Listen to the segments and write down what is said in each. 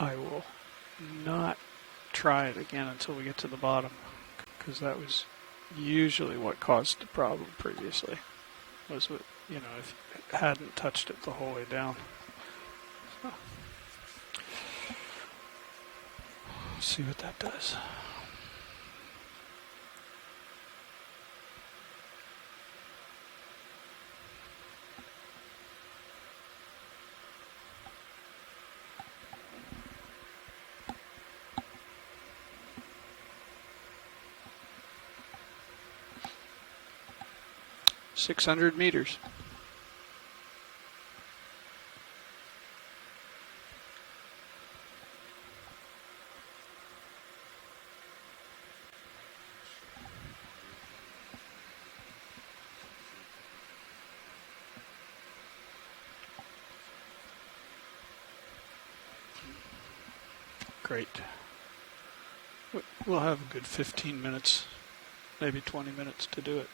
I will not try it again until we get to the bottom, because that was usually what caused the problem previously. Was what, if it hadn't touched it the whole way down. So, let's see what that does. $600. Great. We'll have a good 15 minutes, maybe 20 minutes to do it.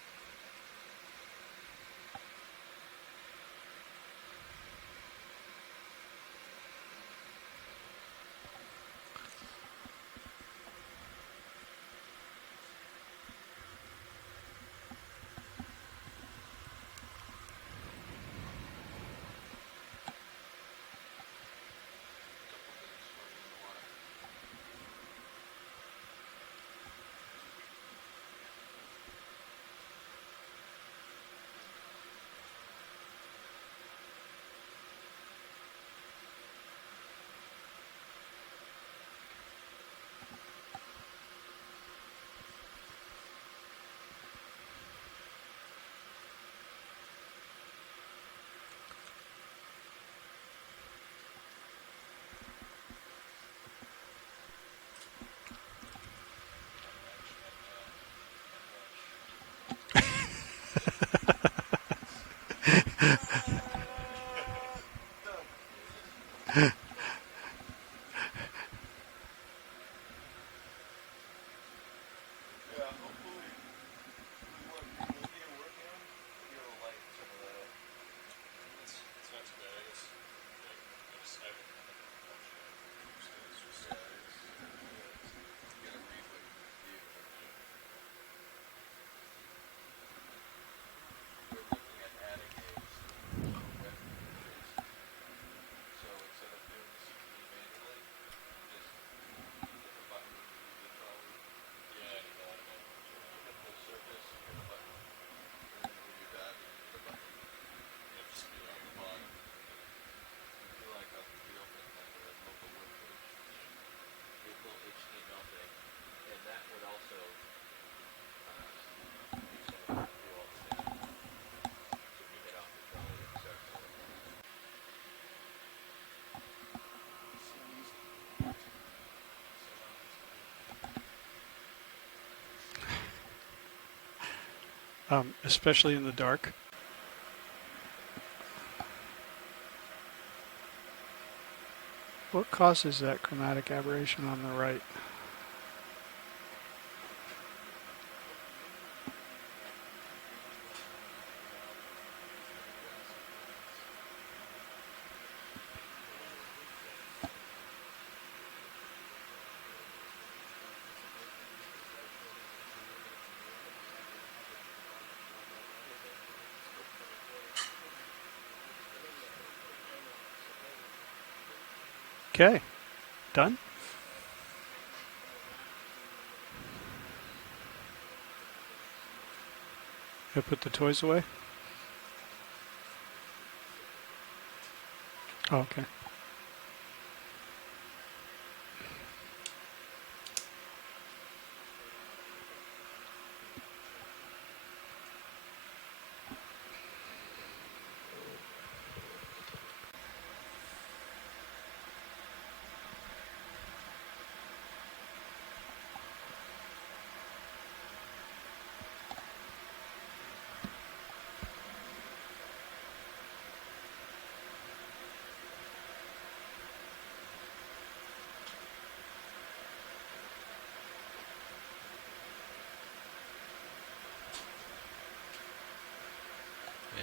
Especially in the dark. What causes that chromatic aberration on the right? Okay, done. I put the toys away. Oh, okay.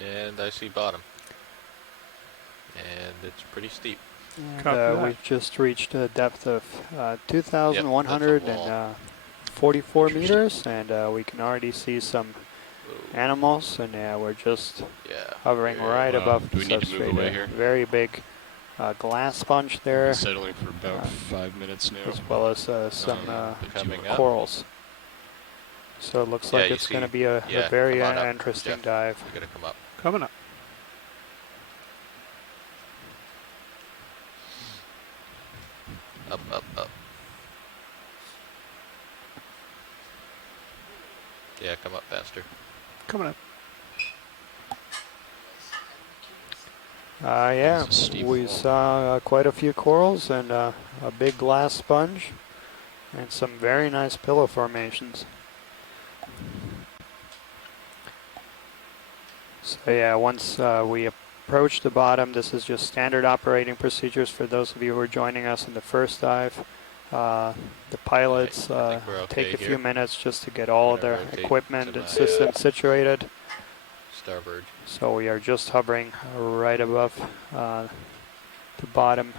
And I see bottom. And it's pretty steep. Copy We've just reached a depth of 2,144 meters, and we can already see some animals, and we're just hovering right above the substrate. A very big glass sponge there. We've been settling for about 5 minutes now. As well as some corals. So it looks like it's going to be a very interesting dive. You gotta come up. Coming up. Up, up, up. Yeah, come up faster. Coming up. Yeah, we saw quite a few corals and a big glass sponge and some very nice pillow formations. So yeah, once we approach the bottom, this is just standard operating procedures for those of you who are joining us in the first dive. The pilots take a few minutes just to get all of their equipment and systems situated. Starboard. So we are just hovering right above the bottom.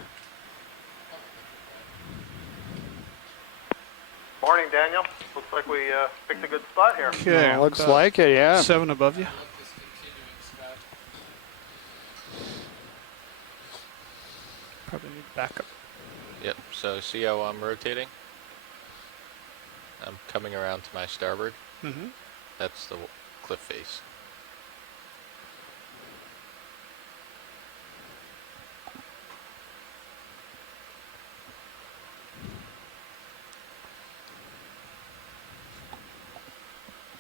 Morning, Daniel. Looks like we picked a good spot here. Okay, looks like it, yeah. 7 above you. Probably need backup. Yep, so see how I'm rotating? I'm coming around to my starboard. Mm-hmm. That's the cliff face.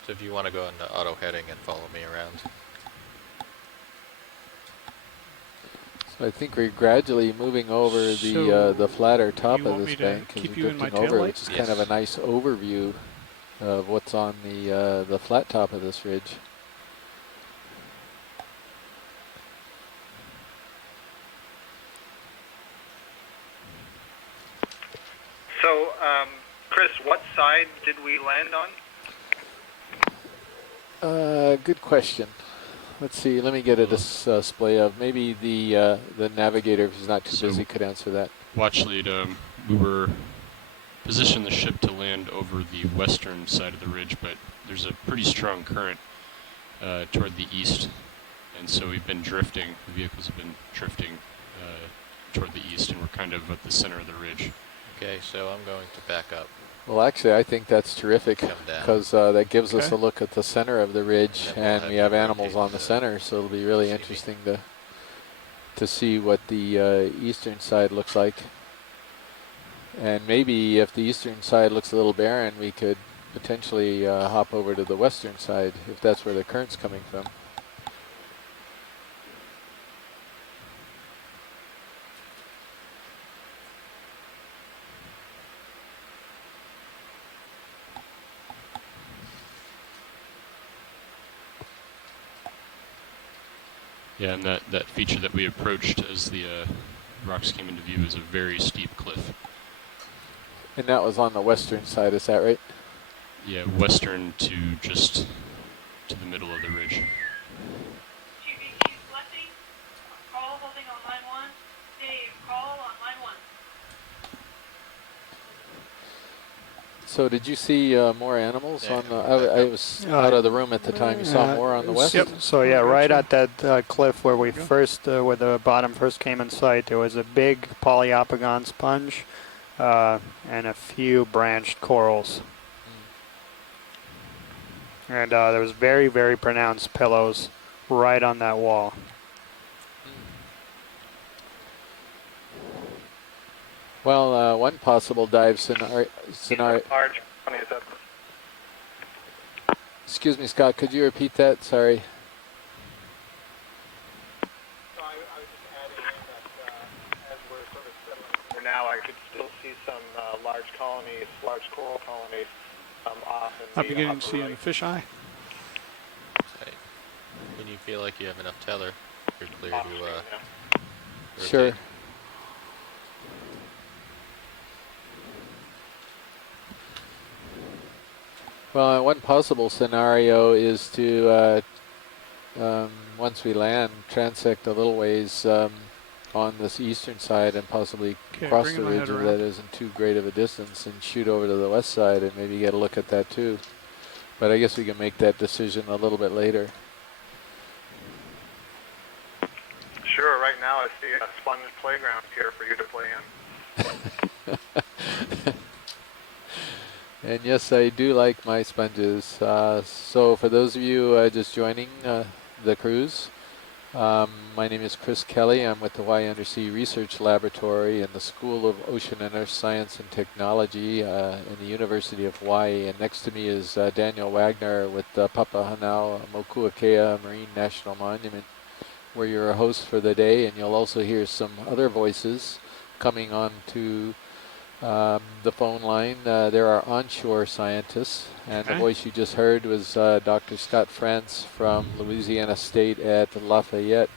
So if you want to go into auto heading and follow me around. So I think we're gradually moving over the flatter top of this bank. Keep you in my over, tail which is kind of a nice overview of what's on the flat top of this ridge. So, Chris, what side did we land on? Good question. Let's see. Let me get a display of maybe the navigator, if he's not too busy, could answer that. Watch lead. We were positioned the ship to land over the western side of the ridge, but there's a pretty strong current toward the east, and so we've been drifting. The vehicles have been drifting toward the east, and we're kind of at the center of the ridge. Okay, so I'm going to back up. Well, actually, I think that's terrific because that gives us a look at the center of the ridge, and we have animals on the center, so it'll be really interesting to see what the eastern side looks like. And maybe if the eastern side looks a little barren, we could potentially hop over to the western side if that's where the current's coming from. Yeah, and that feature that we approached as the rocks came into view is a very steep cliff. And that was on the western side, is that right? Yeah, western to just to the middle of the ridge. GVG selecting. Call holding on line 1. Dave, call on line 1. So did you see more animals on the, I was out of the room at the time, you saw more on the west? Yep, so yeah, right at that cliff where we first, where the bottom first came in sight, there was a big polyopogon sponge and a few branched corals. And there was very, very pronounced pillows right on that wall. Well, one possible dive scenario. Excuse me, Scott, could you repeat that? Sorry. So I was just adding in that as we're sort of settling for now, I could still see some large colonies, large coral colonies off in I'm beginning to see in the fisheye. Okay. When you feel like you have enough tether, you're clear to rotate. Sure. Well, one possible scenario is to, once we land, transect a little ways on this eastern side and possibly Okay, cross bringing the my ridge head if around. that isn't too great of a distance and shoot over to the west side and maybe get a look at that too. But I guess we can make that decision a little bit later. Sure, right now I see a sponge playground here for you to play in. And yes, I do like my sponges. So for those of you just joining the cruise, my name is Chris Kelly. I'm with the Hawaii Undersea Research Laboratory in the School of Ocean and Earth Science and Technology in the University of Hawaii. And next to me is Daniel Wagner with Papahanau Mokuakea Marine National Monument, where you're a host for the day. And you'll also hear some other voices coming on to the phone line. There are onshore scientists, and the voice you just heard was Dr. Scott France from Louisiana State at Lafayette.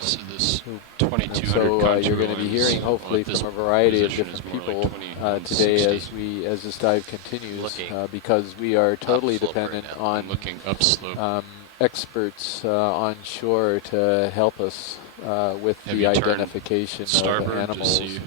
So this 2200 So contour you're going to be lines, hearing hopefully this from a variety of position is different more like people today 2160. as this dive continues, Looking because we are totally upslope right dependent now. on I'm looking upslope. experts onshore to help us with Have the you turned identification of starboard to animals. see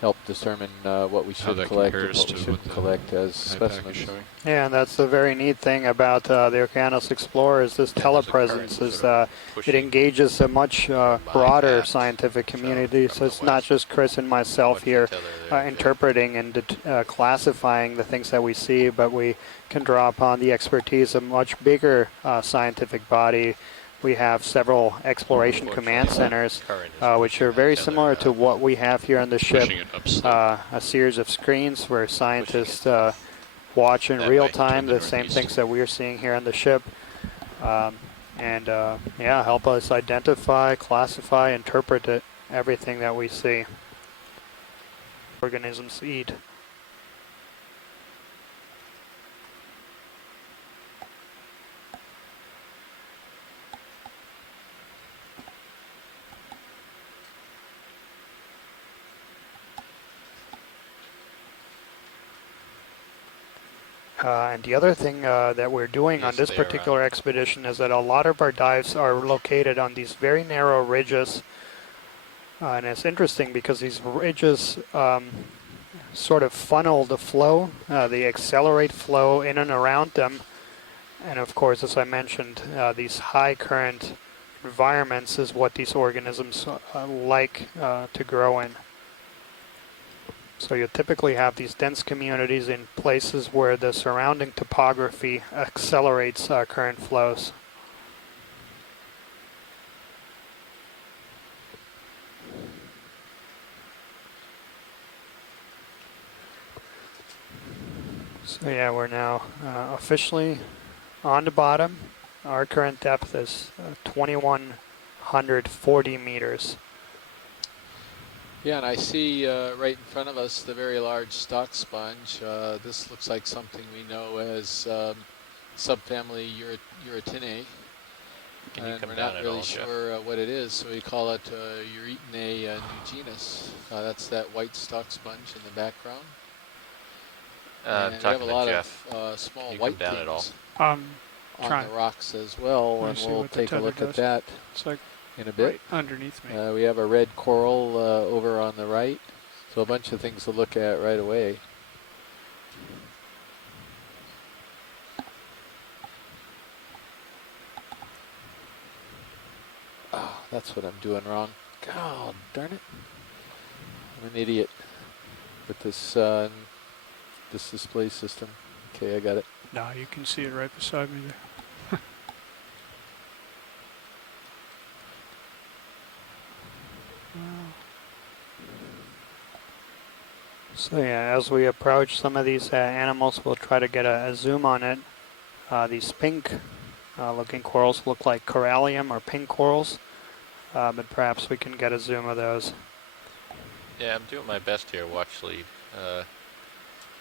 Help determine what we how should that collect and compares what we to shouldn't what the collect as high pack is specimens. showing? Yeah, and that's the very neat thing about the Okeanos Explorer is this Yeah, there's a current telepresence. Is sort of it pushing engages a much my broader aft, scientific so community. from So the it's not west. just Chris and myself What's the here tether there? interpreting and classifying the things that we see, but we can draw upon the expertise of a much bigger scientific body. We have several exploration command centers, which are very similar to what we have here on the ship. Pushing it upslope. A series of screens where scientists watch in real time the same things that we're seeing here on the ship. Yeah, help us identify, classify, interpret everything that we see. Organisms eat. And the other thing that we're doing on this particular expedition is that a lot of our dives are located on these very narrow ridges. And it's interesting because these ridges sort of funnel the flow. They accelerate flow in and around them. And of course, as I mentioned, these high current environments is what these organisms like to grow in. So you typically have these dense communities in places where the surrounding topography accelerates current flows. So yeah, we're now officially on the bottom. Our current depth is 2,140 meters. Yeah, and I see right in front of us the very large stock sponge. This looks like something we know as subfamily Eurytinae. And we're not really sure what it is, so we call it Eurytinae new genus. That's that white stock sponge in the background. And we have a lot of small white things on the rocks as well, and we'll take a look at that in a bit. Right underneath me. We have a red coral over on the right, so a bunch of things to look at right away. Oh, that's what I'm doing wrong. God darn it. I'm an idiot with this this display system. Okay, I got it. No, you can see it right beside me there. So yeah, as we approach some of these animals, we'll try to get a zoom on it. These pink looking corals look like corallium or pink corals, but perhaps we can get a zoom of those. Yeah, I'm doing my best here, actually.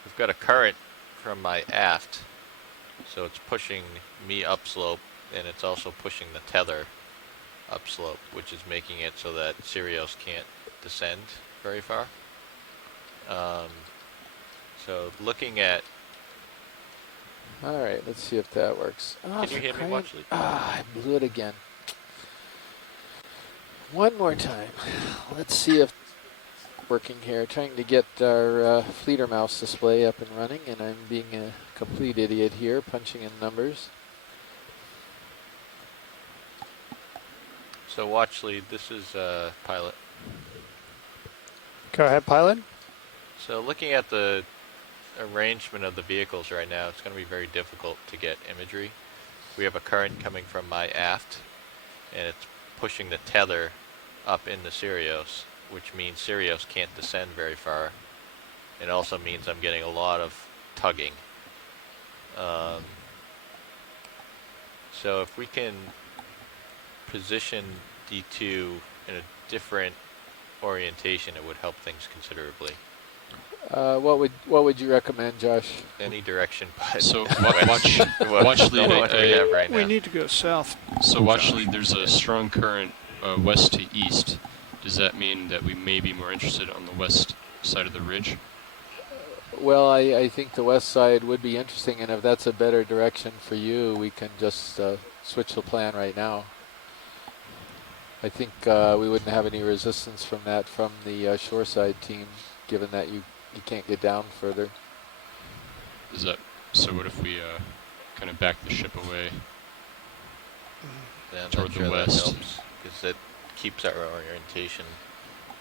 We've got a current from my aft, so it's pushing me upslope, and it's also pushing the tether upslope, which is making it so that Sirios can't descend very far. So looking at... Alright, let's see if that works. Can you hear me, Watchley? I blew it again. One more time. Let's see if it's working here. Trying to get our Fleeter mouse display up and running, and I'm being a complete idiot here, punching in numbers. So Watchley, this is Pilot. Go ahead, Pilot. So looking at the arrangement of the vehicles right now, it's going to be very difficult to get imagery. We have a current coming from my aft, and it's pushing the tether up in the Sirius, which means Sirius can't descend very far. It also means I'm getting a lot of tugging. So if we can position D2 in a different orientation, it would help things considerably. What would you recommend, Josh? Any direction, but So watch lead. We need to go south. So watch lead. There's a strong current west to east. Does that mean that we may be more interested on the west side of the ridge? Well, I think the west side would be interesting, and if that's a better direction for you, we can just switch the plan right now. I think we wouldn't have any resistance from that from the shoreside team, given that you can't get down further. Is that so? What if we kind of back the ship away toward the west? Because it keeps our orientation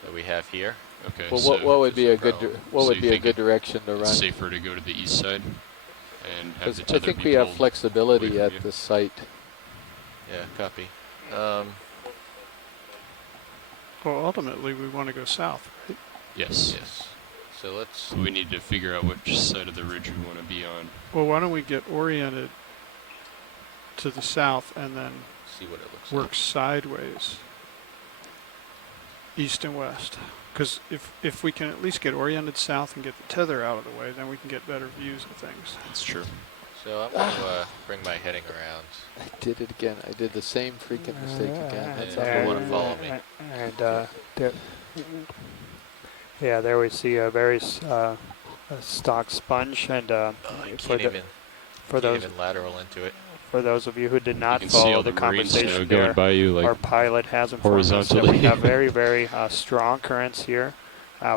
that we have here. Okay. Well, so what would be a good good direction to it's run? safer to go to the east side and have the I tether think be we have pulled flexibility away at from you. the site. Yeah, copy. Well, ultimately, we want to go south, right? Yes. Yes. So let's. So we need to figure out which side of the ridge we want to be on. Well, why don't we get oriented to the south and then See what it looks work sideways, east and west. Because if we can at least get oriented south and get the tether out of the way, then we can get better views of things. That's true. like. So I'm going to bring my heading around. I did it again. I did the same freaking mistake again. That's Yeah, you want unbelievable. to follow me. And there we see a very a stock sponge, and I for can't those even lateral into it. for those of you who did You not can see follow all the the marine snow conversation going there, by you, our like pilot has informed us that we horizontally. have very strong currents here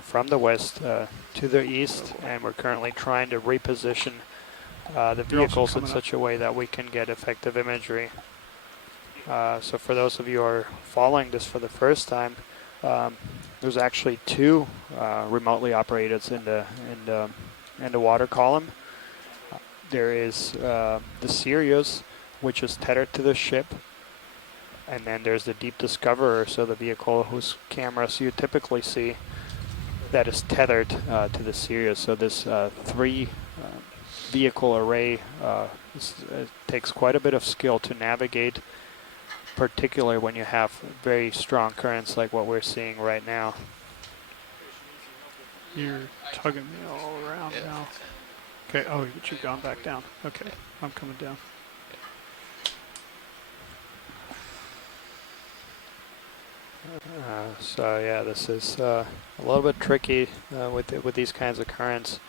from the west to the east, and we're currently trying to reposition the vehicles in coming up. such a way that we can get effective imagery. So for those of you who are following this for the first time, there's actually two remotely operated in the water column. There is the Sirius, which is tethered to the ship, and then there's the Deep Discoverer, so the vehicle whose cameras you typically see that is tethered to the Sirius. So this three vehicle array takes quite a bit of skill to navigate, particularly when you have very strong currents like what we're seeing right now. You're tugging me all around Yeah. now. Okay, oh, but you've gone back down. Okay, I'm coming down. So yeah, this is a little bit tricky with these kinds of currents.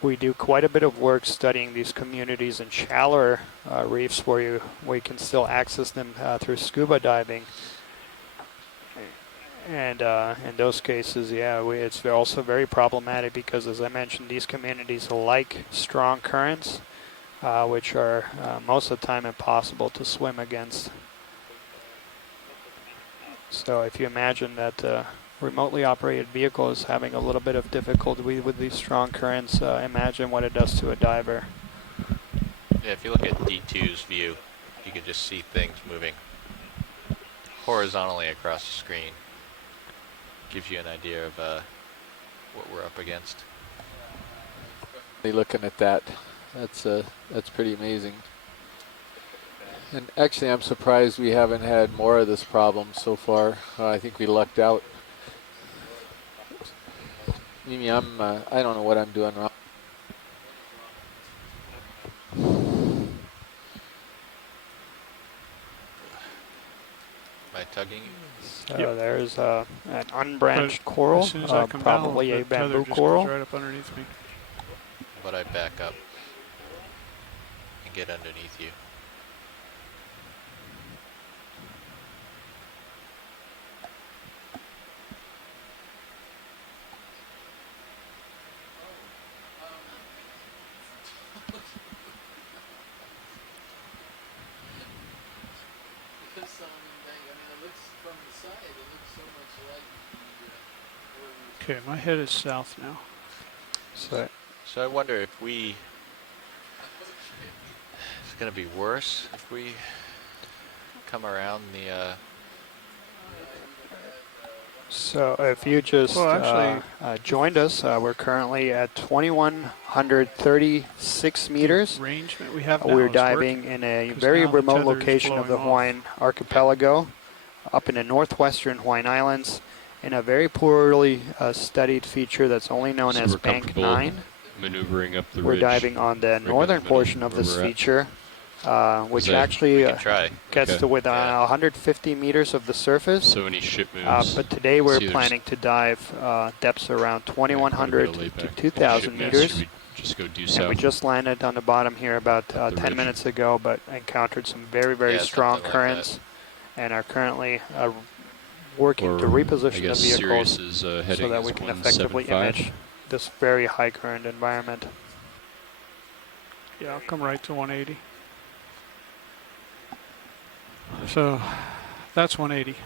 We do quite a bit of work studying these communities in shallower reefs where you can still access them through scuba diving. And in those cases, yeah, it's also very problematic because, as I mentioned, these communities like strong currents, which are most of the time impossible to swim against. So if you imagine that remotely operated vehicle is having a little bit of difficulty with these strong currents, imagine what it does to a diver. Yeah, if you look at D2's view, you can just see things moving horizontally across the screen. Gives you an idea of what we're up against. Looking at that, that's pretty amazing. And actually, I'm surprised we haven't had more of this problem so far. I think we lucked out. Mimi, I don't know what I'm doing wrong. Am I tugging? So Yep. there's an unbranched coral, As soon as I come down, probably a the tether bamboo just coral. goes right up underneath me. But I back up and get underneath you. it looks from the side, it looks so much like Okay, my head is south now. So I wonder if it's going to be worse if we come around the. So if you just joined us, we're currently at 2,136 meters. The arrangement we have now We're is diving working, in a 'cause very now the remote tether is location of the blowing off. Hawaiian archipelago, up in the northwestern Hawaiian Islands, in a very poorly studied feature that's only known So as we're Bank comfortable 9. maneuvering up the We're ridge. diving on the right northern in the middle portion of where this we're at. feature, which I- actually We can try. gets Okay. to within Yeah. 150 meters of the surface. So any ship moves. But today we're see there's planning to dive depths around quite a bit 2,100 of to layback. Any 2,000 ship moves, meters. should we just go due And south? we just landed on the bottom here about Up the 10 ridge. minutes ago, but encountered some very, very Yeah, strong something like currents and are currently working to Or, reposition I the guess vehicles Sirius is heading so that as we can effectively 175. image this very high current environment. Yeah, I'll come right to 180. So that's 180.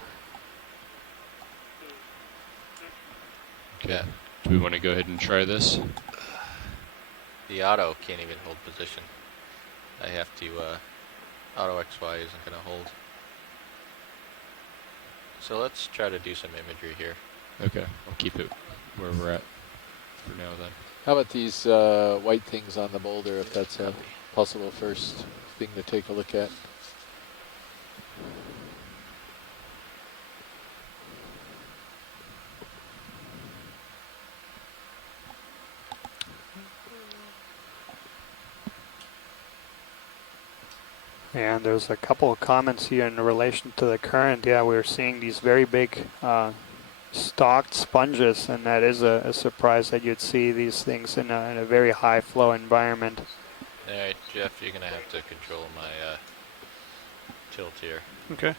Okay. Yeah. Do we want to go ahead and try this? The auto can't even hold position. I have to. Auto XY isn't going to hold. So let's try to do some imagery here. Okay, I'll keep it where we're at for now then. How about these white things on the boulder, if that's a possible first thing to take a look at? And there's a couple of comments here in relation to the current. Yeah, we're seeing these very big stalked sponges, and that is a surprise that you'd see these things in a very high flow environment. All right, Jeff, you're going to have to control my tilt here. Okay.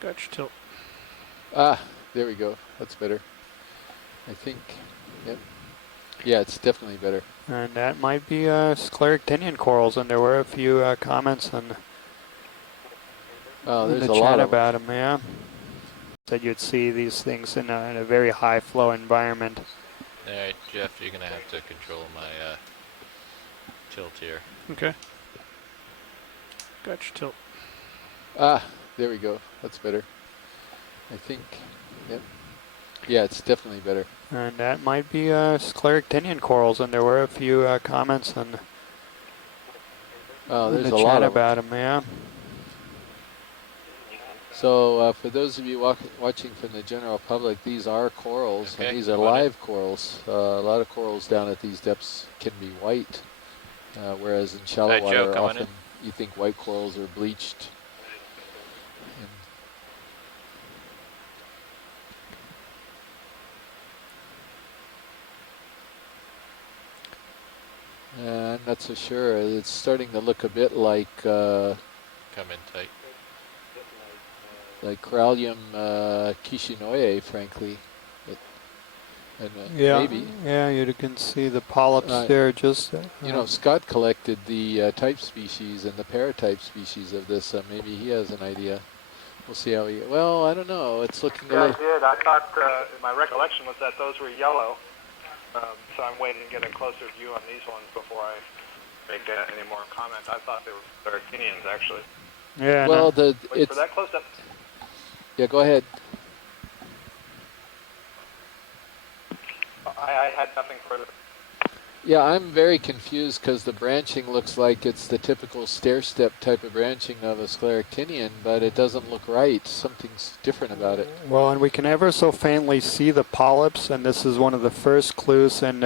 Got your tilt. Ah, there we go. That's better. I think, yep. Yeah, it's definitely better. And that might be scleractinian corals, and there were a few comments on Oh, in there's the a chat lot of about them, yeah. That you'd see these things in a very high flow environment. All right, Jeff, you're going to have to control my tilt here. Okay. Got your tilt. Ah, there we go. That's better. I think, yep. Yeah, it's definitely better. And that might be scleractinian corals, and there were a few comments on Oh, in there's the a lot chat of about them, yeah. So for those of you watching from the general public, these are corals, Okay, and these are got it. live corals. A lot of corals down at these depths can be white, whereas in shallow Hi, Joe, water, coming often in. you think white corals are bleached. And I'm not so sure. It's starting to look a bit like Come in tight. Corallium kishinoye, frankly. And Yeah, maybe. yeah, you can see the polyps Uh, there. Just You know, Scott collected the type species and the paratype species of this. Maybe he has an idea. We'll see how he. Well, I don't know. It's looking a Yeah, I little. did. I thought my recollection was that those were yellow. So I'm waiting to get a closer view on these ones before I make any more comments. I thought they were Arctinians, actually. yeah. Well, no. Wait it's. for that close up. Yeah, go ahead. I had nothing further. Yeah, I'm very confused because the branching looks like it's the typical stair-step type of branching of a scleractinian, but it doesn't look right. Something's different about it. Well, and we can ever so faintly see the polyps, and this is one of the first clues. And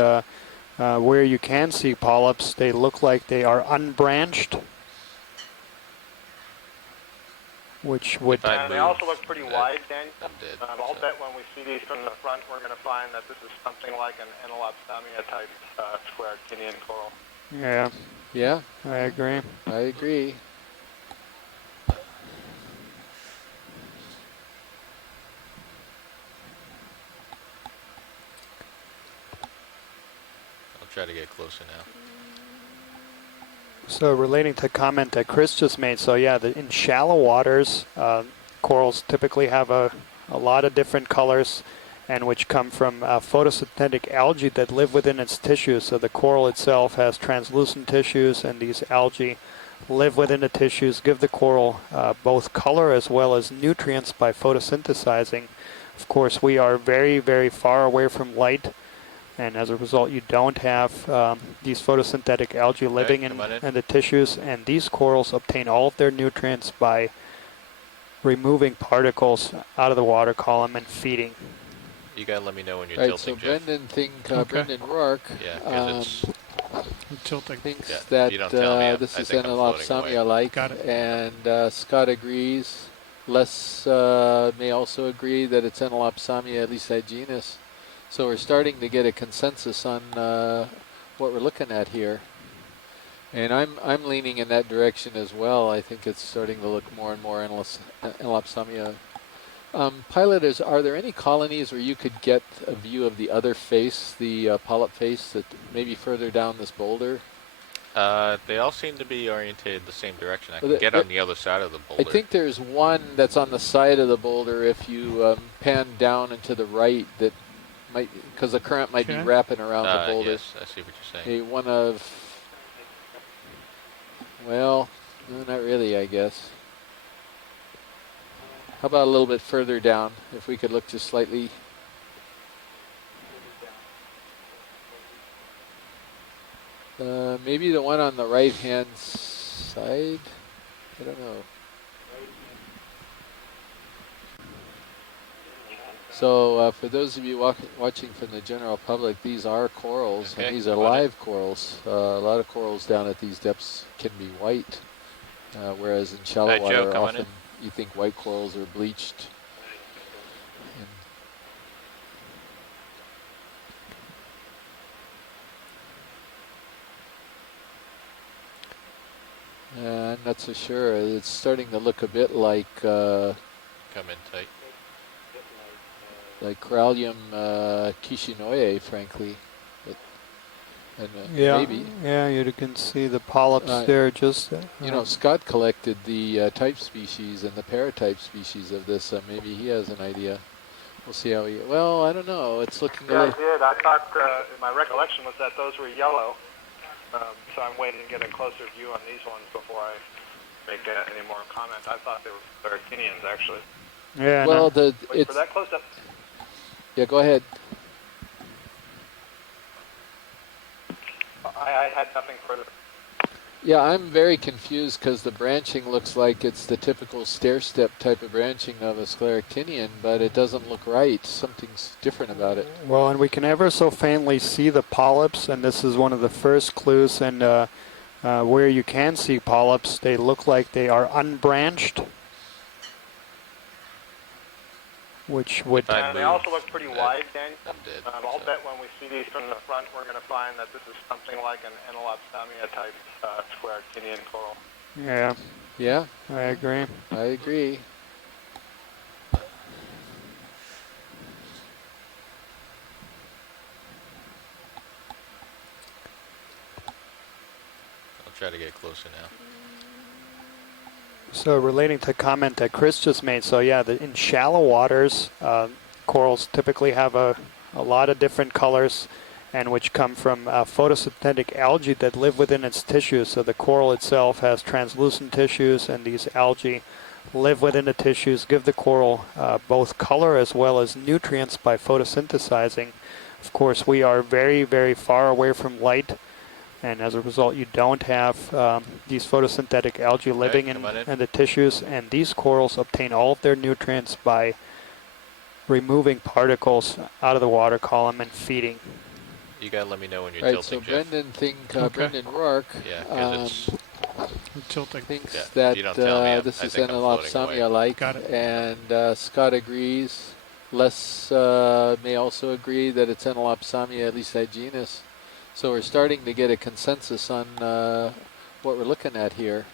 where you can see polyps, they look like they are unbranched, which would. If I And they move, also look pretty wide, Dan. I'm dead. I'll so. bet when we see these from the front, we're going to find that this is something like an Enelophthalmia type Scleractinian coral. Yeah, Yeah, I agree. I agree. I'll try to get closer now. So relating to the comment that Chris just made, so yeah, in shallow waters, corals typically have a lot of different colors, and which come from photosynthetic algae that live within its tissues. So the coral itself has translucent tissues, and these algae live within the tissues, give the coral both color as well as nutrients by photosynthesizing. Of course, we are very, very far away from light, and as a result you don't have these photosynthetic algae living in the tissues, and these corals obtain all of their nutrients by removing particles out of the water column and feeding. You gotta let me know when you're Right, tilting, so Jeff. Brendan Rourke Tilting. thinks Yeah, that you don't tell me, this I is think I'm floating away. Enelopsamia-like, Got it. and Scott agrees. Les may also agree that it's Enelopsamia, at least that genus. So we're starting to get a consensus on what we're looking at here. And I'm leaning in that direction as well. I think it's starting to look more and more Enelopsamia. Pilot, are there any colonies where you could get a view of the other face, the polyp face, that maybe further down this boulder? They all seem to be oriented the same direction. I can get on the other side of the boulder. I think there's one that's on the side of the boulder if you pan down and to the right, that might, because the current might be wrapping around the boulder. Yes, I see what you're saying. One of, well, no, not really, I guess. How about a little bit further down, if we could look just slightly. Maybe the one on the right-hand side? I don't know. So for those of you watching from the general public, these are corals, and these are live corals. A lot of corals down at these depths can be white, whereas in shallow water often you think white corals are bleached. I'm not so sure. It's starting to look a bit like come in tight. Like Corallium kishinoye, frankly. But, maybe. Yeah, you can see the polyps there. Just you know, Scott collected the type species and the paratype species of this. Maybe he has an idea. We'll see how he. Well, I don't know. It's looking. Yeah, I did. I thought my recollection was that those were yellow. So I'm waiting to get a closer view on these ones before I make any more comment. I thought they were Okeanos, actually. Yeah. Well, Wait, for that close up. Yeah, go ahead. I had nothing further. Yeah, I'm very confused because the branching looks like it's the typical stair-step type of branching of a scleractinian, but it doesn't look right. Something's different about it. Well, and we can ever so faintly see the polyps, and this is one of the first clues. And where you can see polyps, they look like they are unbranched, which would... They also look pretty wide, Daniel. I'll bet when we see these from the front, we're going to find that this is something like an Enelopsamia type scleractinian coral. Yeah. Yeah? I agree. I agree. I'll try to get closer now. So relating to the comment that Chris just made, so yeah, in shallow waters, corals typically have a lot of different colors, and which come from photosynthetic algae that live within its tissues. So the coral itself has translucent tissues, and these algae live within the tissues, give the coral both color as well as nutrients by photosynthesizing. Of course, we are very, very far away from light, and as a result you don't have these photosynthetic algae living in the tissues, and these corals obtain all of their nutrients by removing particles out of the water column and feeding. You gotta let me know when you're So tilting, Jeff. Brendan Rourke Tilting. thinks you don't tell me, this I is think I'm floating Enelopsamia-like, and Scott agrees. Les may also agree that it's Enelopsamia, at least that genus. So we're starting to get a consensus on what we're looking at here.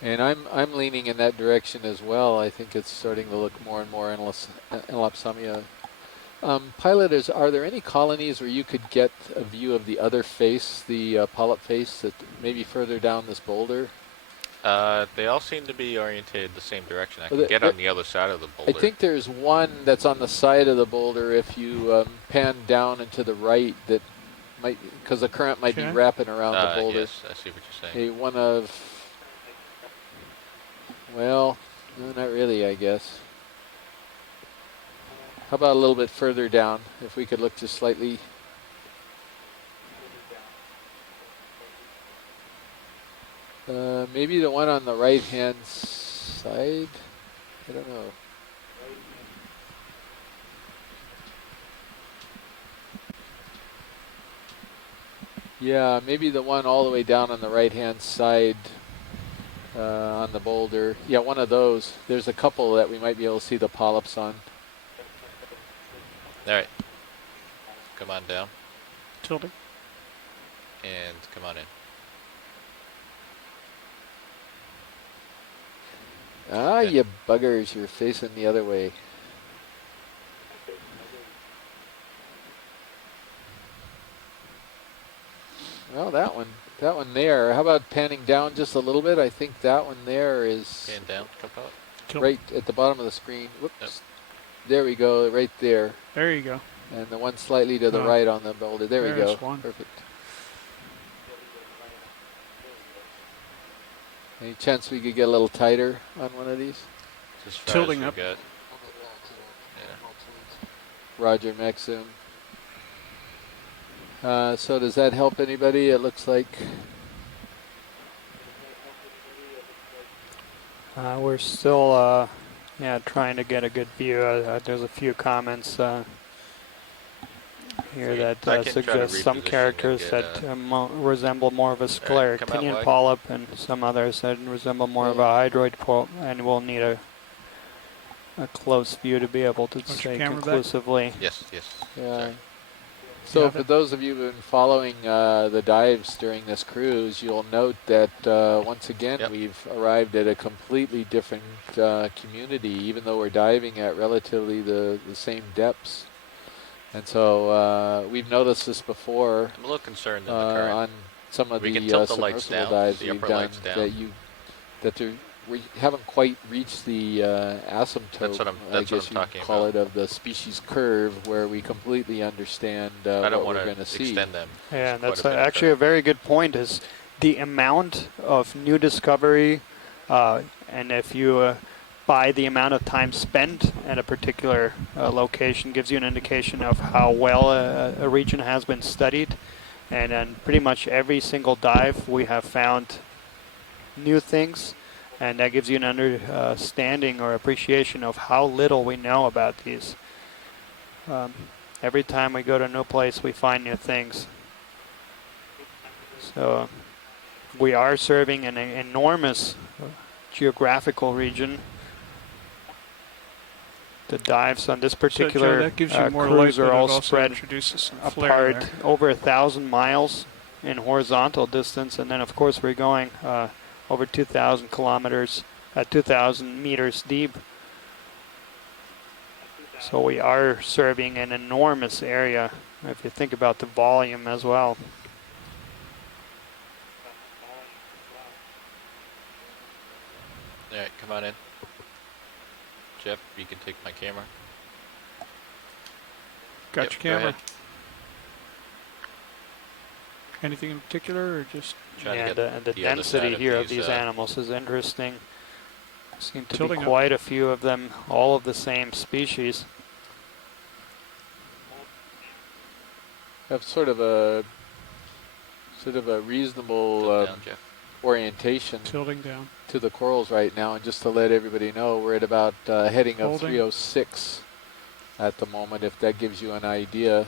And I'm leaning in that direction as well. I think it's starting to look more and more Enelopsamia. Pilot, are there any colonies where you could get a view of the other face, the polyp face, that maybe further down this boulder? They all seem to be orientated the same direction. I Well, can get on the other side of the boulder. I think there's one that's on the side of the boulder if you pan down and to the right, that might, because the current might be wrapping around the boulder. Yes, I see what you're saying. One of, well, no, not really, I guess. How about a little bit further down, if we could look just slightly. Maybe the one on the right-hand side? I don't know. Yeah, maybe the one all the way down on the right-hand side on the boulder. Yeah, one of those. There's a couple that we might be able to see the polyps on. All right. Come on down. Tilting. And come on in. Ah, you buggers, you're facing the other way. Well, that one there. How about panning down just a little bit? I think that one there is Pan down, come out. right at the bottom of the screen. Whoops. Yep. There we go, right there. There you go. And the one slightly to the right on the boulder. There we go. One. Perfect. Any chance we could get a little tighter on one of these? Just Tilting up. Yeah. Roger, Maxim. So does that help anybody? It looks like we're still trying to get a good view. There's a few comments here that suggest some characters that resemble more of a scleractinian polyp, and some others that resemble more of a hydroid polyp, and we'll need a close view to be able to say conclusively. Yes. yeah. Sorry. So for those of you who've been following the dives during this cruise, you'll note that once again we've arrived at a completely different community, even though we're diving at relatively the same depths. And so we've noticed this before. I'm a little concerned in the current. On some of we the can tilt the lights down, dives the we've upper done, lights down. we haven't quite reached the asymptote, That's what I I'm guess talking you'd call about. it, of the species curve, where we completely understand I don't what we're want going to to see. extend them. Yeah, and that's quite a bit actually a very good point, is the amount of new discovery, and if you by the amount of time spent at a particular location gives you an indication of how well a region has been studied. And then pretty much every single dive we have found new things, and that gives you an understanding or appreciation of how little we know about these. Every time we go to a new place, we find new things. So we are serving an enormous geographical region. The dives on this particular that gives you more cruise light, are but it all also spread introduces some flare apart there. over 1,000 miles in horizontal distance, and then of course we're going over 2,000 kilometers, 2,000 meters deep. So we are serving an enormous area if you think about the volume as well. All right, come on in. Jeff, you can take my camera. Got your camera. Go ahead. Anything in particular, or just And the density here of these animals is interesting. Seem to be quite a few of them, all of the same species. Have sort of a reasonable down, Jeff. orientation tilting down. to the corals right now, and just to let everybody know, we're at about heading of Holding. 306 at the moment, if that gives you an idea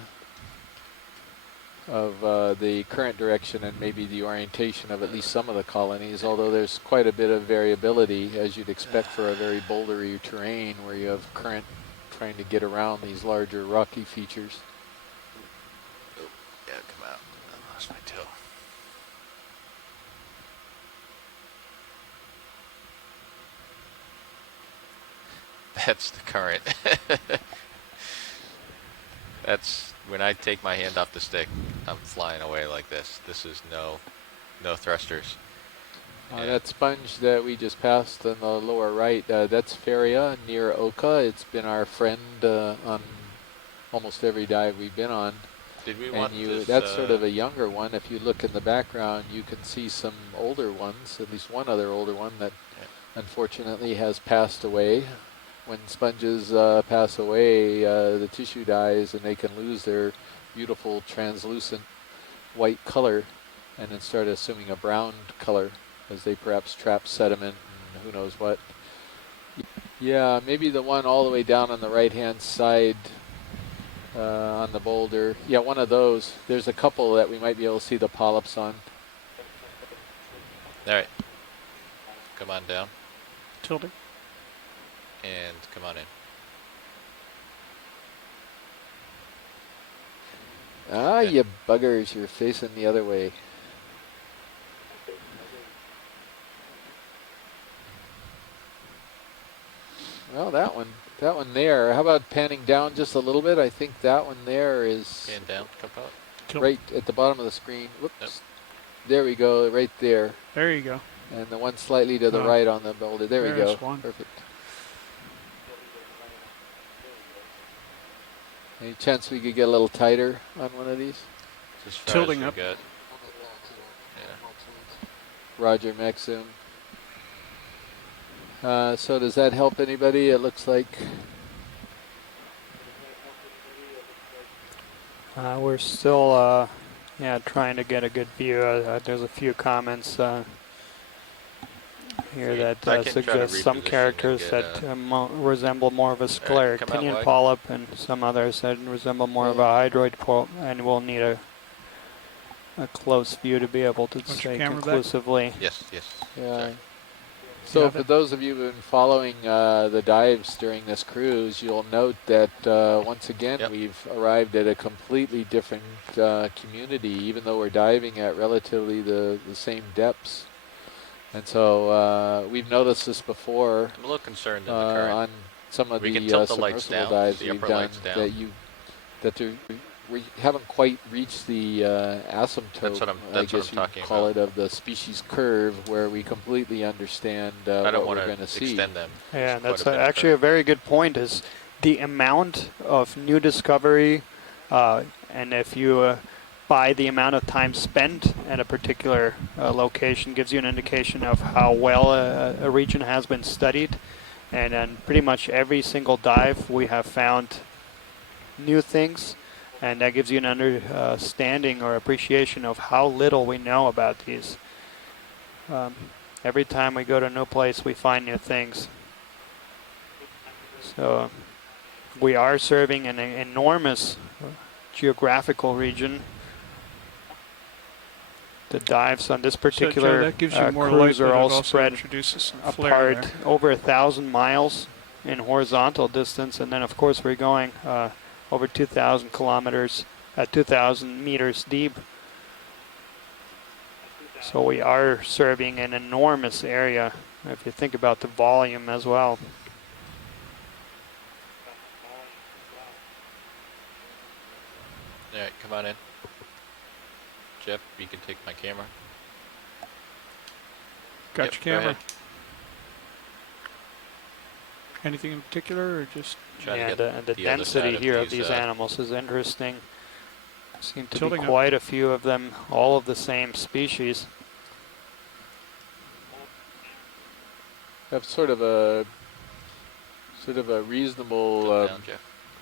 of the current direction and maybe the orientation of at least some of the colonies, although there's quite a bit of variability, as you'd expect for a very bouldery terrain where you have current trying to get around these larger rocky features. Yeah, come out. I lost my toe. That's the current. That's when I take my hand off the stick, I'm flying away like this. This is no thrusters. That sponge that we just passed in the lower right, that's Feria near Oka. It's been our friend on almost every dive we've been on. Did we want this? That's sort of a younger one. If you look in the background, you can see some older ones, at least one other older one that unfortunately has passed away. When sponges pass away, the tissue dies and they can lose their beautiful translucent white color and then start assuming a brown color as they perhaps trap sediment and who knows what. Yeah, maybe the one all the way down on the right-hand side on the boulder. Yeah, one of those. There's a couple that we might be able to see the polyps on. All right. Come on down. Tilting. And come on in. Ah, you buggers, you're facing the other way. Well, that one there. How about panning down just a little bit? I think that one there is Pan down, come out. right at the bottom of the screen. Whoops. Yep. There we go, right there. There you go. And the one slightly to the right on the boulder. There we go. One. Perfect. Any chance we could get a little tighter on one of these? Just tilting up. Yeah. Roger, Maxim. So does that help anybody? It looks like we're still trying to get a good view. There's a few comments here that suggest some characters that resemble more of a sclerotinia polyp and some others that resemble more of a hydroid polyp, and we'll need a close view to be able to say conclusively. Yes. Yeah. Sorry. So for those of you who've been following the dives during this cruise, you'll note that once again we've arrived at a completely different community, even though we're diving at relatively the same depths. And so we've noticed this before. I'm a little concerned in the current. On some of we the submersible dives we've done we haven't quite reached the asymptote, that's what I'm call it, of the species curve where we completely understand what we're going to see. Extend them. Yeah, that's actually a very good point, is the amount of new discovery, and if you by the amount of time spent at a particular location gives you an indication of how well a region has been studied. And then pretty much every single dive we have found new things, and that gives you an understanding or appreciation of how little we know about these. Every time we go to a new place, we find new things. So we are serving an enormous geographical region. The dives on this particular cruise are all spread apart over 1,000 miles in horizontal distance, and then of course we're going over 2,000 kilometers at 2,000 meters deep. So we are serving an enormous area if you think about the volume as well. All right, come on in. Jeff, you can take my camera. Got your camera. Anything in particular, or just? And the density here of these animals is interesting. Seem to be quite a few of them, all of the same species. Have sort of a reasonable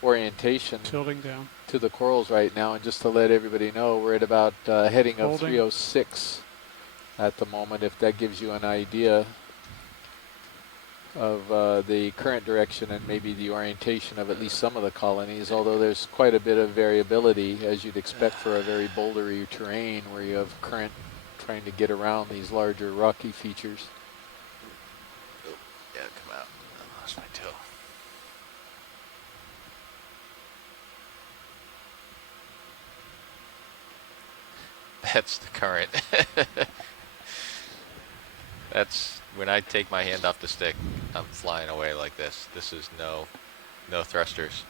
orientation. Tilting down to the corals right now, and just to let everybody know, we're at about heading of 306 at the moment, if that gives you an idea of the current direction and maybe the orientation of at least some of the colonies, although there's quite a bit of variability, as you'd expect for a very bouldery terrain where you have current trying to get around these larger rocky features. Oh, yeah, come out. I lost my toe. That's the current. That's when I take my hand off the stick, I'm flying away like this. This is no thrusters.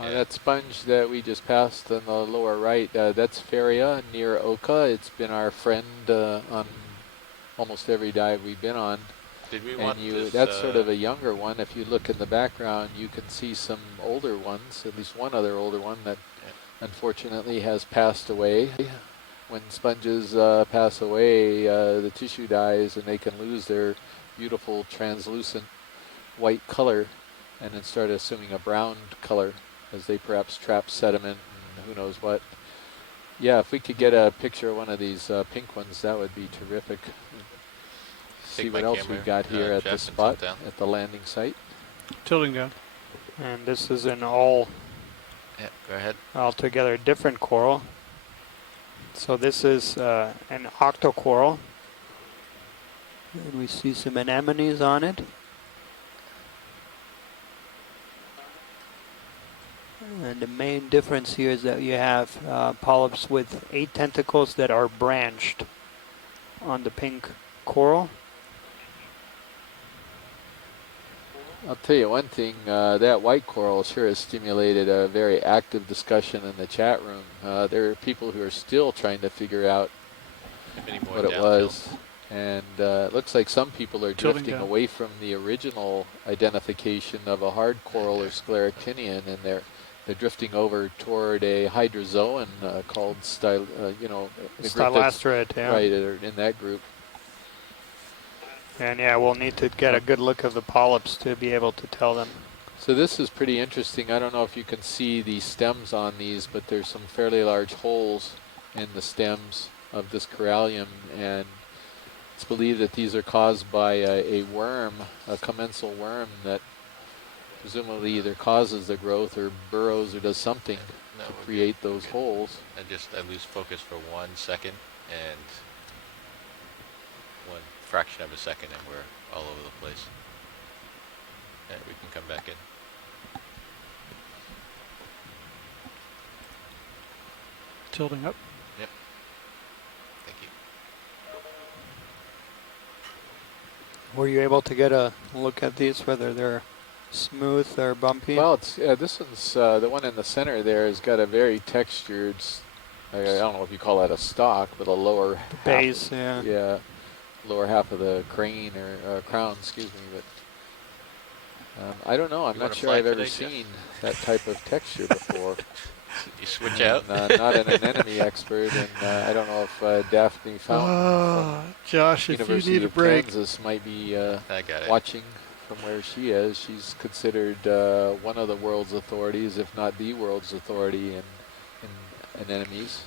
That sponge that we just passed on the lower right, that's Feria near Oka. It's been our friend on almost every dive we've been on. Did we And want this? that's sort of a younger one. If you look in the background, you can see some older ones, at least one other older one that unfortunately has passed away. When sponges pass away, the tissue dies and they can lose their beautiful translucent white color and then start assuming a brown color as they perhaps trap sediment and who knows what. Yeah, if we could get a picture of one of these pink ones, that would be terrific. See what else we've got here at the spot, at the landing site. Tilting down. And this is an all go ahead. altogether different coral. So this is an octocoral. And we see some anemones on it. And the main difference here is that you have polyps with 8 tentacles that are branched on the pink coral. I'll tell you one thing, that white coral sure has stimulated a very active discussion in the chat room. There are people who are still trying to figure out what it was. And it looks like some people are drifting away from the original identification of a hard coral or scleractinian, and they're drifting over toward a hydrozoan called Stylasterite, yeah. Right, in that group. And yeah, we'll need to get a good look of the polyps to be able to tell them. So this is pretty interesting. I don't know if you can see the stems on these, but there's some fairly large holes in the stems of this corallium, and it's believed that these are caused by a worm, a commensal worm that presumably either causes the growth or burrows or does something to create those holes. I lose focus for 1 second and 1 fraction of a second and we're all over the place. And we can come back in. Tilting up. Yep. Thank you. Were you able to get a look at these, whether they're smooth or bumpy? Well, it's this one's the one in the center there has got a very textured, I don't know if you call that a stalk, but a lower base, yeah, lower half of the crane or crown, excuse me. But I don't know. I'm not sure I've ever seen that type of texture before. You switch out? Not an anemone expert, and I don't know if Daphne Fountain from Josh, University if you need a of break, Kansas might be I got it. watching from where she is. She's considered one of the world's authorities, if not the world's authority in anemones.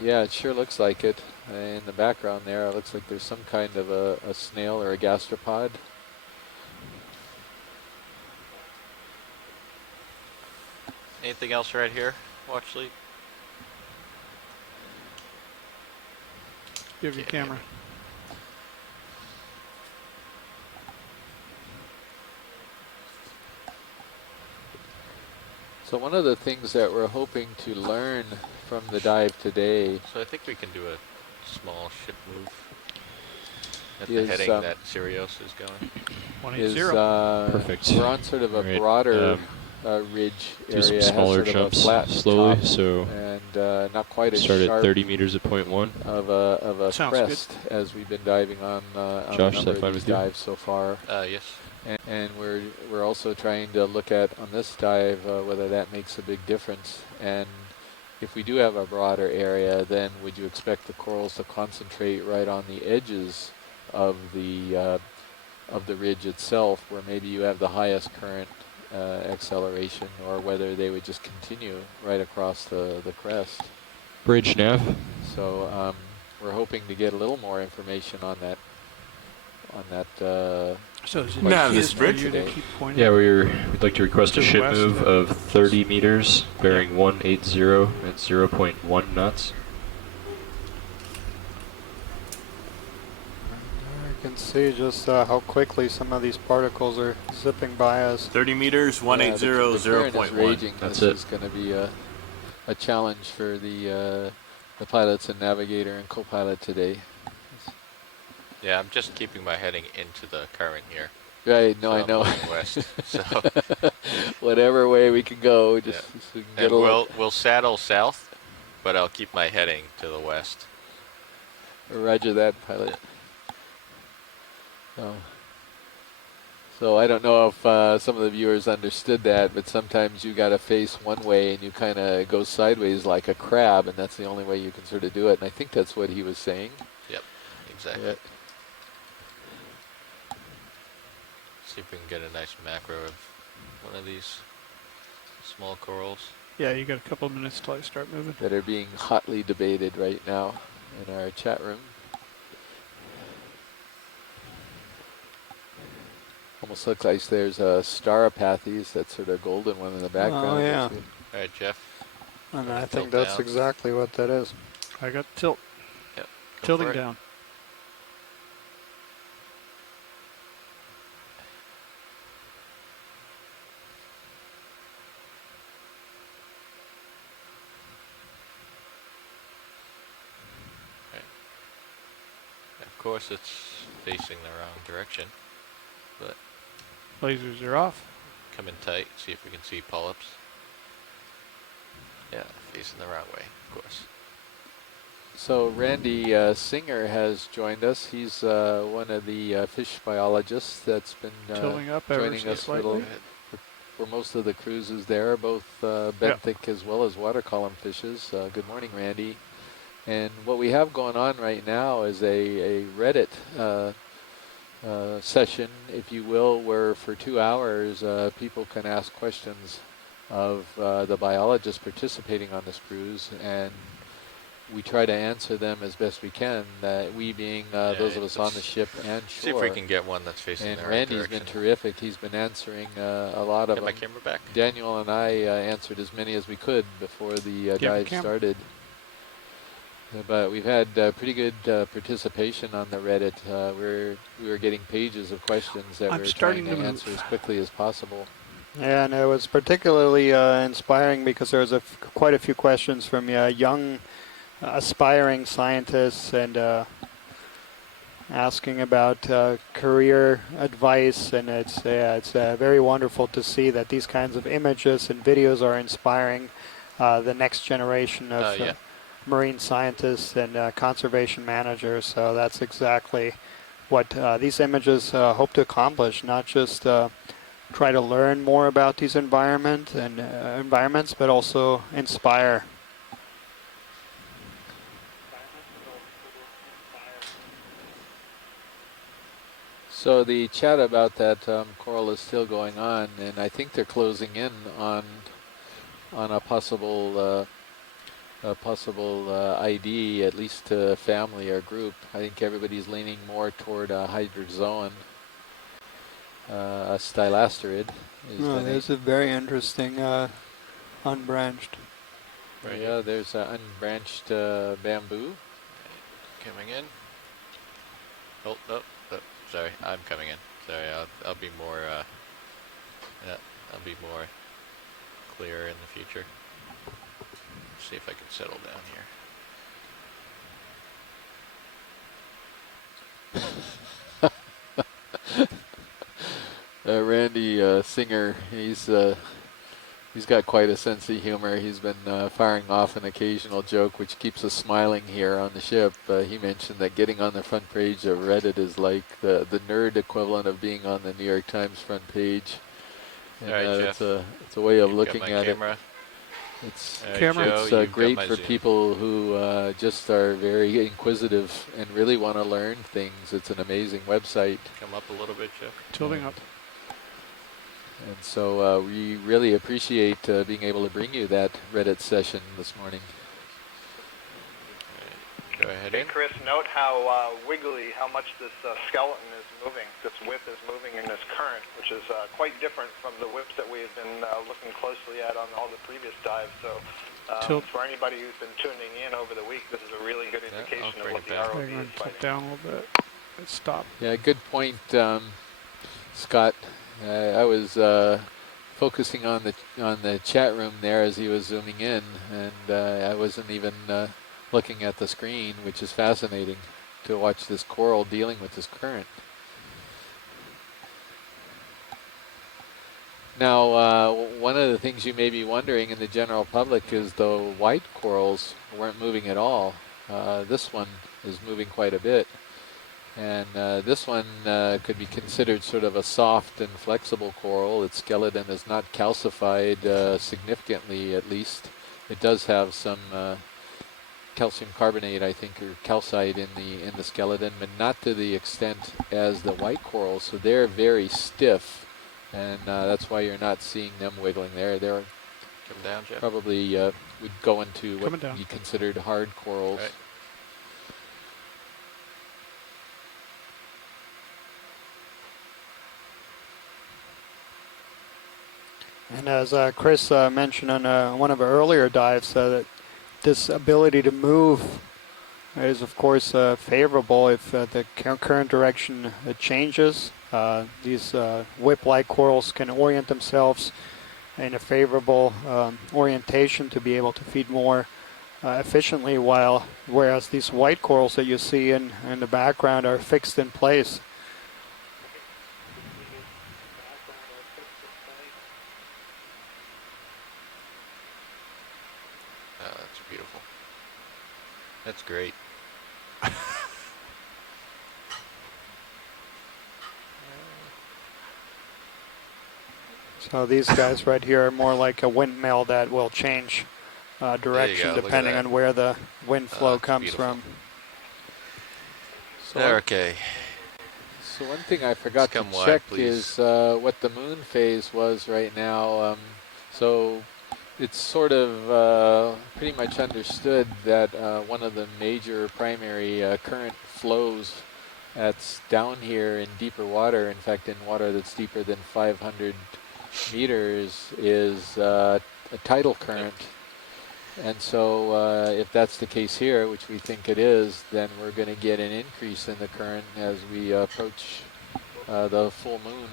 Yeah, it sure looks like it. In the background there, it looks like there's some kind of a snail or a gastropod. Anything else right here, Watchley? you have your camera. So one of the things that we're hoping to learn from the dive today, so I think we can do a small ship move at the heading that Sirius is going. 180. Perfect. We're on sort of a broader ridge area. Do some smaller jumps slowly, top, so and not quite as start sharp at 30 meters at point 1 of a Sounds crest as we've been diving on a Josh, number is that fine of these with you? dives so far. Yes. And we're also trying to look at on this dive whether that makes a big difference. And if we do have a broader area, then would you expect the corals to concentrate right on the edges of the ridge itself, where maybe you have the highest current acceleration, or whether they would just continue right across the crest? Bridge nav. So we're hoping to get a little more information on that. So is it Nav this bridge today? Keep pointing? Yeah, we'd like to request To a the ship west. move of 30 meters, bearing 180 at 0.1 knots. You can see just how quickly some of these particles are zipping by us. 30 meters, 180, the current is 0.1. raging. That's this it. is going to be a challenge for the pilots and navigator and co-pilot today. Yeah, I'm just keeping my heading into the current here. Right, no, so I I'm know. moving west. So Whatever way we can go, just yeah. so we can And get a look. we'll saddle south, but I'll keep my heading to the west. Roger that, pilot. Yeah. So I don't know if some of the viewers understood that, but sometimes you got to face one way and you kind of go sideways like a crab, and that's the only way you can sort of do it. And I think that's what he was saying. Yep, exactly. Yeah. See if we can get a nice macro of one of these small corals. Yeah, you got a couple of minutes till I start moving. That are being hotly debated right now in our chat room. Almost looks like there's a Staropathes, that sort of golden one in the background. Oh, yeah. All right, Jeff. And I Tilt think that's down. exactly what that is. I got tilt. Yep. Go Tilting for it. down. Of course, it's facing the wrong direction, but Lasers are off. come in tight, see if we can see polyps. Yeah, facing the wrong way, of course. So Randy Singer has joined us. He's one of the fish biologists that's been Tilting up ever joining so us slightly. for most of the cruises there, both benthic as well as water column fishes. Good morning, Randy. And what we have going on right now is a Reddit session, if you will, where for 2 hours people can ask questions of the biologists participating on this cruise, and we try to answer them as best we can, we being those of us on the ship and shore. See if we can get one that's facing And the right Randy's direction. been terrific. He's been answering a lot of Get my them. camera back. Daniel and I answered as many as we could before the Give me dive camera. started. But we've had pretty good participation on the Reddit. We were getting pages of questions that I'm we were starting trying to to answer move. as quickly as possible. Yeah, and it was particularly inspiring because there was quite a few questions from young aspiring scientists and asking about career advice, and it's very wonderful to see that these kinds of images and videos are inspiring the next generation of Yeah. marine scientists and conservation managers. So that's exactly what these images hope to accomplish, not just try to learn more about these environments, but also inspire. So the chat about that coral is still going on, and I think they're closing in on a possible ID, at least to family or group. I think everybody's leaning more toward a hydrozoan, a stylasterid. There's a very interesting unbranched. Right Yeah, there's an unbranched bamboo. Coming in. Oh, sorry, I'm coming in. Sorry, I'll be more. I'll be more clear in the future. See if I can settle down here. Randy Singer, he's got quite a sense of humor. He's been firing off an occasional joke, which keeps us smiling here on the ship. He mentioned that getting on the front page of Reddit is like the nerd equivalent of being on the New York Times front page. And, All right, Jeff. it's a way of You've looking got my at camera. it. It's Camera. Joe, It's you've got great my for Zoom. people who just are very inquisitive and really want to learn things. It's an amazing website. Come up a little bit, Jeff. Tilting up. And so we really appreciate being able to bring you that Reddit session this morning. Go ahead Hey, in. Chris, note how wiggly, how much this skeleton is moving. This whip is moving in this current, which is quite different from the whips that we have been looking closely at on all the previous dives. So for anybody who's been tuning in over the week, this is a really good indication of bring what it the back. ROV Hang on, is tilt fighting. down a little bit. Let's stop. Yeah, good point, Scott. I was focusing on the chat room there as he was zooming in, and I wasn't even looking at the screen, which is fascinating to watch this coral dealing with this current. Now, one of the things you may be wondering in the general public is the white corals weren't moving at all. This one is moving quite a bit. And this one could be considered sort of a soft and flexible coral. Its skeleton is not calcified significantly, at least. It does have some calcium carbonate, I think, or calcite in the skeleton, but not to the extent as the white corals. So they're very stiff, and that's why you're not seeing them wiggling there. They're Come down, Jeff. probably would go into what Coming down. you considered hard corals. Right. And as Chris mentioned on one of our earlier dives, that this ability to move is, of course, favorable if the current direction changes. These whip-like corals can orient themselves in a favorable orientation to be able to feed more efficiently, whereas these white corals that you see in the background are fixed in place. Oh, that's beautiful. That's great. So these guys right here are more like a windmill that will change direction Look at depending that. on where the wind flow That's comes beautiful. from. So Okay. So one thing I forgot to come wide, check please. is what the moon phase was right now. So it's sort of pretty much understood that one of the major primary current flows that's down here in deeper water, in fact in water that's deeper than 500 meters, is a tidal current. And so if that's the case here, which we think it is, then we're going to get an increase in the current as we approach the full moon.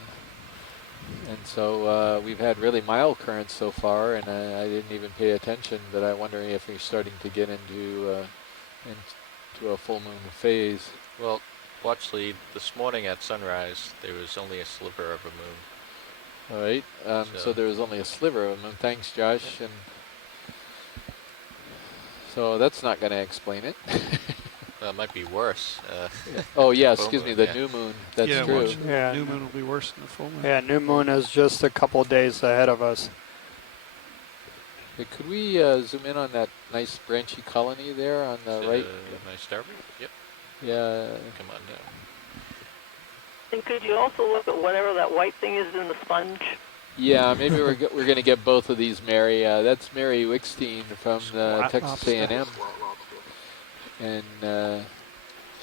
And so we've had really mild currents so far, and I didn't even pay attention, but I'm wondering if we're starting to get into a full moon phase. Well, Watchley, this morning at sunrise, there was only a sliver of a moon. All right, so there was only a sliver of a moon. Thanks, Josh. And so that's not going to explain it. Well, it might be worse. Oh, yeah, full excuse me, moon, the yeah. new moon. That's yeah, true. watch, the Yeah. new moon will be worse than the full moon. Yeah, new moon is just a couple days ahead of us. Hey, could we zoom in on that nice branchy colony there on the right? My starboard? Yep. Yeah. Come on down. And could you also look at whatever that white thing is in the sponge? Yeah, maybe we're going to get both of these, Mary. That's Mary Wickstein from Texas A&M. And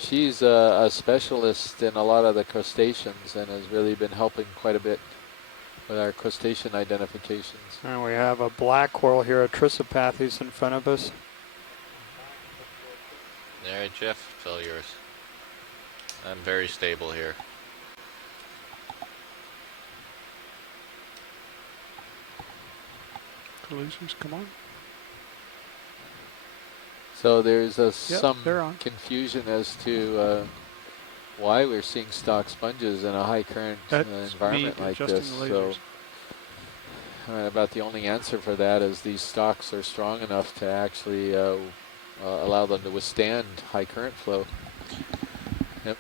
she's a specialist in a lot of the crustaceans and has really been helping quite a bit with our crustacean identifications. And we have a black coral here, a Trisopathes, in front of us. All right, Jeff, it's all yours. I'm very stable here. Collisions, come on. So there's some they're on. confusion as to why we're seeing stock sponges in a high current That's environment me like adjusting this. the So lasers. about the only answer for that is these stocks are strong enough to actually allow them to withstand high current flow. Yep.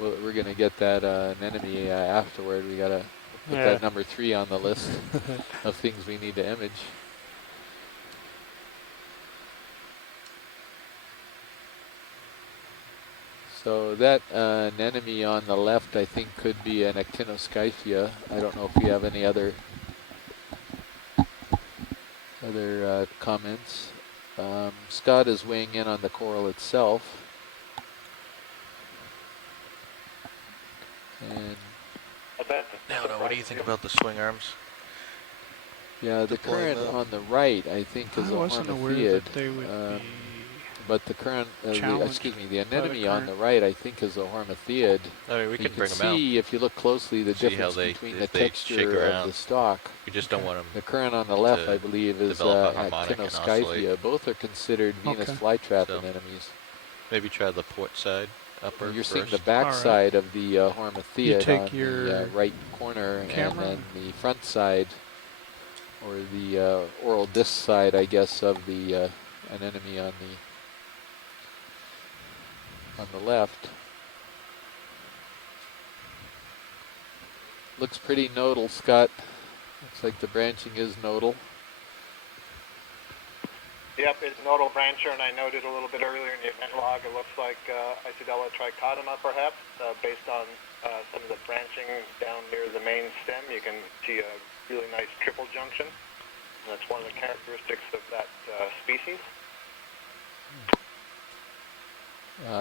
Well, we're going to get that anemone afterward. We got to put Yeah. that number 3 on the list of things we need to image. So that anemone on the left, I think, could be an actinoscyphia. I don't know if we have any other comments. Scott is weighing in on the coral itself. And Now, what do you think about the swing arms? yeah, the current on the right, I think, is I a wasn't aware hornithiid. that they would be But the current, challenged excuse me, the by the anemone on the current. right, I think, is a hornithiid. I mean, we You can bring them out. see, if you look closely, the See how difference they- between if the they shake texture of around. the stalk. We just don't want them. The current on the left, to I believe, is develop a harmonic and actinoscyphia. oscillate. Both are considered Venus Okay. flytrap So- anemones. Maybe try the port side. upper You're seeing first. the back side of the You Hormathiid take on the your right corner, camera. and then the front side, or the oral disc side, I guess, of the anemone on the left. Looks pretty nodal, Scott. Looks like the branching is nodal. Yep, it's nodal brancher, and I noted a little bit earlier in the event log, it looks like Isidella trichotoma, perhaps, based on some of the branching down near the main stem. You can see a really nice triple junction. And that's one of the characteristics of that species.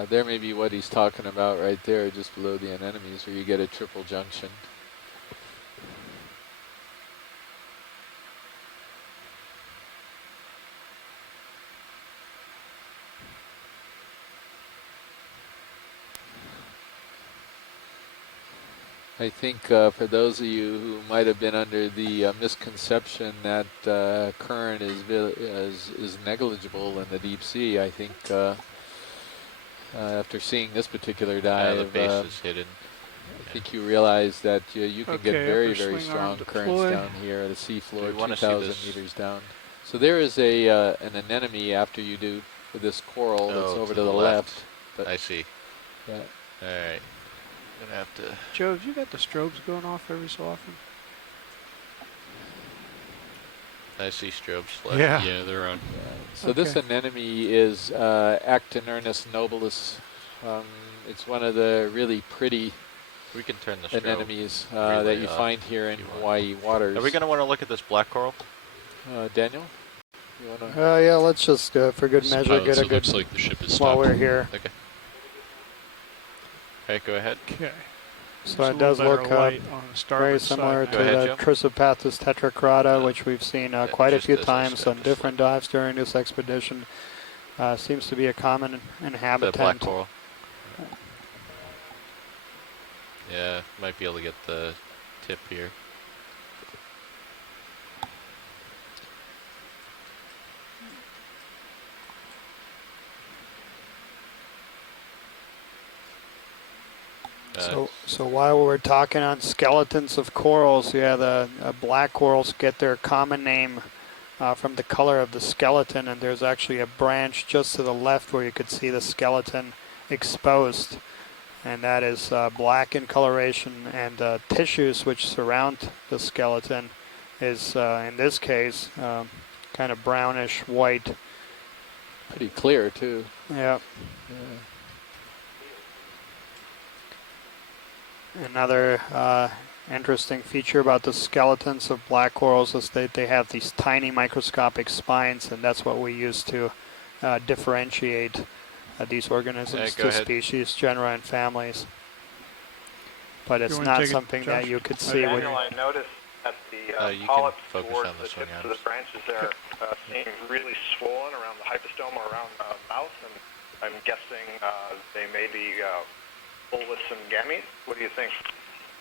There may be what he's talking about right there, just below the anemones, where you get a triple junction. I think for those of you who might have been under the misconception that current is negligible in the deep sea, I think after seeing this particular dive, the base is hidden. I think you realize that you can get very, very upper swing strong arm currents deploy. down here at the sea floor, wanna 2,000 see this? meters down. So there is an anemone after you do with this coral that's over to the left. But I see. Yeah. All right. I'm gonna have to. Joe, have you got the strobes going off every so often? I see strobes flash. Yeah, they're on. So this anemone is Actinurnus nobilis. It's one of the really pretty We can turn the strobe anemones relay that you off find here in if you want. Hawaii waters. Are we going to want to look at this black coral? Daniel? You wanna? Yeah, let's just, for good So measure, pilots, get a it good, looks like the ship is while stopped. we're here. Okay. Okay, go ahead. Okay. So it does look on the very starboard similar side. to Go ahead, the Joe. Chrysopathus tetracrata, which we've seen quite a just few this, times just on this different dives during this expedition. Seems to be a common The inhabitant. black coral. Yeah, might be able to get the tip here. So while we're talking on skeletons of corals, yeah, the black corals get their common name from the color of the skeleton, and there's actually a branch just to the left where you could see the skeleton exposed, and that is black in coloration, and tissues which surround the skeleton is, in this case, kind of brownish white. Pretty clear, too. Yeah. Another interesting feature about the skeletons of black corals is that they have these tiny microscopic spines, and that's what we use to differentiate these organisms to species, genera, and families. But it's not something that you could see. Daniel, I noticed that the polyps towards the tips of the branches there seem really swollen around the hypostome or around the mouth, and I'm guessing they may be full with some gametes. What do you think?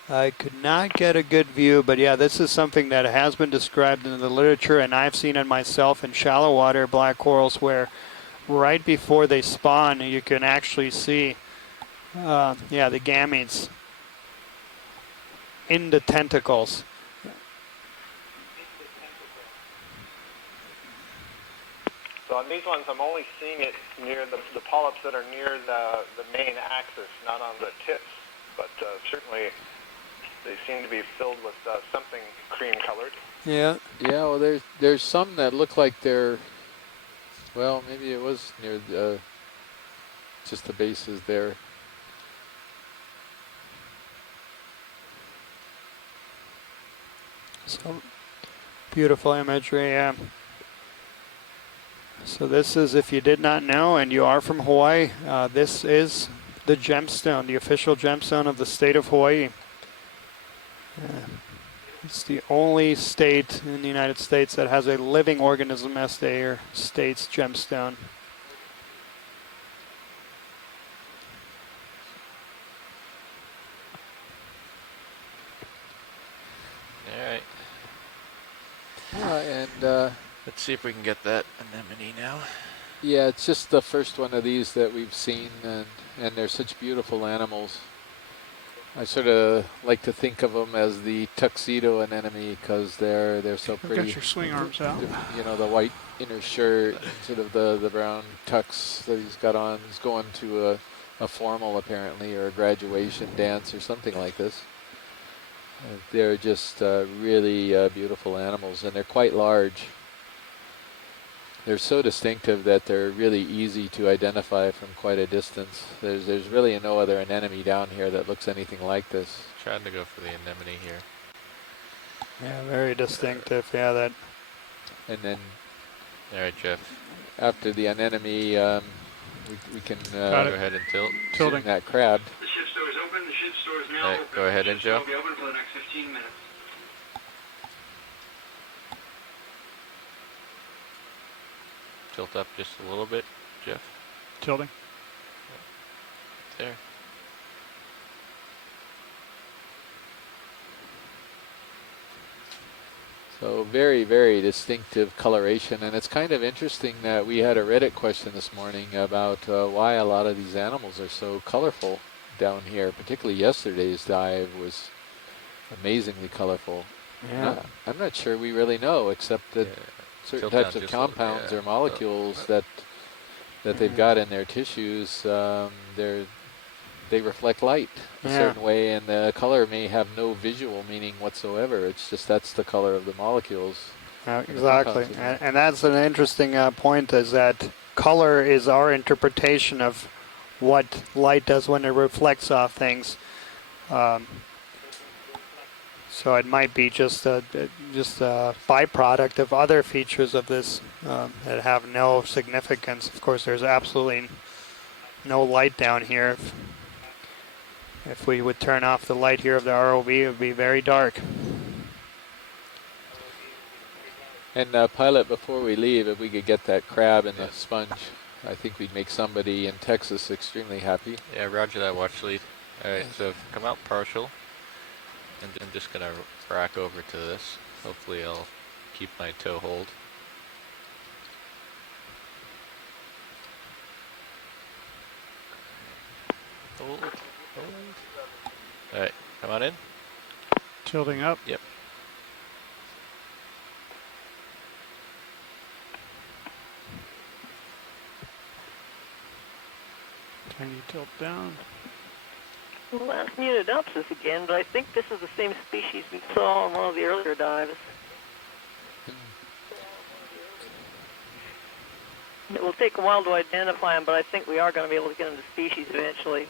I could not get a good view, but yeah, this is something that has been described in the literature, and I've seen it myself in shallow water black corals where right before they spawn, you can actually see, the gametes in the tentacles. So on these ones, I'm only seeing it near the polyps that are near the main axis, not on the tips. But certainly, they seem to be filled with something cream-colored. Yeah. Yeah. Well, there's some that look like they're. Well, maybe it was near just the bases there. So beautiful imagery. Yeah. So this is, if you did not know and you are from Hawaii, this is the gemstone, the official gemstone of the state of Hawaii. It's the only state in the United States that has a living organism as their state's gemstone. All right. And Let's see if we can get that anemone now. Yeah, it's just the first one of these that we've seen, and they're such beautiful animals. I sort of like to think of them as the tuxedo anemone because they're so pretty. Got your swing arms out. You know, the white inner shirt, sort of the brown tux that he's got on. He's going to a formal apparently, or a graduation dance or something like this. They're just really beautiful animals, and they're quite large. They're so distinctive that they're really easy to identify from quite a distance. There's really no other anemone down here that looks anything like this. Trying to go for the anemone here. Yeah, very distinctive. Yeah, that. And then, all right, Jeff. After the anemone, we can go ahead and tilt. Tilting that crab. The ship store is open. The ship store is now open. Go ahead, Joe. It'll be open for the next 15 minutes. Tilt up just a little bit, Jeff. Tilting. There. So very, very distinctive coloration, and it's kind of interesting that we had a Reddit question this morning about why a lot of these animals are so colorful down here. Particularly yesterday's dive was amazingly colorful. Yeah. I'm not sure we really know, except that certain types of compounds or molecules that they've got in their tissues, they reflect light a certain way, and the color may have no visual meaning whatsoever. It's just that's the color of the molecules. Exactly, and that's an interesting point, is that color is our interpretation of what light does when it reflects off things. So it might be just a byproduct of other features of this that have no significance. Of course, there's absolutely no light down here. If we would turn off the light here of the ROV, it would be very dark. And pilot, before we leave, if we could get that crab and the sponge, I think we'd make somebody in Texas extremely happy. Yeah, roger that, watch lead. All right, so come out partial. And I'm just going to rack over to this. Hopefully I'll keep my toe hold. Alright, come on in. Tilting up. Yep. Tiny tilt down. Well, that's Munidopsis again, but I think this is the same species we saw on one of the earlier dives. It will take a while to identify them, but I think we are going to be able to get them to species eventually.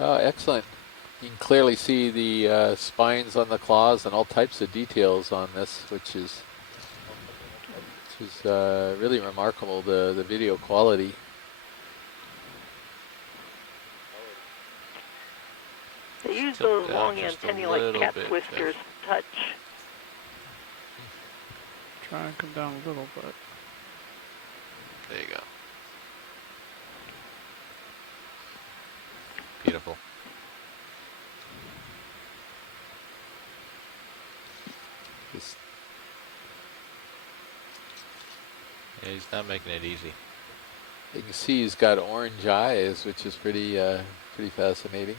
Oh, excellent. You can clearly see the spines on the claws and all types of details on this, which is really remarkable, the video quality. They use those long antennae like cat twisters to touch. Try and come down a little bit. There you go. Beautiful. Yeah, he's not making it easy. You can see he's got orange eyes, which is pretty fascinating.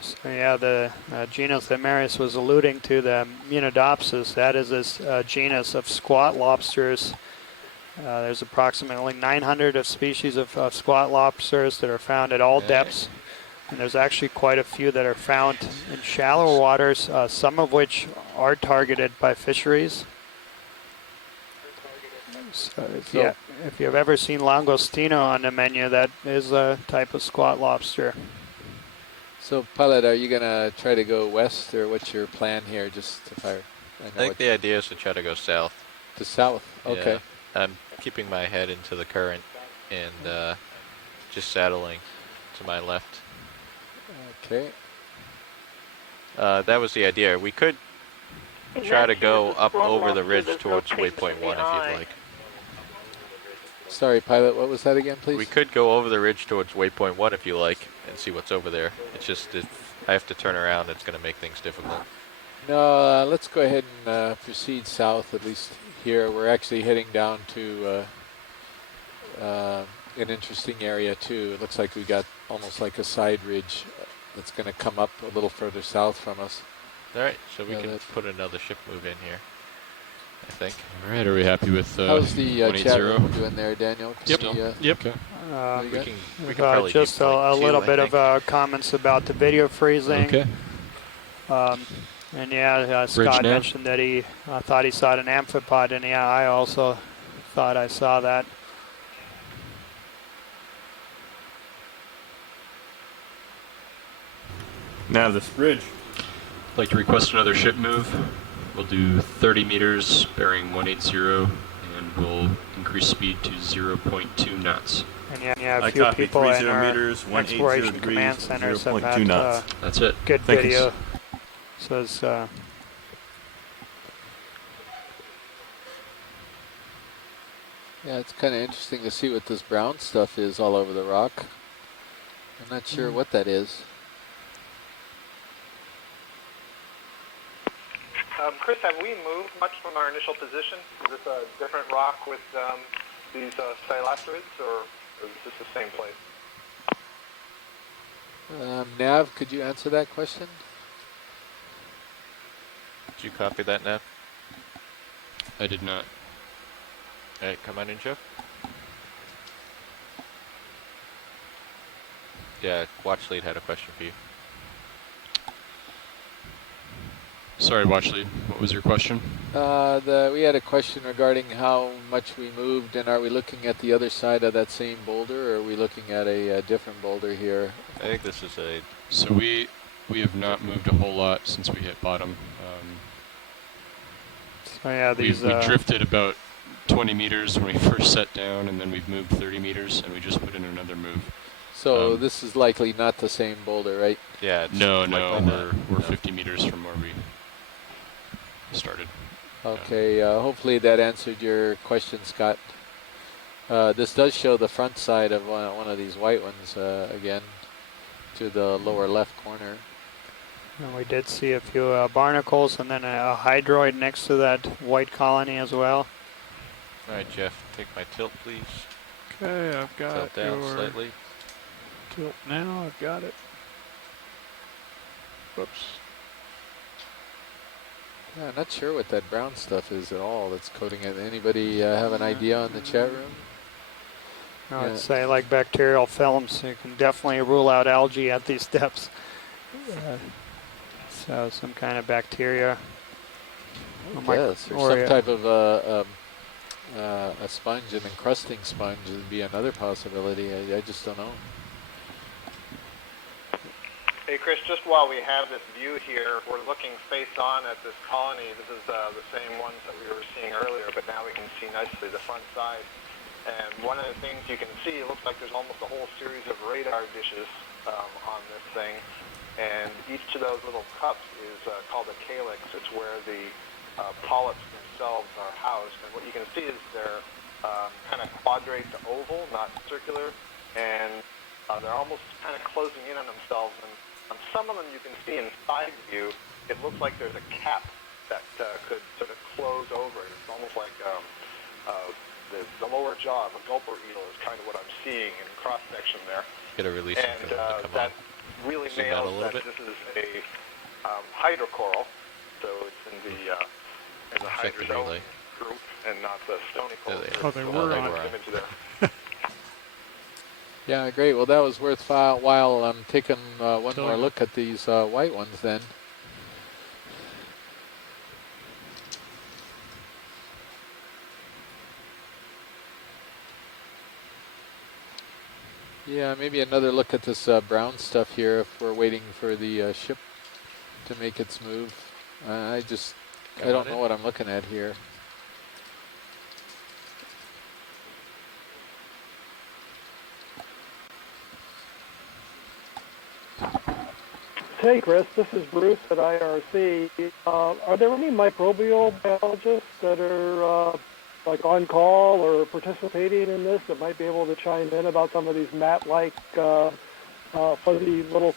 So yeah, the genus that Marius was alluding to, the Munidopsis, that is this genus of squat lobsters. There's approximately 900 of species of squat lobsters that are found at all depths. And there's actually quite a few that are found in shallow waters, some of which are targeted by fisheries. So if you've ever seen langostino on the menu, that is a type of squat lobster. So, pilot, are you going to try to go west, or what's your plan here? Just if I think the idea is to try to go south. To south, okay. Yeah. I'm keeping my head into the current and just saddling to my left. Okay. That was the idea. We could try to go up over the ridge towards waypoint 1 if you'd like. Sorry, pilot, what was that again, please? We could go over the ridge towards waypoint 1 if you like and see what's over there. It's just if I have to turn around, it's going to make things difficult. No, let's go ahead and proceed south, at least here. We're actually heading down to an interesting area too. It looks like we got almost like a side ridge that's going to come up a little further south from us. All right, so we can put another ship move in here, I think. All right, are we happy with how's the 180? chat room doing there, Daniel? Yep. Yep. Okay. We can probably just do a 0.2, little I bit think. of comments about the video freezing. Okay. And yeah, Scott nav. mentioned that he thought he saw an amphipod, and yeah, I also thought I saw that. Now this bridge. I'd like to request another ship move. We'll do 30 meters, bearing 180, and we'll increase speed to 0.2 knots. And yeah, a I few copy people 30 in our meters, 180 exploration degrees, command centers have 0.2 had knots. That's it. good Thank you. video. Says Yeah, it's kind of interesting to see what this brown stuff is all over the rock. I'm not sure what that is. Chris, have we moved much from our initial position? Is this a different rock with these stylasterids, or is this the same place? Nav, could you answer that question? Did you copy that, Nav? I did not. All right, come on in, Jeff. Yeah, Watch Lead had a question for you. Sorry, Watch Lead. What was your question? We had a question regarding how much we moved, and are we looking at the other side of that same boulder, or are we looking at a different boulder here? I think this is a... So we have not moved a whole lot since we hit bottom. so yeah, We these drifted about 20 meters when we first set down, and then we've moved 30 meters, and we just put in another move. So this is likely not the same boulder, right? Yeah, it's No, likely we're 50 meters from where we started. Okay, hopefully that answered your question, Scott. This does show the front side of one of these white ones again, to the lower left corner. and we did see a few barnacles, and then a hydroid next to that white colony as well. All right, Jeff, take my tilt, please. Okay, I've got Tilt down your slightly. tilt now. I've got it. Whoops. Yeah, I'm not sure what that brown stuff is at all that's coating it. Anybody have an idea on the chat room? I would say like bacterial films. You can definitely rule out algae at these depths. So some kind of bacteria. Yes, or some type of a sponge, an encrusting sponge would be another possibility. I just don't know. Hey, Chris, just while we have this view here, we're looking face on at this colony. This is the same ones that we were seeing earlier, but now we can see nicely the front side. And one of the things you can see, it looks like there's almost a whole series of radar dishes on this thing. And each of those little cups is called a calyx. It's where the polyps themselves are housed. And what you can see is they're kind of quadrate to oval, not circular. And they're almost kind of closing in on themselves. And on some of them you can see in side view, it looks like there's a cap that could sort of close over it. It's almost like the lower jaw of a gulper eel is kind of what I'm seeing in cross-section there. Get a release and to come that on. really Zoom out a nails little that bit. this is a hydrocoral, so it's in the Check the hydrozone relay. group and not the stony coral. There they Oh, they are. were They on. were on. Image there. Yeah, great. Well, that was worthwhile. I'm taking one more Totally. look at these white ones then. Yeah, maybe another look at this brown stuff here if we're waiting for the ship to make its move. I don't know what I'm looking at here. Hey, Chris, this is Bruce at IRC. Are there any microbial biologists that are like on call or participating in this that might be able to chime in about some of these mat-like fuzzy little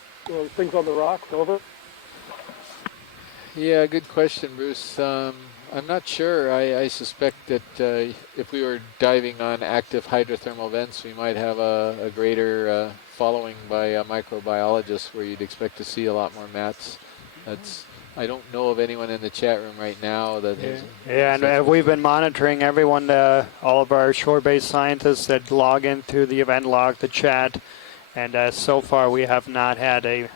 things on the rocks? Over. Yeah, good question, Bruce. I'm not sure. I suspect that if we were diving on active hydrothermal vents, we might have a greater following by microbiologists where you'd expect to see a lot more mats. I don't know of anyone in the chat room right now that has... Yeah, and we've been monitoring everyone, all of our shore-based scientists that log in through the event log, the chat, and so far we have not had a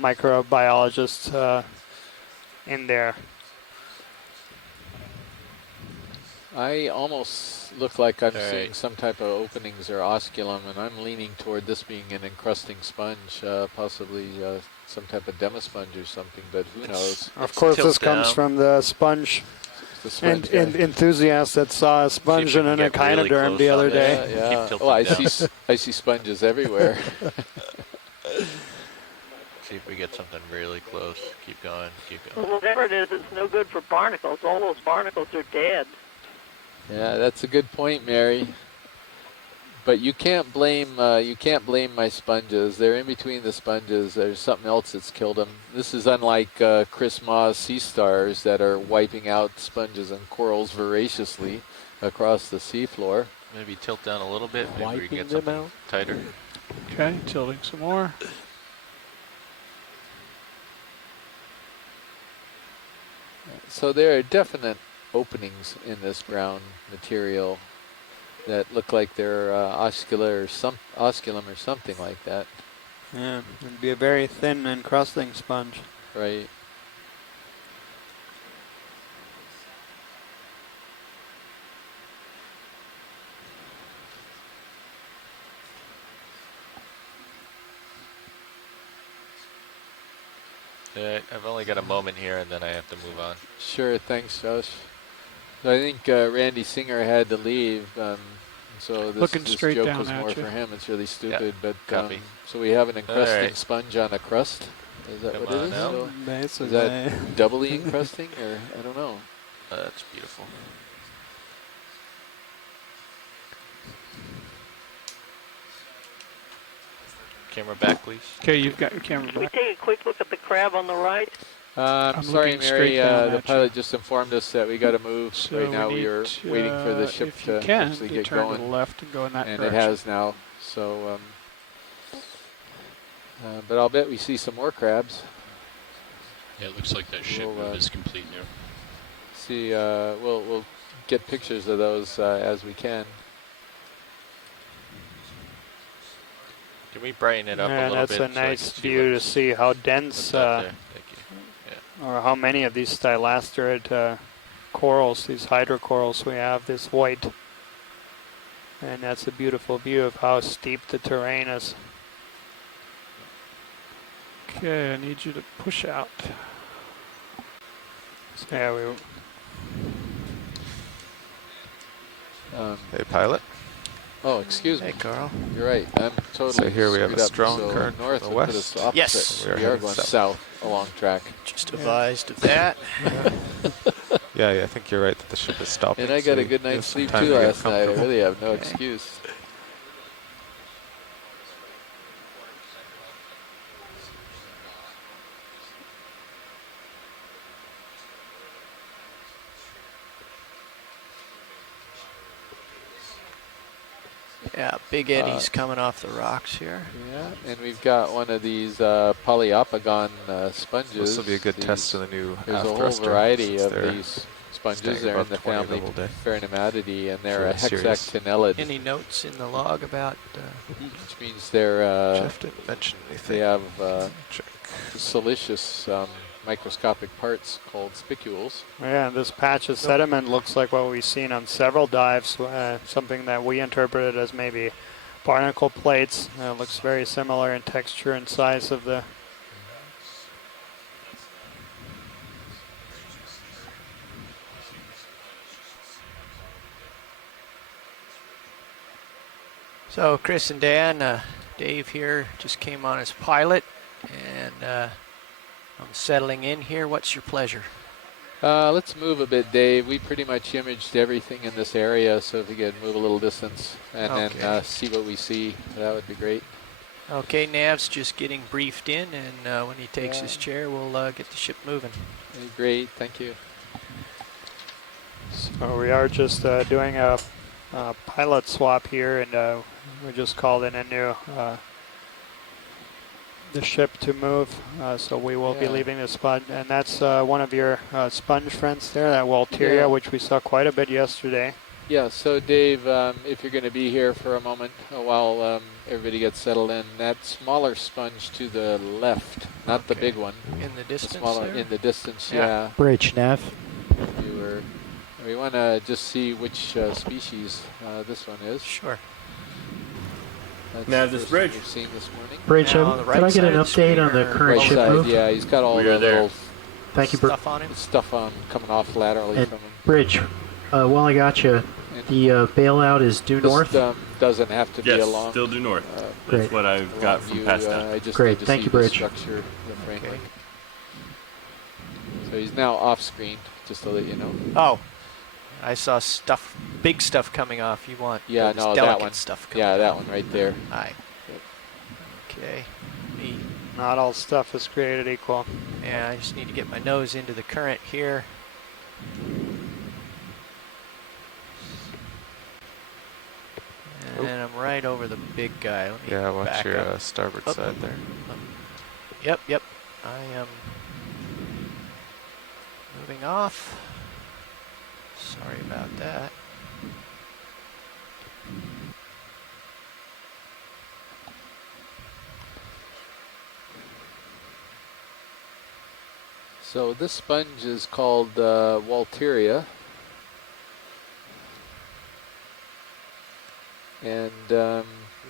microbiologist in there. I almost look like I'm seeing some type of openings or osculum, and I'm leaning toward this being an encrusting sponge, possibly some type of demosponge or something, but who knows? Of course, this comes from the sponge, enthusiast that saw a sponge in an echinoderm the other day. Yeah. Oh, I see sponges everywhere. See if we get something really close. Keep going, keep Well, going. whatever it is, it's no good for barnacles. All those barnacles are dead. Yeah, that's a good point, Mary. But you can't blame my sponges. They're in between the sponges. There's something else that's killed them. This is unlike Chris Maw's sea stars that are wiping out sponges and corals voraciously across the seafloor. Maybe tilt down a little bit. Maybe we Wiping can get them something out. tighter. Okay, tilting some more. So there are definite openings in this brown material that look like they're osculum or something like that. Yeah, it'd be a very thin encrusting sponge. Right. I've only got a moment here, and then I have to move on. Sure, thanks, Josh. So I think Randy Singer had to leave, so this joke down was at more you. for him. It's really stupid, but copy. so we have an encrusting sponge on a crust. Is that Come what it on is? now. So Basically. is that doubly encrusting, or I don't know? That's beautiful. Camera back, please. Okay, you've got your camera Can we back. take a quick look at the crab on the right? I'm sorry, looking Mary. straight down The at pilot just informed us that we got to move. So right now we need, are waiting for the ship if you to can, actually to get turn going. to the left and go in that And direction. it has now. So, but I'll bet we see some more crabs. Yeah, it looks like that ship move is complete now. See, we'll get pictures of those as we can. Can we brighten it up a little that's bit? a nice view to see how dense Thank you. Yeah. or how many of these stylasterid corals, these hydrocorals we have, this white. And that's a beautiful view of how steep the terrain is. Okay, I need you to push out. So yeah, Hey, pilot. Oh, excuse me. Hey, Carl. You're right. I'm totally So here we have a screwed up. strong So current north from the would put west. us opposite. Yes. We are going south along track. Just advised of that. Yeah, I think you're right that the ship is stopping. And I got a good night's sleep too last night. I really have no excuse. Yeah, big eddies coming off the rocks here. Yeah, and we've got one of these Poliopogon sponges. This will be a good test of the new There's aft a whole thruster. variety of They're these sponges. staying They're in above the 20 family level day. Pheronematidae, and they're a For serious. hexactinellid, Any notes in the log about? which means they're Jeff didn't mention anything. they have Check. siliceous microscopic parts called spicules. Yeah, this patch of sediment looks like what we've seen on several dives, something that we interpreted as maybe barnacle plates. Looks very similar in texture and size of the... So Chris and Dan, Dave here just came on as pilot, and I'm settling in here. What's your pleasure? Let's move a bit, Dave. We pretty much imaged everything in this area, so if you could move a little distance and then see what we see, that would be great. Okay, Nav's just getting briefed in, and when he takes his chair, we'll get the ship moving. Great, thank you. So we are just doing a pilot swap here, and we just called in a new the ship to move, so we will be leaving the sponge, and that's one of your sponge friends there, that Walteria, which we saw quite a bit yesterday. Yeah, so Dave, if you're going to be here for a moment while everybody gets settled in, that smaller sponge to the left, not the big one. In the distance smaller there? in the distance, yeah. Bridge, Nav. We want to just see which species this one is. Sure. Nav, this bridge. We've seen this morning. Bridge, could I get an update on the current ship move? Yeah, he's got all the little Thank you, stuff on him. Stuff coming off laterally and from him. Bridge, while I got you, the bailout is due north? Doesn't have to be along. Yes, still due north. Great. That's what I've got from past time. Great, thank you, Bridge. Structure, the framework. So he's now off screen, just to let you know. Oh, I saw stuff, big stuff coming off. You want no, delicate that one. stuff coming that off. one right there. Aye. Okay. Not all stuff is created equal. Yeah, I just need to get my nose into the current here. And I'm right over the big guy. Let me watch back your up. starboard side there. Yep. I am moving off. Sorry about that. So this sponge is called Walteria. And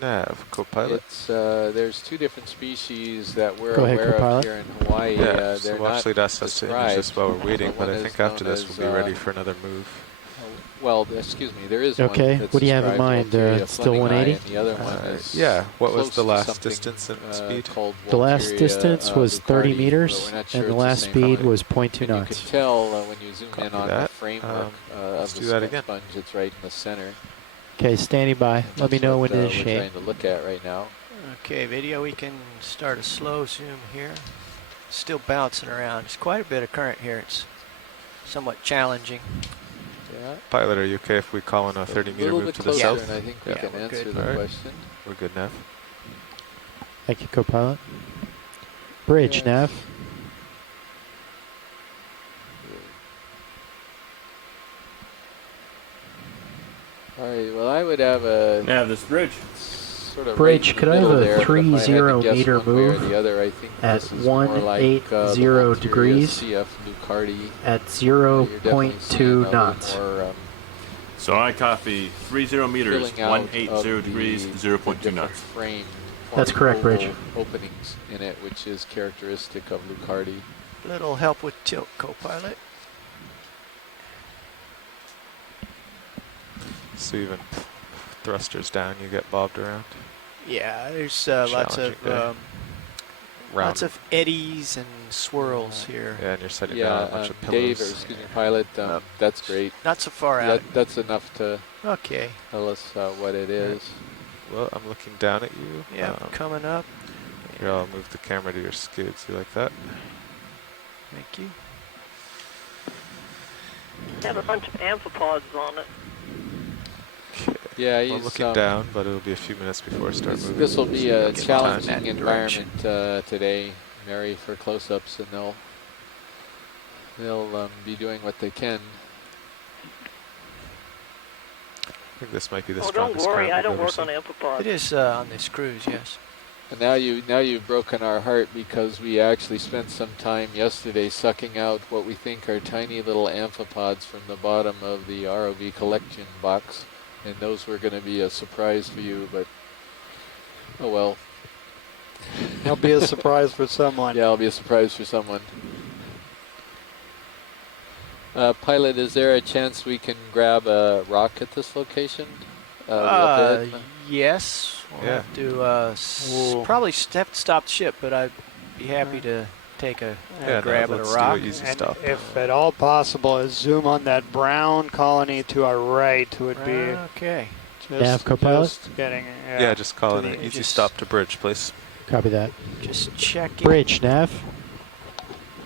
Nav, co-pilot. It's there's two different species that we're Go ahead, aware co-pilot. of here in Hawaii. Yeah, they're so actually that's us to image this while we're waiting, but I think after this we'll be ready for another move. Well, excuse me, there is Okay, one that's what do you have in described, mind? Walteria Still flemmingi, 180? and the other one is yeah, what was close the to last something, distance and speed? called The last Walteria, distance was 30 Lucardi, meters, but we're not sure and the it's last same speed color. was 0.2 And you knots. can tell when you zoom in Copy on that. the framework Let's of do the that again. sponge. It's right in the center. Okay, standing by. Let me know when it is we're shape. trying to look at right now. Okay, video, we can start a slow zoom here. Still bouncing around. There's quite a bit of current here. It's somewhat challenging. Yeah. Pilot, are you okay if we call in a 30-meter move to the closer, south? and I think we can answer good. the question. We're good, Nav. Thank you, co-pilot. Bridge, Nav. All right. Well, I would have a Nav, this bridge. sort of Bridge, right in could the I have middle a there, but if I had to 30 guess meter one way or move the other, I think at this is more like, the 180 Walteria degrees CF Lucardi. at You're definitely seeing a 0.2 little knots? more, So I copy 30 meters, filling out 180 of degrees, the 0.2 different knots. frame That's forming correct, Bridge. oval openings in it, which is characteristic of Lucardi. Little help with tilt, co-pilot. So even thrusters down, you get bobbed around. Yeah, there's lots Challenging of day. lots of eddies and swirls here. Yeah, and you're setting down a bunch of Dave, pillows. or excuse me, pilot, that's great. Not so far out. That's enough to Okay. tell us what it is. Well, I'm looking down at you. Yeah, coming up. Here, I'll move the camera to your skids. You like that? Thank you. Have a bunch of amphipods on it. Yeah, I'm he's looking down, but it'll be a few minutes before I start moving. This will be a Get challenging in that environment today, Mary, for close-ups, and they'll be doing what they can. I think this might be the Oh, don't strongest worry, current I we've don't ever work seen. on amphipods. It is on this cruise, yes. And now you've broken our heart, because we actually spent some time yesterday sucking out what we think are tiny little amphipods from the bottom of the ROV collection box, and those were going to be a surprise for you, but oh well. It'll be a surprise for someone. Yeah, it'll be a surprise for someone. Pilot, is there a chance we can grab a rock at this location? Yes. We'll have to probably have to stop the ship, but I'd be happy to take a grab at a rock. And if at all possible, a zoom on that brown colony to our right would be Okay. Nav co-pilot? Just getting, Yeah, just calling an easy stop to bridge, please. Copy that. Just checking. Bridge, Nav.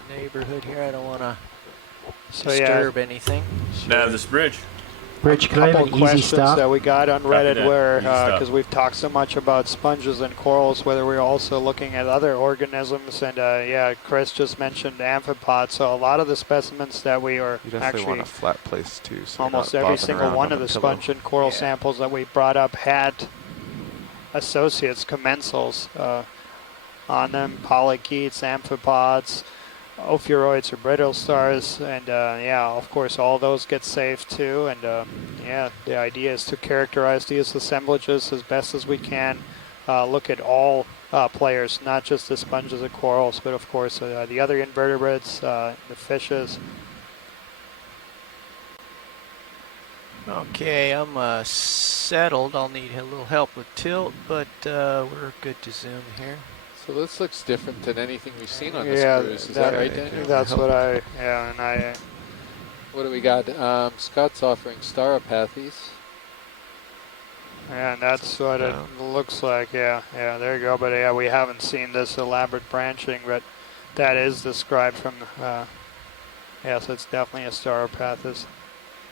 Neighborhood here. I don't want to So disturb anything. Nav this bridge. Bridge, can I have an easy questions stop? that we got on Reddit that. where, Easy stop. because we've talked so much about sponges and corals, whether we're also looking at other organisms. And yeah, Chris just mentioned amphipods. So a lot of the specimens that we are You definitely actually want a flat place too. So almost you're not every bobbing single around one on of the a pillow. sponge and coral samples that we brought up had associates, commensals on them, polychaetes, amphipods, ophiuroids or brittle stars, and yeah, of course all those get saved too. And yeah, the idea is to characterize these assemblages as best as we can, look at all players, not just the sponges and corals, but of course the other invertebrates, the fishes. Okay, I'm settled. I'll need a little help with tilt, but we're good to zoom here. So this looks different than anything we've seen on this Yeah, cruise. Is that right, Daniel? That's what and What do we got? Scott's offering Staropathes. yeah, and that's what it looks like. Yeah, there you go. But yeah, we haven't seen this elaborate branching, but that is described from, yeah, so it's definitely a Staropathes.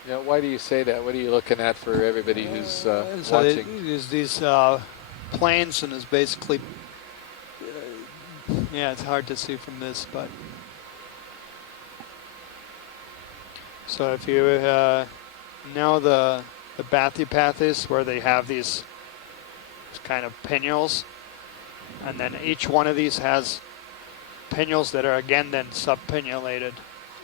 Yeah, why do you say that? What are you looking at for everybody who's So watching? these planes, and is basically, yeah, it's hard to see from this, but so if you know the Bathypathes, where they have these kind of pinnules, and then each one of these has pinnules that are again then subpinnulated.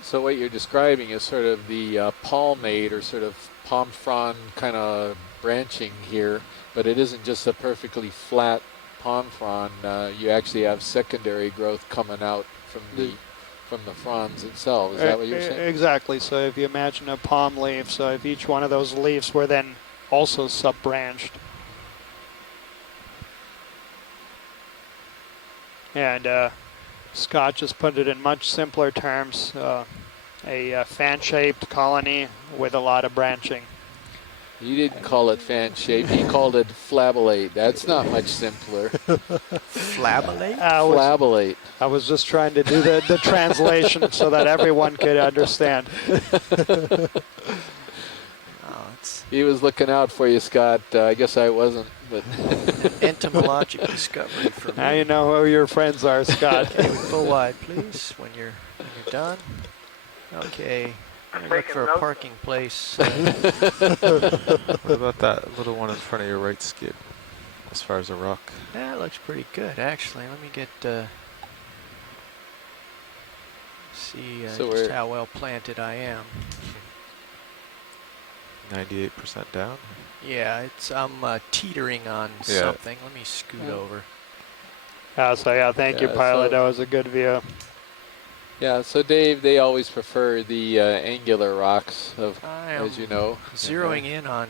So what you're describing is sort of the palmate or sort of palm frond kind of branching here, but it isn't just a perfectly flat palm frond. You actually have secondary growth coming out from the fronds itself. Is that what you're saying? Exactly. So if you imagine a palm leaf, so if each one of those leaves were then also sub-branched. And Scott just put it in much simpler terms, a fan-shaped colony with a lot of branching. You didn't call it fan-shaped, he called it flabellate. That's not much simpler. Flabellate? Flabellate. I was just trying to do the translation so that everyone could understand. He was looking out for you, Scott. I guess I wasn't, but entomologic discovery for me. Now you know who your friends are, Scott. Okay, full wide, please, when you're done. Okay, look for a parking place. What about that little one in front of your right skid, as far as a rock? That looks pretty good, actually. Let me get see just how well planted I am. 98% down? Yeah, I'm teetering on something. Let me scoot over. So yeah, thank you, pilot. That was a good view. Yeah, so Dave, they always prefer the angular rocks, as you know. Zeroing in on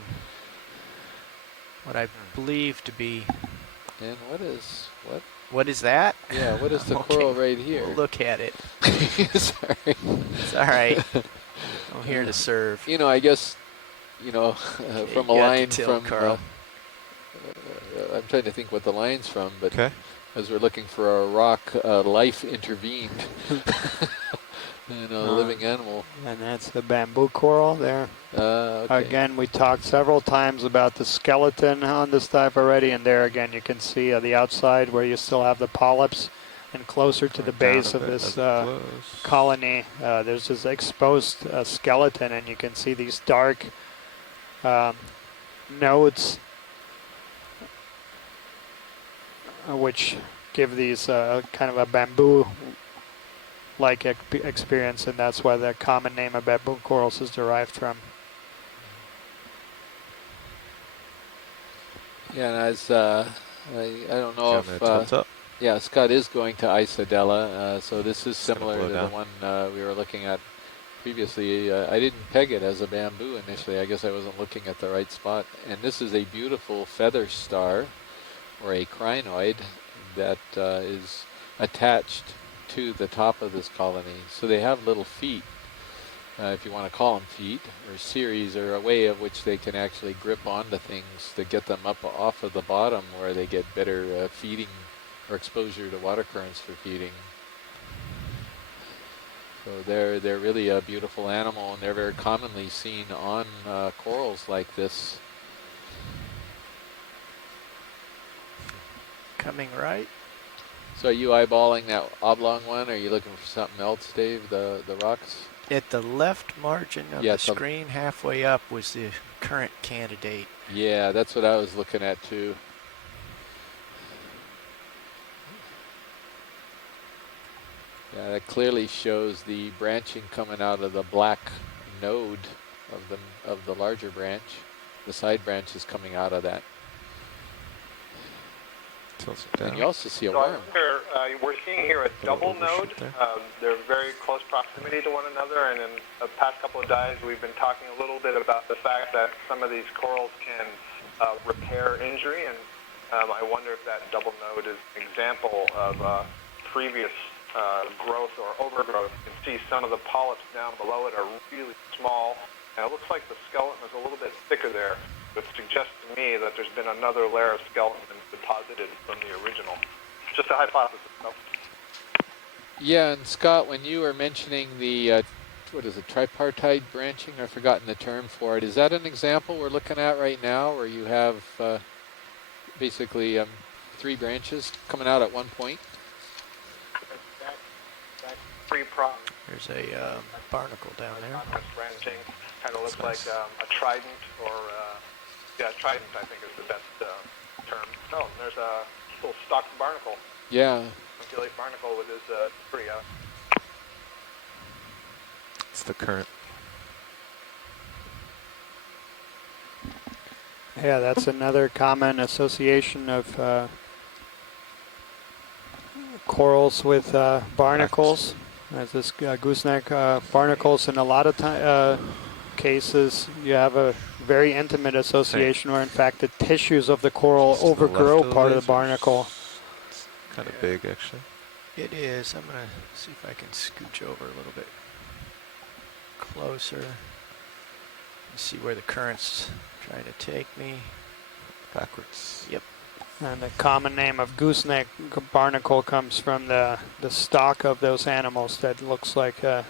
what I believe to be. And what is that? Yeah, what is the coral right here? We'll look at it. Sorry. It's all right. I'm here to serve. You know, I guess, from a line from Carl. I'm trying to think what the line's from, but as we're looking for a rock, life intervened. A living animal. And that's the bamboo coral there. Okay. Again, we talked several times about the skeleton on this type already, and there again you can see the outside where you still have the polyps, and closer to the base of this colony, there's this exposed skeleton, and you can see these dark nodes which give these kind of a bamboo-like experience, and that's why the common name of bamboo corals is derived from. Yeah, and as I don't know if yeah, Scott is going to Isadella, so this is similar to the one we were looking at previously. I didn't peg it as a bamboo initially. I guess I wasn't looking at the right spot. And this is a beautiful feather star, or a crinoid, that is attached to the top of this colony. So they have little feet, if you want to call them feet, or series, or a way of which they can actually grip onto things to get them up off of the bottom where they get better feeding or exposure to water currents for feeding. So they're really a beautiful animal, and they're very commonly seen on corals like this. Coming right. So are you eyeballing that oblong one, or are you looking for something else, Dave, the rocks? At the left margin of the screen, halfway up, was the current candidate. Yeah, that's what I was looking at too. Yeah, that clearly shows the branching coming out of the black node of the larger branch. The side branch is coming out of that. And you also see a worm. We're seeing here a double node. They're very close proximity to one another, and in the past couple of dives we've been talking a little bit about the fact that some of these corals can repair injury, and I wonder if that double node is an example of previous growth or overgrowth. You can see some of the polyps down below it are really small, and it looks like the skeleton is a little bit thicker there, which suggests to me that there's been another layer of skeleton deposited from the original. Just a hypothesis, though. Yeah, and Scott, when you were mentioning the, what is it, tripartite branching? I've forgotten the term for it. Is that an example we're looking at right now, where you have basically 3 branches coming out at one point? There's a barnacle down there. Branching kind of looks like a trident, or trident I think is the best term. Oh, there's a little stalked barnacle. Yeah. Ungulate barnacle with his tree out. It's the current. Yeah, that's another common association of corals with barnacles. As this gooseneck barnacles, in a lot of cases, you have a very intimate association where, in fact, the tissues of the coral overgrow part of the barnacle. It's kind of big, actually. It is. I'm going to see if I can scooch over a little bit closer. See where the current's trying to take me. Backwards. Yep. And the common name of gooseneck barnacle comes from the stalk of those animals that looks like a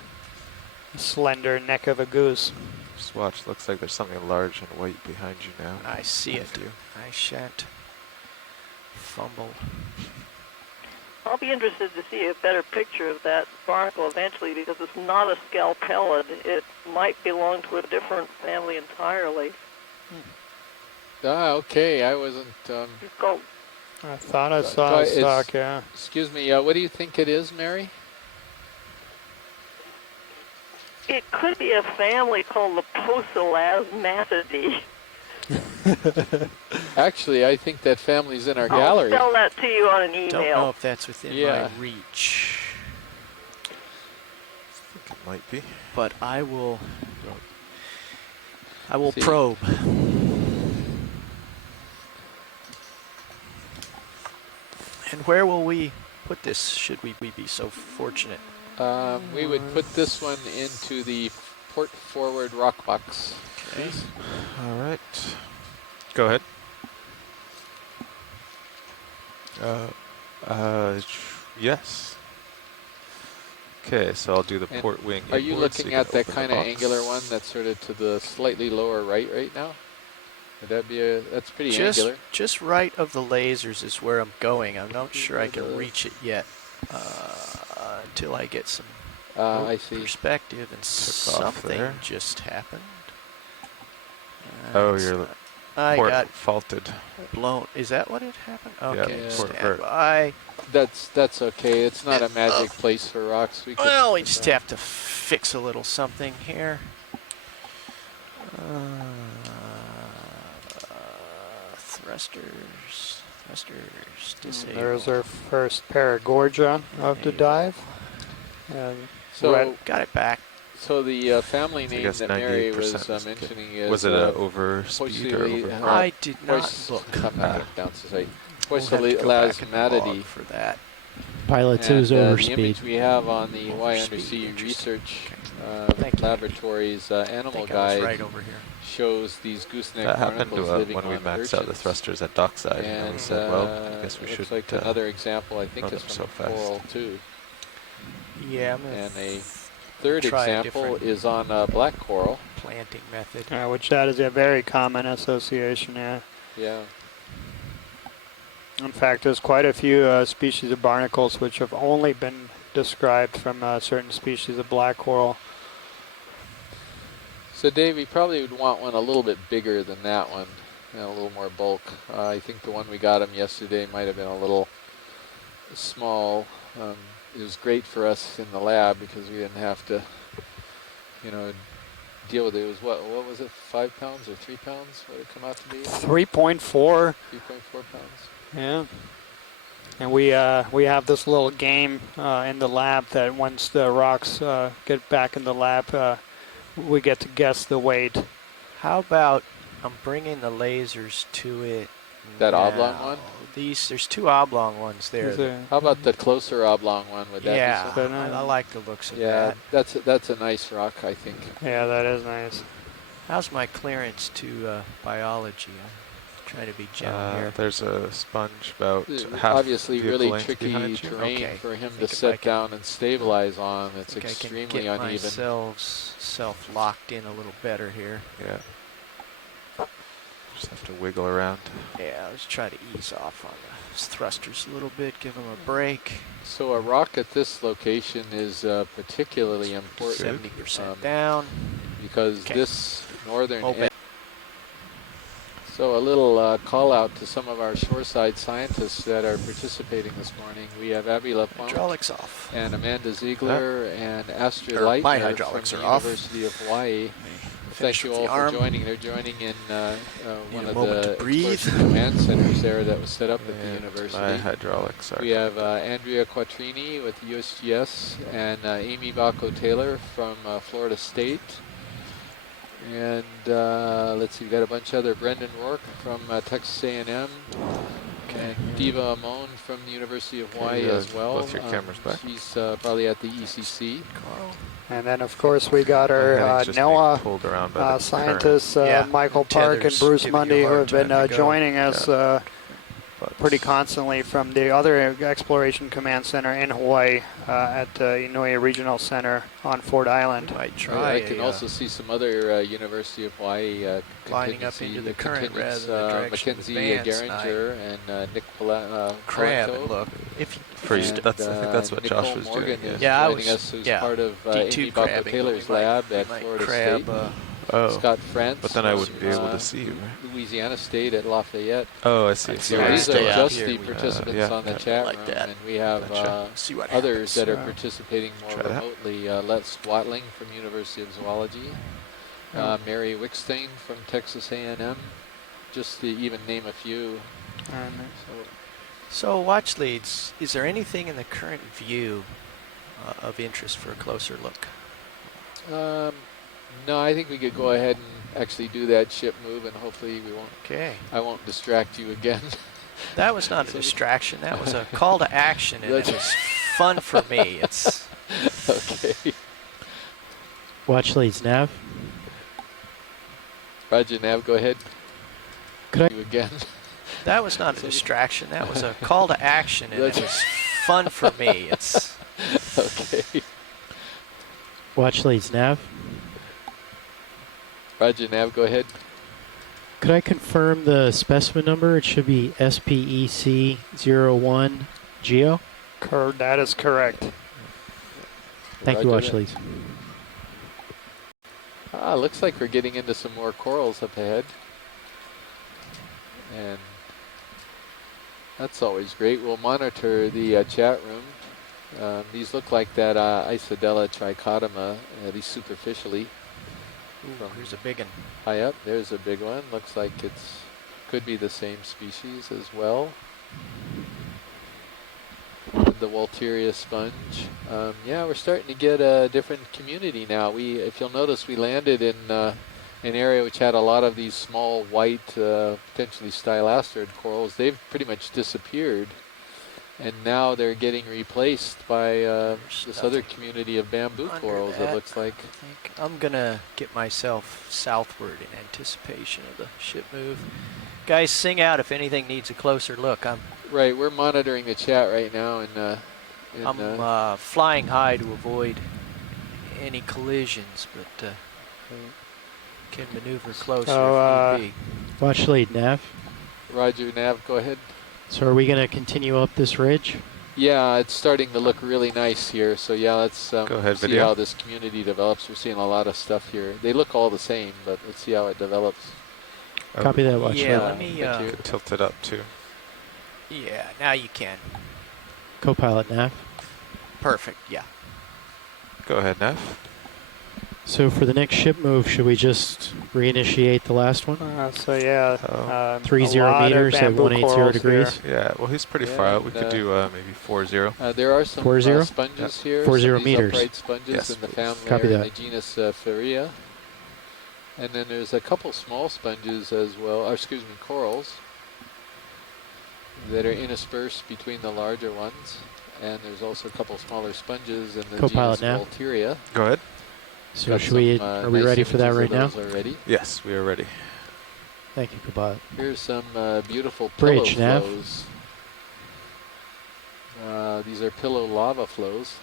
slender neck of a goose. Just watch, looks like there's something large and white behind you now. I see it. I shan't fumble. I'll be interested to see a better picture of that barnacle eventually, because it's not a scalpellid. It might belong to a different family entirely. Ah, okay. I wasn't... I thought I saw a stalk, yeah. Excuse me, what do you think it is, Mary? It could be a family called the Pocolasmatidae. Actually, I think that family's in our gallery. I'll tell that to you on an email. Don't know if that's within my reach. I think it might be. But I will probe. And where will we put this, should we be so fortunate? We would put this one into the port forward rock box. Okay. All right. Go ahead. Yes. Okay, so I'll do the port wing. Are you looking at that kind of angular one that's sort of to the slightly lower right now? Would that be that's pretty angular. Just right of the lasers is where I'm going. I'm not sure I can reach it yet until I get some I see. perspective, and something just happened. Oh, your port got faulted. Blown. Is that what it happened? Okay, yeah, stand by. That's okay. It's not a magic place for rocks. We just have to fix a little something here. Thrusters disabled. There's our first paragorgia of the dive. So got it back. So the family name that Mary was mentioning is... Was it an overspeed or over? I did not look. Pocolasmatidae. For that. Pilots, it was The overspeed. image we have on the Hawaii Undersea Research Laboratories animal guide right over here. shows these gooseneck That happened barnacles to living when we on maxed out the urchins. thrusters at dockside, and we said, well, I guess we should. Looks like another example, I think, run is them from so fast. coral too. Yeah, I'm And a third try a example different is on black coral. planting method. Which that is a very common association, yeah. Yeah. In fact, there's quite a few species of barnacles which have only been described from certain species of black coral. So Dave, we probably would want one a little bit bigger than that one, a little more bulk. I think the one we got him yesterday might have been a little small. It was great for us in the lab because we didn't have to, deal with it. It was what was it, 5 pounds or 3 pounds? What did it come out to be? 3.4. 3.4 pounds. Yeah. And we have this little game in the lab that once the rocks get back in the lab, we get to guess the weight. How about I'm bringing the lasers to it. That now. oblong one? There's two oblong ones there. How about the closer oblong one? Would that be something? I like the looks of that. that. That's a nice rock, I think. Yeah, that is nice. How's my clearance to biology? I'm trying to be gentle here. There's a sponge about half obviously really tricky behind terrain for him to set down and stabilize on. It's I extremely can get uneven. myself locked in a little better here. Yeah. Just have to wiggle around. Yeah, let's try to ease off on the thrusters a little bit, give them a break. So a rock at this location is particularly important. 70% down. Because this northern edge. So a little call out to some of our shoreside scientists that are participating this morning. We have Abby LaPointe hydraulics off, and Amanda Ziegler and Astrid my Leitner hydraulics from are the off. University of Hawaii. Thank you all for joining. They're joining in one of the exploration command centers there that was set up at the university. My hydraulics are. We have Andrea Quattrini with USGS and Amy Bacco-Taylor from Florida State. And let's see, we've got a bunch of other. Brendan Rourke from Texas A&M. And Diva Amon from the University of Hawaii as well. Both your cameras back. She's probably at the ECC. And then, of course, we got our NOAA scientists, Michael Park and Bruce Mundy, who have been joining us pretty constantly from the other exploration command center in Hawaii at Inouye Regional Center on Fort Island. Might try. I can also see some other University of Hawaii lining up into the current rather than the direction Mackenzie of the Geringer and Nick Crab. Palento. Look, if I think that's what Nicole Josh was Morgan doing. Is joining us, who's part of Amy Bacco-Taylor's lab at Florida State. Scott France. But then I wouldn't be able to see you, right? Louisiana State at Lafayette. Oh, I see. So these are just the participants on the chat room, and we have others that are participating more remotely. Les Watling from University of Zoology, Mary Wickstein from Texas A&M, just to even name a few. So watch leads, is there anything in the current view of interest for a closer look? No, I think we could go ahead and actually do that ship move, and hopefully we won't. Okay. I won't distract you again. That was not a distraction. That was a call to action, and it was fun for me. It's okay. Watch leads, Nav. Roger, Nav. Go ahead. Could I? You again. That was not a distraction. That was a call to action, and it was fun for me. It's okay. Watch leads, Nav. Roger, Nav. Go ahead. Could I confirm the specimen number? It should be SPEC01 Geo. That is correct. Thank you, watch leads. Looks like we're getting into some more corals up ahead. And that's always great. We'll monitor the chat room. These look like that Isodella trichotoma, at least superficially. Here's a big one. High up, there's a big one. Looks like it's could be the same species as well. The Walteria sponge. Yeah, we're starting to get a different community now. If you'll notice, we landed in an area which had a lot of these small white, potentially stylastrid corals. They've pretty much disappeared. And now they're getting replaced by this other community of bamboo corals, it looks like. I think I'm going to get myself southward in anticipation of the ship move. Guys, sing out if anything needs a closer look. Right, we're monitoring the chat right now. I'm flying high to avoid any collisions, but can maneuver closer if need be. Watch lead, Nav. Roger, Nav, go ahead. So are we going to continue up this ridge? Yeah, it's starting to look really nice here. So yeah, let's go ahead, see video. how this community develops. We're seeing a lot of stuff here. They look all the same, but let's see how it develops. Copy that, watch Yeah, lead. let me... tilt it up too. Yeah, now you can. Co-pilot, Nav. Perfect, yeah. Go ahead, Neff. So for the next ship move, should we just reinitiate the last one? 30 meters at 180 degrees. Yeah, well, he's pretty far out. We could do maybe 40. There are some 40? sponges here. 40 meters. Upright sponges in the family Copy in that. the genus Ferrea. And then there's a couple small sponges as well, or excuse me, corals, that are interspersed between the larger ones. And there's also a couple smaller sponges in the Co-pilot genus now. Volteria. Go ahead. So should we, are we ready for that right now? Already. Yes, we are ready. Thank you, co-pilot. Here's some beautiful Bridge, pillow Nav. flows. These are pillow lava flows.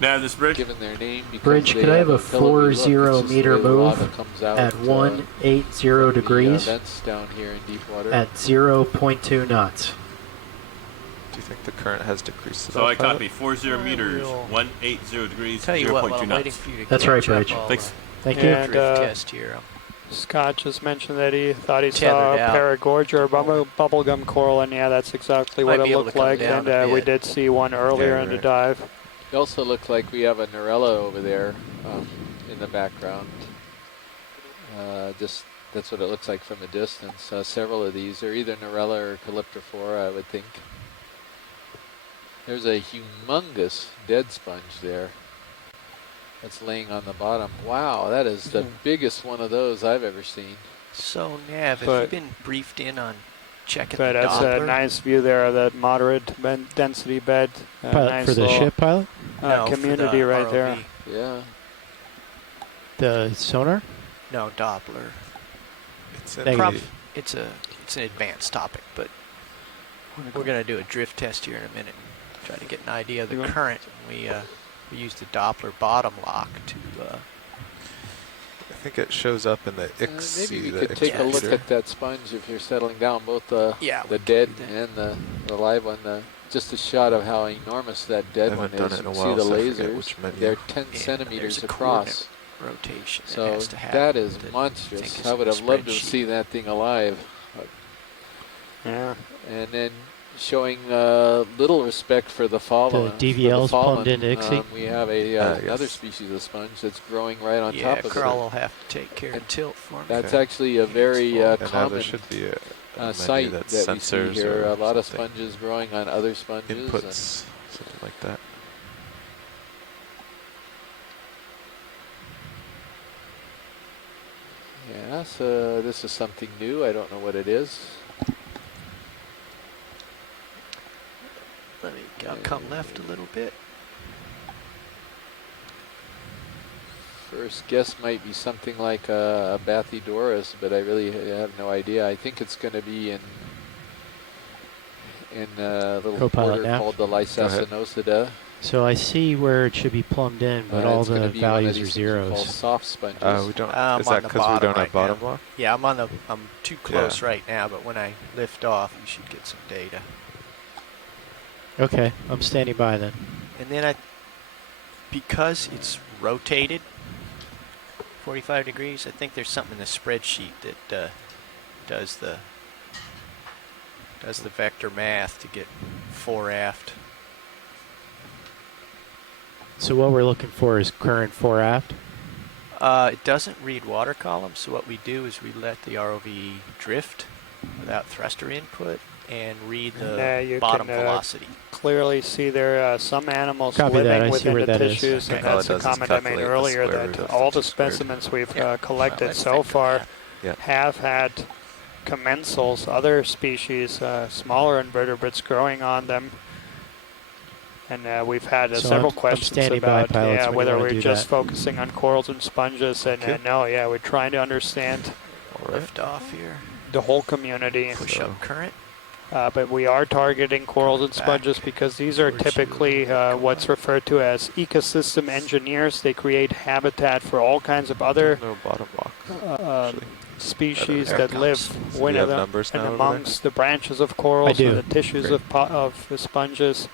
Nav, this bridge? Given their name because Bridge, they could I have a pillowy look. 40 It's just the meter way the lava move comes out, at 180 degrees vents down here in deep water. at 0.2 knots? Do you think the current has decreased? So I copy 40 meters, 180 degrees, Tell you what, while 0.2 I'm waiting knots. for you to That's catch right, up, Bridge. I'll, Thanks. Thank you. And drift test here. Scott just mentioned that he thought he Tethered saw a out. paragorgia or bubblegum coral, and yeah, that's exactly Might what be it able to looked come like. down And a we bit. did see one earlier in the dive. It also looked like we have a Norella over there in the background. Just that's what it looks like from a distance. Several of these are either Norella or Calyptrophora, I would think. There's a humongous dead sponge there that's laying on the bottom. Wow, that is the biggest one of those I've ever seen. So, Nav, have you been briefed in on checking the But that's Doppler? a nice view there of that moderate density bed. Pilot, nice for the little, ship, pilot? No, for community the right ROV. there. Yeah. The sonar? No, Doppler. It's It's an advanced topic, but we're going to do a drift test here in a minute and try to get an idea of the current. We used the Doppler bottom lock to... I think it shows up in the IX. Maybe we could take a look at that sponge if you're settling down, both the dead and the live one. Just a shot of how enormous that dead one is. You can see the lasers. They're 10 centimeters across. Rotation. So that is monstrous. I would have loved to have seen that thing alive. Yeah. And then showing little respect for the fallen. The DVL's plumbed into ICSI. We have another species of sponge that's growing right on top of it. Yeah, Carl will have to take care and tilt for me. That's actually a very common should be sight that we see here. A lot of something. sponges growing on other sponges. Inputs, something like that. Yeah, so this is something new. I don't know what it is. I'll come left a little bit. First guess might be something like a Bathydoris, but I really have no idea. I think it's going to be in a little Co-pilot quarter now. called the Lysacinosida. So I see where it should be plumbed in, but all It's gonna the be one of values these are things we call zeros. soft sponges. We don't. I'm Is on that the because we don't bottom have bottom lock? Yeah, I'm too close right now, but when I lift off, you should get some data. Okay, I'm standing by then. And then because it's rotated 45 degrees, I think there's something in the spreadsheet that does the vector math to get fore aft. So what we're looking for is current fore aft. It doesn't read water columns, so what we do is we let the ROV drift without thruster input and read the you bottom can, velocity. Clearly see there are some animals Copy that. living I see within where the that is. tissues, Okay. and All that's it a does is comment I made calculate the earlier square that root of all the 50 squared. specimens we've Yeah. collected Let's so think of far that. Yeah. have had commensals, other species, smaller invertebrates growing on them. And we've had So several I'm questions standing by, about pilots, when you whether wanna we're do just that. focusing on corals and sponges, and no, yeah, we're trying to understand Lift off here. the whole community. Push up current. But we are targeting corals and sponges because these are typically what's referred to as ecosystem engineers. They create habitat for all kinds of other No bottom lock. species There it that comes. live So do you within have them numbers and now over amongst the branches of corals I or do. the tissues of the sponges.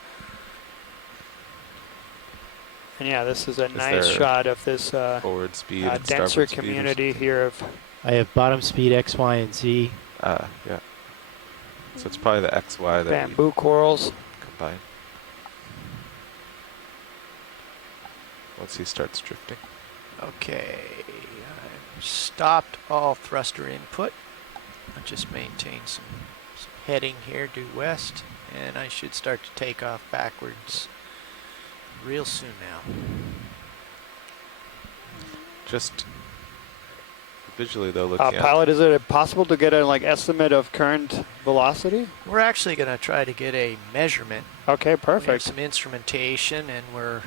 And yeah, this is a nice there shot of this forward speed and denser starboard speed or community here of I have bottom speed X, Y, and Z. yeah. So it's probably the XY that bamboo corals. we combine. Once he starts drifting. Okay, I've stopped all thruster input. I just maintain some heading here due west, and I should start to take off backwards real soon now. Just visually though, looking at Pilot, is it possible to get an estimate of current velocity? We're actually going to try to get a measurement. Okay, We have perfect. some instrumentation, and we're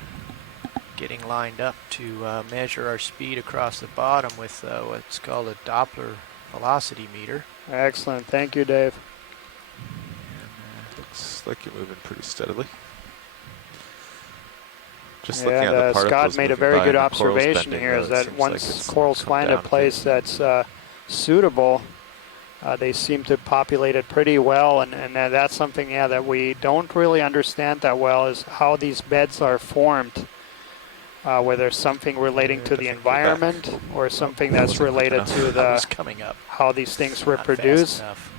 getting lined up to measure our speed across the bottom with what's called a Doppler velocity meter. Excellent. Thank you, Dave. looks like you're moving pretty steadily. Just looking at And the particles Scott made a moving very by good and the corals observation bending, here, though, is it that seems once like it's corals come find a down bit. place that's suitable, they seem to populate it pretty well, and that's something, that we don't really understand that well, is how these beds are formed, whether something relating to the environment or something that's related to was coming up. how these things Not fast reproduce. enough.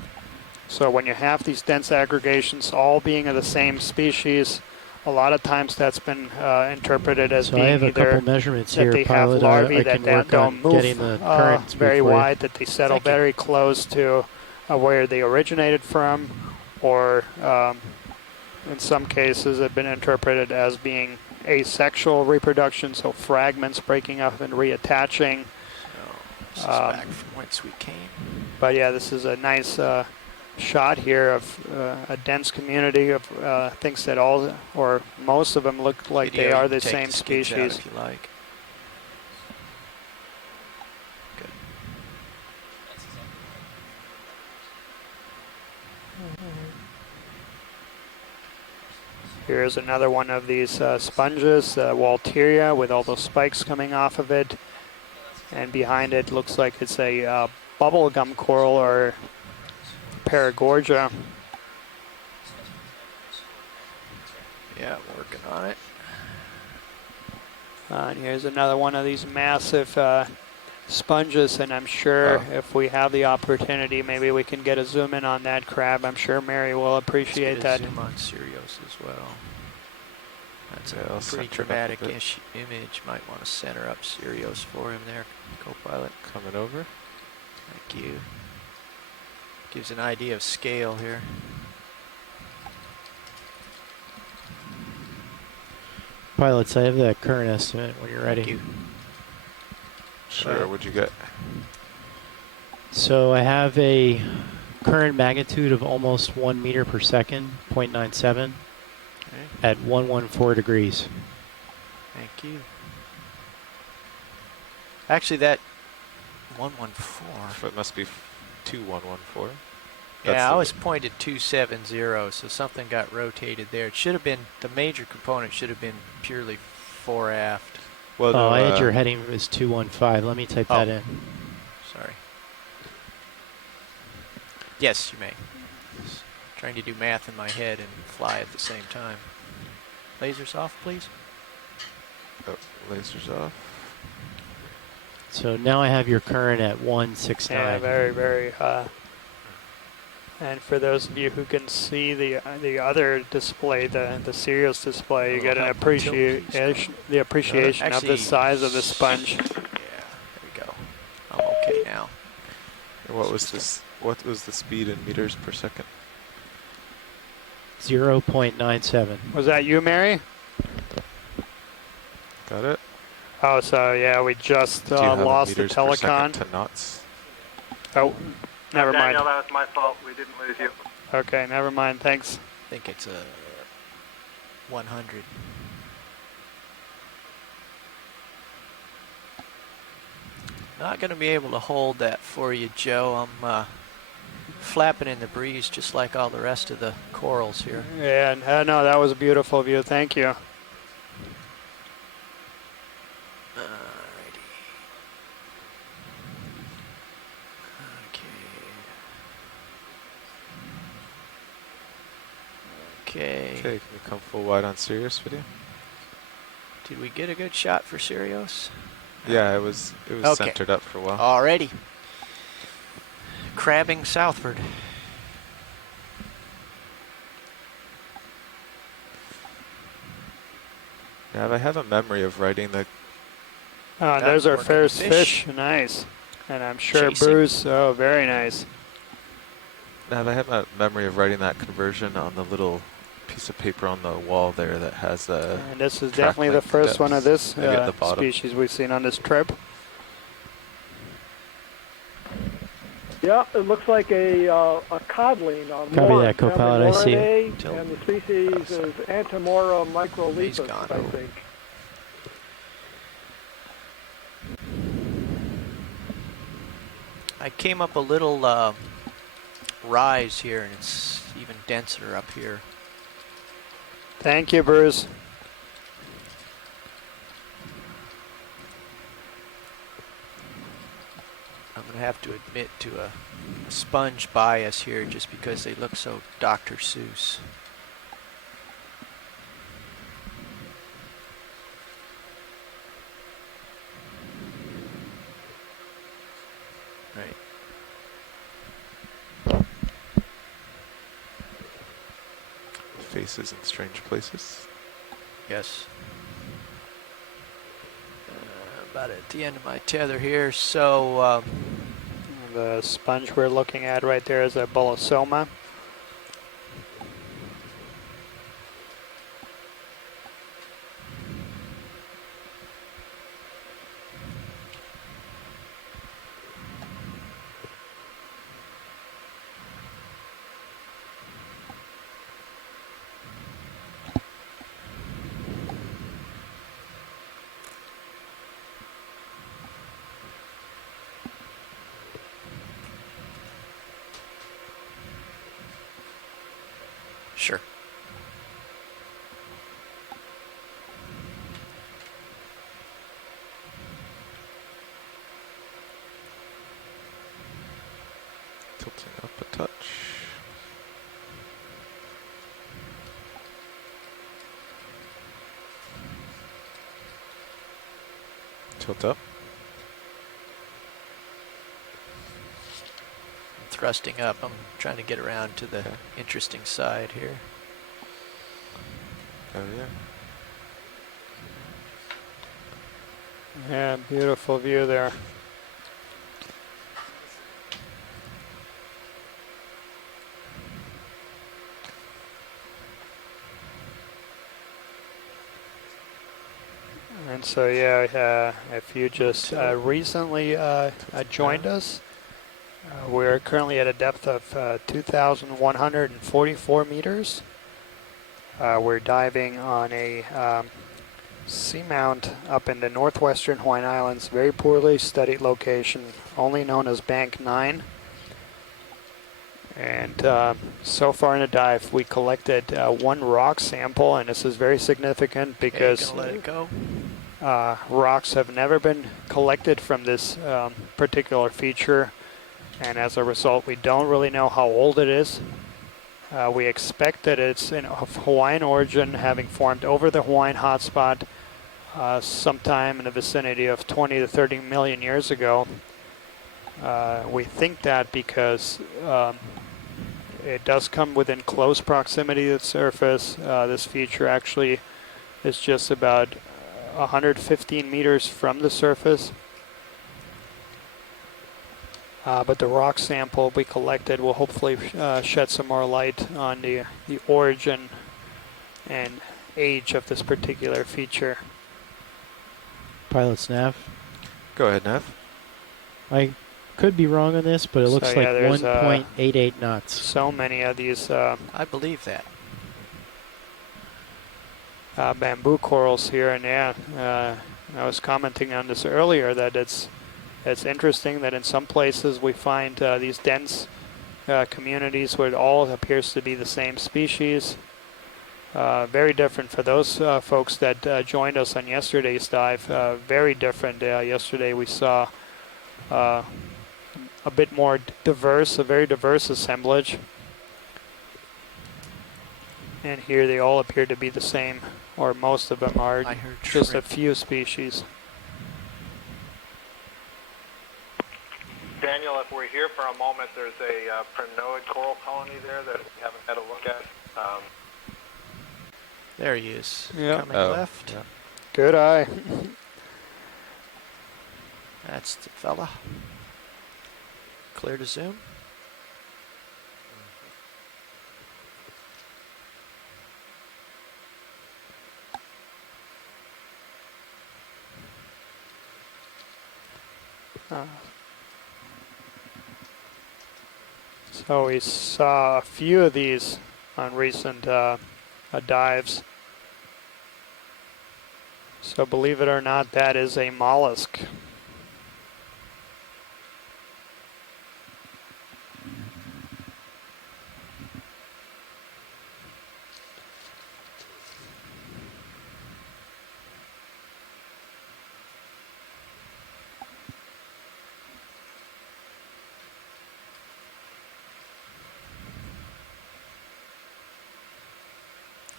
So when you have these dense aggregations all being of the same species, a lot of times that's been interpreted as So being I have a either couple measurements that here, they have pilot. larvae I that can work don't on move getting the current speed very for you. wide, that they settle very close to where they originated from, or in some cases have been interpreted as being asexual reproduction, so fragments breaking up and reattaching. This is back from whence we came. But yeah, this is a nice shot here of a dense community of things that all or most of them look like Video, they you are can the take same the skids out species. if you like. Good. Here's another one of these sponges, Walteria, with all those spikes coming off of it. And behind it looks like it's a bubblegum coral or Paragorgia. Yeah, working on it. And here's another one of these massive sponges, and I'm sure if we have the opportunity, maybe we can get a zoom in on that crab. I'm sure Mary will appreciate that. Zoom on Sirius as well. That's Yeah, I'll a pretty center it up a bit. dramatic-ish image. Might want to center up Sirius for him there, co-pilot. Coming over. Thank you. Gives an idea of scale here. Pilots, I have that current estimate when you're ready. Thank you. Sure, what'd you get? So I have a current magnitude of almost 1 meter per second, 0.97, at 114 degrees. Thank you. Actually, that 114. So it must be 2114. Yeah, I was pointed 270, so something got rotated there. It should have been, the major component should have been purely fore aft. Well, I had your heading as 215. Let me type that in. Sorry. Yes, you may. Just trying to do math in my head and fly at the same time. Lasers off, please. Oh, lasers off. So now I have your current at 169. Yeah, very, very. And for those of you who can see the other display, the Sirius display, you get an appreciation of the size of the sponge. Yeah, there we go. I'm okay now. And what was this? What was the speed in meters per second? 0.97. Was that you, Mary? Got it. Oh, so yeah, we just Do you have lost the meters per second telecon. to knots? Oh, Never mind. Daniel, that was my fault. We didn't lose you. Okay, never mind. Thanks. I think it's a 100. Not going to be able to hold that for you, Joe. I'm flapping in the breeze just like all the rest of the corals here. Yeah, no, that was a beautiful view. Thank you. Alrighty. Okay. Okay, can we come full wide on Sirius video? Did we get a good shot for Sirius? Yeah, it was okay. centered up for a while. Alrighty. Crabbing southward. Now, I have a memory of writing the... There's our first fish. Nice. And I'm sure Chasing. Bruce, oh, very nice. Now, I have a memory of writing that conversion on the little piece of paper on the wall there that has a... And this is track definitely the length first depth, one of this maybe at the bottom. species we've seen on this trip. Yeah, it looks like a codling. Copy that, co-pilot, I see it. And the species is Antimora microlepis, I think. I came up a little rise here, and it's even denser up here. Thank you, Bruce. I'm going to have to admit to a sponge bias here just because they look so Dr. Seuss. Right. Faces in strange places. Yes. About at the end of my tether here, so... the sponge we're looking at right there is a bolosoma. Sure. Tilting up a touch. Tilt up. Thrusting up. I'm trying to get around to the interesting side here. Oh yeah. Yeah, beautiful view there. And so yeah, if you just recently joined us, we're currently at a depth of 2,144 meters. We're diving on a seamount up in the northwestern Hawaiian Islands, very poorly studied location, only known as Bank 9. And so far in the dive, we collected one rock sample, and this is very significant because let it go. rocks have never been collected from this particular feature. And as a result, we don't really know how old it is. We expect that it's of Hawaiian origin, having formed over the Hawaiian hotspot sometime in the vicinity of 20 to 30 million years ago. We think that because it does come within close proximity to the surface. This feature actually is just about 115 meters from the surface. But the rock sample we collected will hopefully shed some more light on the origin and age of this particular feature. Pilot's nav. Go ahead, Nav. I could be wrong on this, but it looks So, yeah, like there's, 1.88 knots. So many of these I believe that. bamboo corals here, and yeah, I was commenting on this earlier that it's interesting that in some places we find these dense communities where it all appears to be the same species. Very different for those folks that joined us on yesterday's dive. Very different. Yesterday we saw a bit more diverse, a very diverse assemblage. And here they all appear to be the same, or most of them are just a few species. Daniel, if we're here for a moment, there's a primnoid coral colony there that we haven't had a look at. There he is. Yeah. Coming left. Yeah. Good eye. That's the fella. Clear to zoom. So we saw a few of these on recent dives. So believe it or not, that is a mollusk.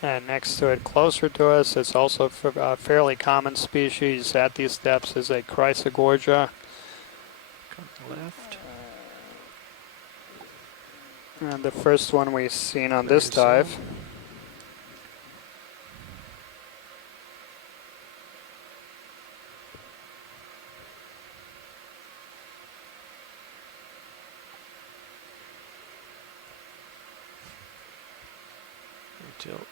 And next to it, closer to us, it's also a fairly common species at these depths is a Chrysogorgia. Come left. And the first one we've seen on this dive. Tilt.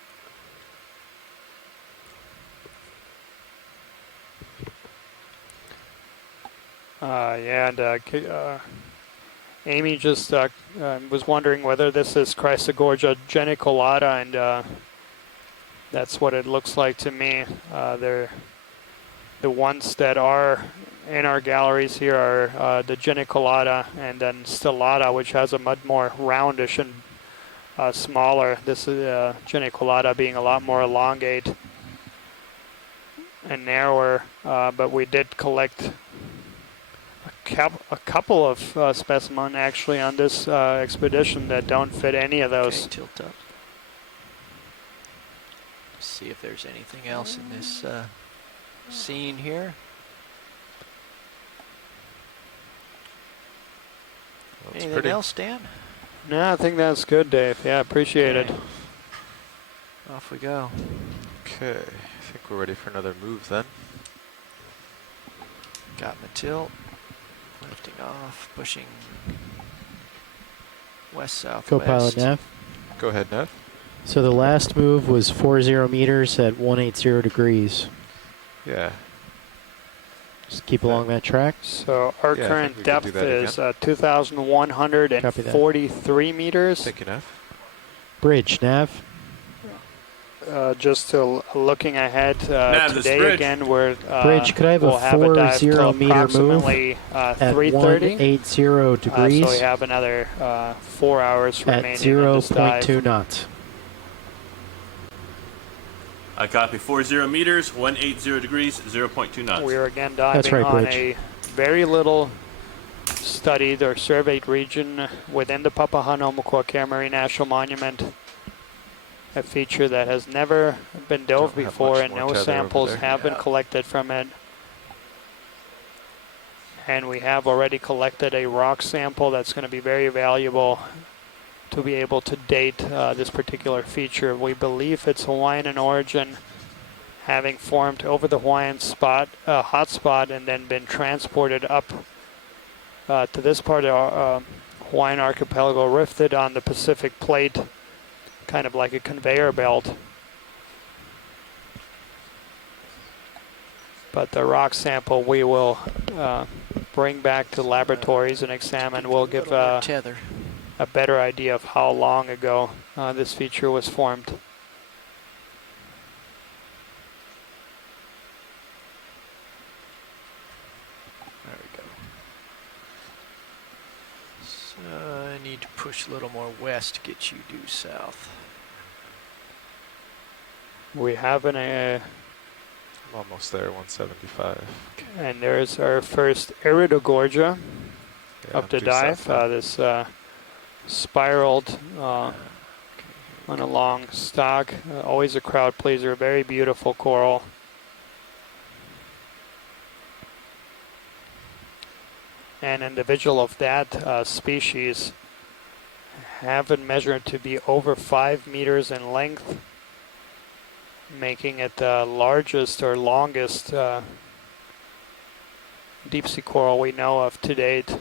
Yeah, and Amy just was wondering whether this is Chrysogorgia geniculata, and that's what it looks like to me. They're the ones that are in our galleries here are the geniculata, and then stellata, which has a much more roundish and smaller. This is geniculata being a lot more elongate and narrower, but we did collect a couple of specimens actually on this expedition that don't fit any of those. Okay, tilt up. See if there's anything else in this scene here. Anything else, Dan? No, I think that's good, Dave. Yeah, appreciate it. Off we go. Okay, I think we're ready for another move then. Got my tilt. Lifting off, pushing west-southwest. Co-pilot Nav. Go ahead, Nav. So the last move was 40 meters at 180 degrees. Yeah. Just keep along that track. So our current depth is 2,143 meters. Thank you, Nav. Bridge, Nav. Just to looking ahead, today again we're Bridge. Could I have we'll a have a dive 40 meter move at 3:30 degrees? So we have another 4 hours remaining at 0.2 knots. I copy 40 meters, 180 degrees, 0.2 knots. We are again diving on a very little studied or surveyed region within the Papahanaumokuakea Marine National Monument. A feature that has never been dove before, and no samples have been collected from it. And we have already collected a rock sample that's going to be very valuable to be able to date this particular feature. We believe it's Hawaiian in origin, having formed over the Hawaiian hotspot and then been transported up to this part of our Hawaiian archipelago, rifted on the Pacific plate, kind of like a conveyor belt. But the rock sample we will bring back to laboratories and examine will give tether. a better idea of how long ago this feature was formed. There we go. So I need to push a little more west to get you due south. We have an I'm almost there, 175. and there's our first iridogorgia of the due dive. south now. This spiraled on a long stalk. Always a crowd pleaser. Very beautiful coral. An individual of that species have been measured to be over 5 meters in length, making it the largest or longest deep sea coral we know of to date.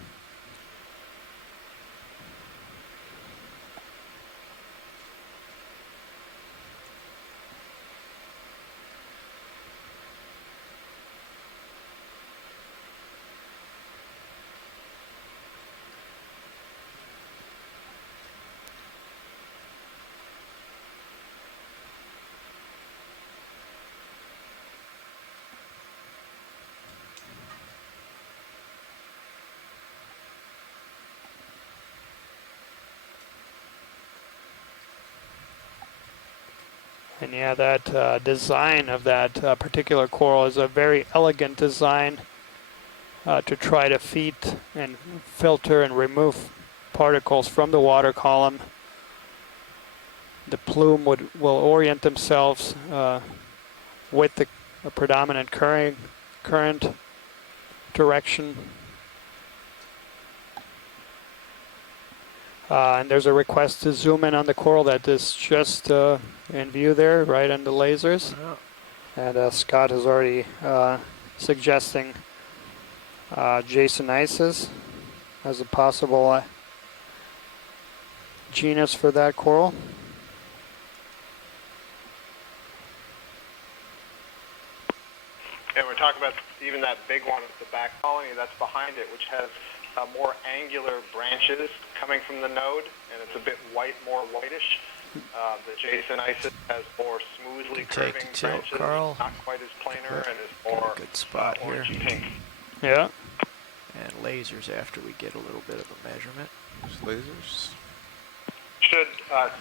And yeah, that design of that particular coral is a very elegant design to try to feed and filter and remove particles from the water column. The plume will orient themselves with the predominant current direction. And there's a request to zoom in on the coral that is just in view there, right on the lasers. Oh. And Scott is already suggesting Jasonisis as a possible genus for that coral. And we're talking about even that big one at the back colony that's behind it, which has more angular branches coming from the node, and it's a bit white, more whitish. The Jasonisis has more smoothly curving branches, Carl. not quite as planar, and is more good spot here. orangey pink. Yeah. And lasers after we get a little bit of a measurement. Lasers. Should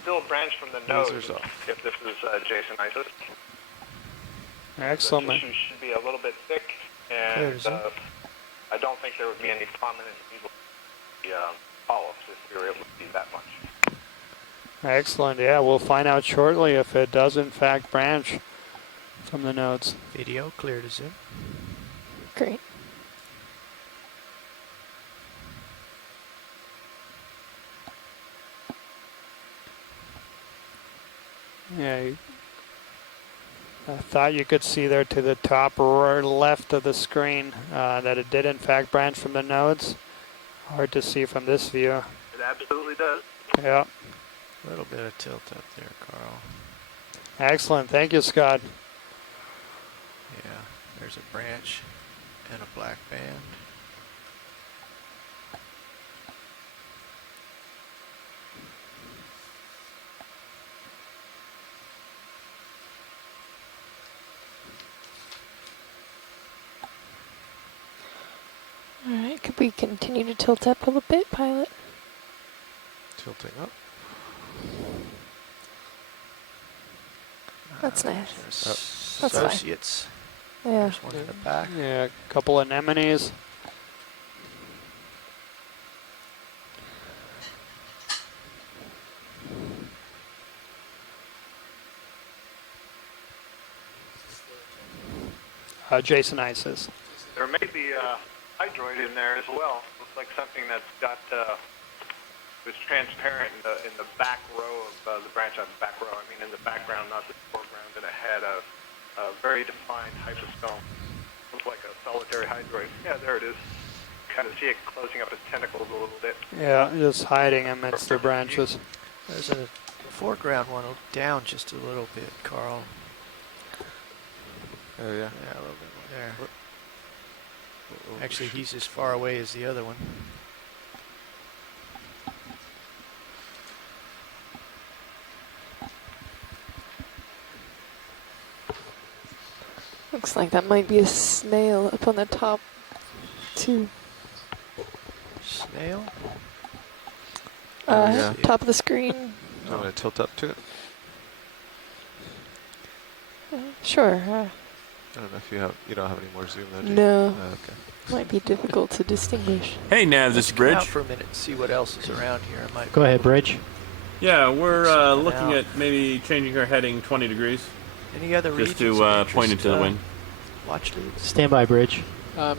still branch from the node Lasers off. if this is Jasonisis. Excellent. The tissue should be a little bit thick, and I don't think there would be any prominent needle polyps if we were able to see that much. Excellent. Yeah, we'll find out shortly if it does in fact branch from the nodes. Video clear to zoom. Great. Yeah, I thought you could see there to the top or left of the screen that it did in fact branch from the nodes. Hard to see from this view. It absolutely does. Yeah. A little bit of tilt up there, Carl. Excellent. Thank you, Scott. Yeah, there's a branch and a black band. All right, could we continue to tilt up a little bit, pilot? Tilting up. That's nice. That's associates. Fine. Yeah. There's one in the back. Yeah, a couple anemones. Jasonisis. There may be a hydroid in there as well. Looks like something that's got was transparent in the back row of the branch on the back row. I mean, in the background, not the foreground, and it had a very defined hypostome. Looks like a solitary hydroid. Yeah, there it is. Kind of see it closing up its tentacles a little bit. Yeah, just hiding amidst the branches. There's a foreground one down just a little bit, Carl. Oh yeah. Yeah, a little bit more there. Actually, he's as far away as the other one. Looks like that might be a snail up on the top, too. Snail? Yeah. Top of the screen. I'm going to tilt up to it. Sure. I don't know if you don't have any more zoom though, do you? No. Oh, okay. Might be difficult to distinguish. Hey, Nav, this is Come out Bridge. for a minute and see what else is around here. I might Go ahead, Bridge. Yeah, we're looking out. at maybe changing our heading 20 degrees. Any other Just regions to of point interest, into the wind. Watch leads. Stand by, Bridge.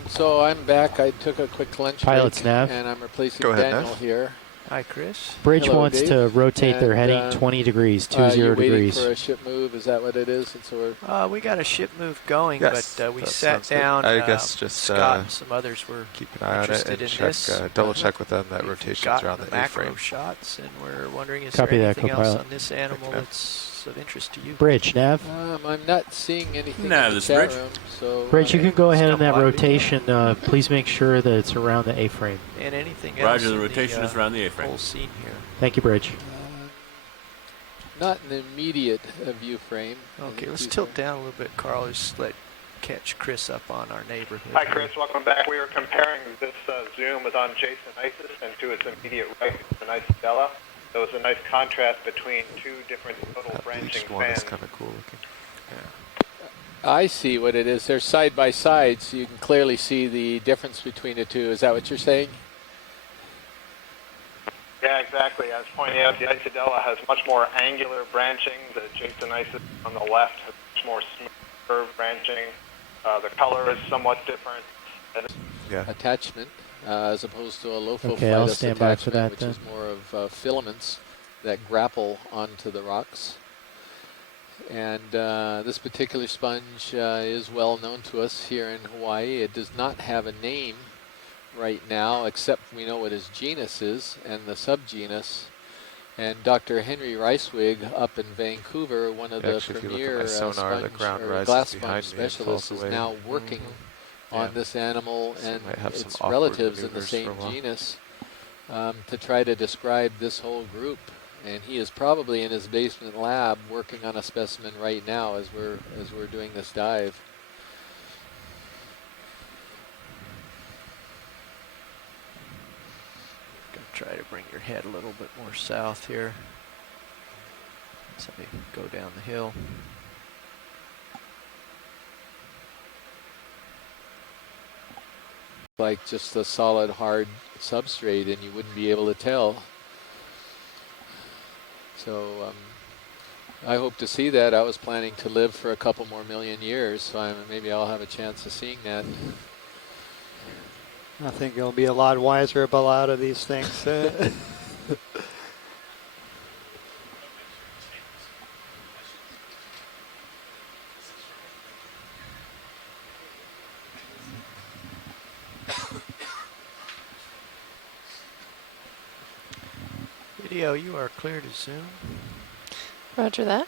So I'm back. I took a quick lunch Pilot's break, nav. and I'm replacing Go ahead, Daniel Nav. here. Hi, Chris. Bridge Hello, wants Dave. to rotate their And, heading 20 degrees, 20 you're waiting degrees. for a ship move, is that what it is? And so we're We got a ship move going, Yes, but we that sat sounds good. down. I guess just Scott and some others were keep an eye on it interested and in check, this. double check with them that We've rotation's gotten around the the macro A-frame. shots, and we're wondering, is Copy there that, anything else co-pilot. on this animal that's of interest to you? Bridge, Nav. I'm not seeing anything Nav, in the this chat Bridge. room, so Bridge, you can go ahead on that Scott, rotation. Please make sure that it's around the A-frame. And anything else Roger, the in rotation is around the whole A-frame. scene here? Thank you, Bridge. not in the immediate view frame. Okay, let's tilt down a little bit, Carl. Just catch Chris up on our neighborhood. Hi, Chris. Welcome back. We were comparing this zoom was on Jason Isis, and to its immediate right, the nice Stella. There was a nice contrast between two different total That branching bleached one is fans. kind of cool looking. I see what it is. They're side by side, so you can clearly see the difference between the two. Is that what you're saying? Yeah, exactly. I was pointing out the Isidella has much more angular branching. The Jason Isis on the left has much more smooth curved branching. The color is somewhat different. And Yeah. Attachment, as opposed to a Okay, I'll Lophophilus stand by for attachment, that which then. is more of filaments that grapple onto the rocks. And this particular sponge is well known to us here in Hawaii. It does not have a name right now, except we know what its genus is and the subgenus. And Dr. Henry Reiswig up in Vancouver, one of Yeah, the actually, if you look at premier my sonar, the sponge ground or rises glass behind sponge me and specialists, falls is away. now working on Yeah. this animal So and it might have some its awkward relatives in the maneuvers same for a while. genus to try to describe this whole group. And he is probably in his basement lab working on a specimen right now as we're doing this dive. Gonna try to bring your head a little bit more south here. So we go down the hill. Like just a solid hard substrate, and you wouldn't be able to tell. So I hope to see that. I was planning to live for a couple more million years, so maybe I'll have a chance of seeing that. I think you'll be a lot wiser about a lot of these things. Video, you are clear to zoom. Roger that.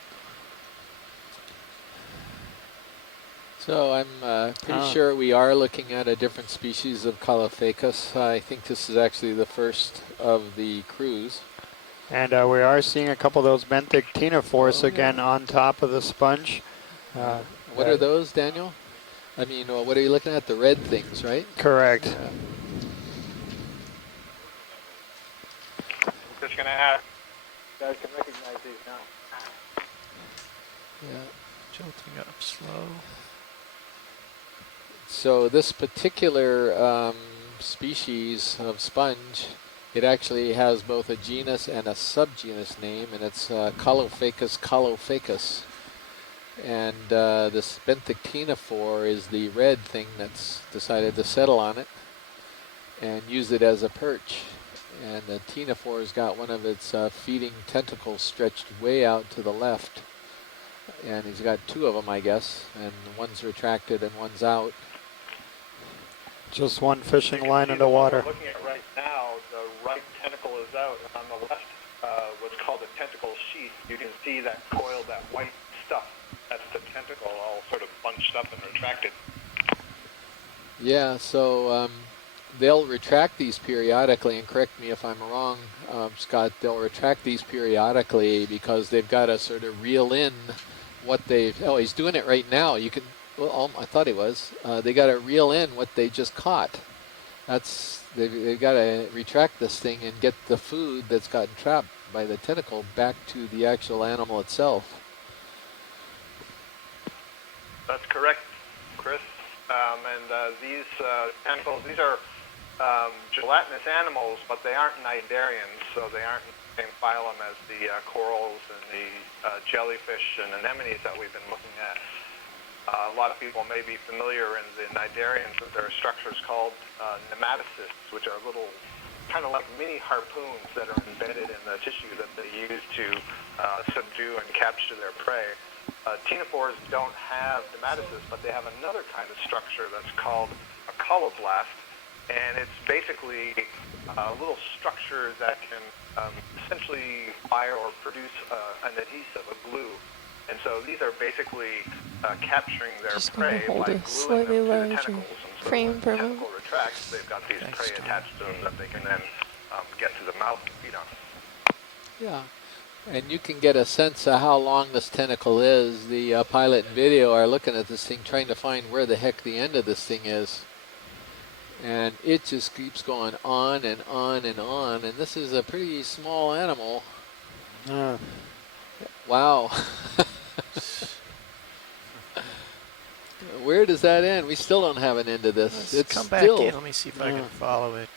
So I'm pretty sure we are looking at a different species of Caulophacus. I think this is actually the first of the cruise. And we are seeing a couple of those benthic ctenophores again on top of the sponge. What are those, Daniel? I mean, what are you looking at? The red things, right? Correct. Yeah. I'm just going to ask, you guys can recognize these now. Yeah. Jolting up slow. So this particular species of sponge, it actually has both a genus and a subgenus name, and it's Caulophacus caulophacus. And this benthic ctenophore is the red thing that's decided to settle on it and use it as a perch. And the ctenophore's got one of its feeding tentacles stretched way out to the left. And he's got two of them, I guess, and one's retracted and one's out. Just one fishing line in the What water. we're looking at right now, the right tentacle is out, and on the left, what's called a tentacle sheath. You can see that coil, that white stuff. That's the tentacle all sort of bunched up and retracted. Yeah, so they'll retract these periodically, and correct me if I'm wrong, Scott, they'll retract these periodically because they've got to sort of reel in what they've, oh, he's doing it right now. You can, well, I thought he was. They got to reel in what they just caught. They've got to retract this thing and get the food that's gotten trapped by the tentacle back to the actual animal itself. That's correct, Chris. These tentacles, these are gelatinous animals, but they aren't cnidarians, so they aren't in the same phylum as the corals and the jellyfish and anemones that we've been looking at. A lot of people may be familiar in the cnidarians with their structures called nematocysts, which are little kind of like mini harpoons that are embedded in the tissue that they use to subdue and capture their prey. Ctenophores don't have nematocysts, but they have another kind of structure that's called a coloblast, and it's basically a little structure that can essentially fire or produce an adhesive, a glue. And so these are basically capturing their prey by gluing them to the tentacles. And so when the tentacle retracts, they've got these prey attached to them that they can then get to the mouth and feed on. Yeah. And you can get a sense of how long this tentacle is. The pilot and video are looking at this thing, trying to find where the heck the end of this thing is. And it just keeps going on and on and on. And this is a pretty small animal. Wow. Where does that end? We still don't have an end to this. Let's come back in. Let me see if I can follow it.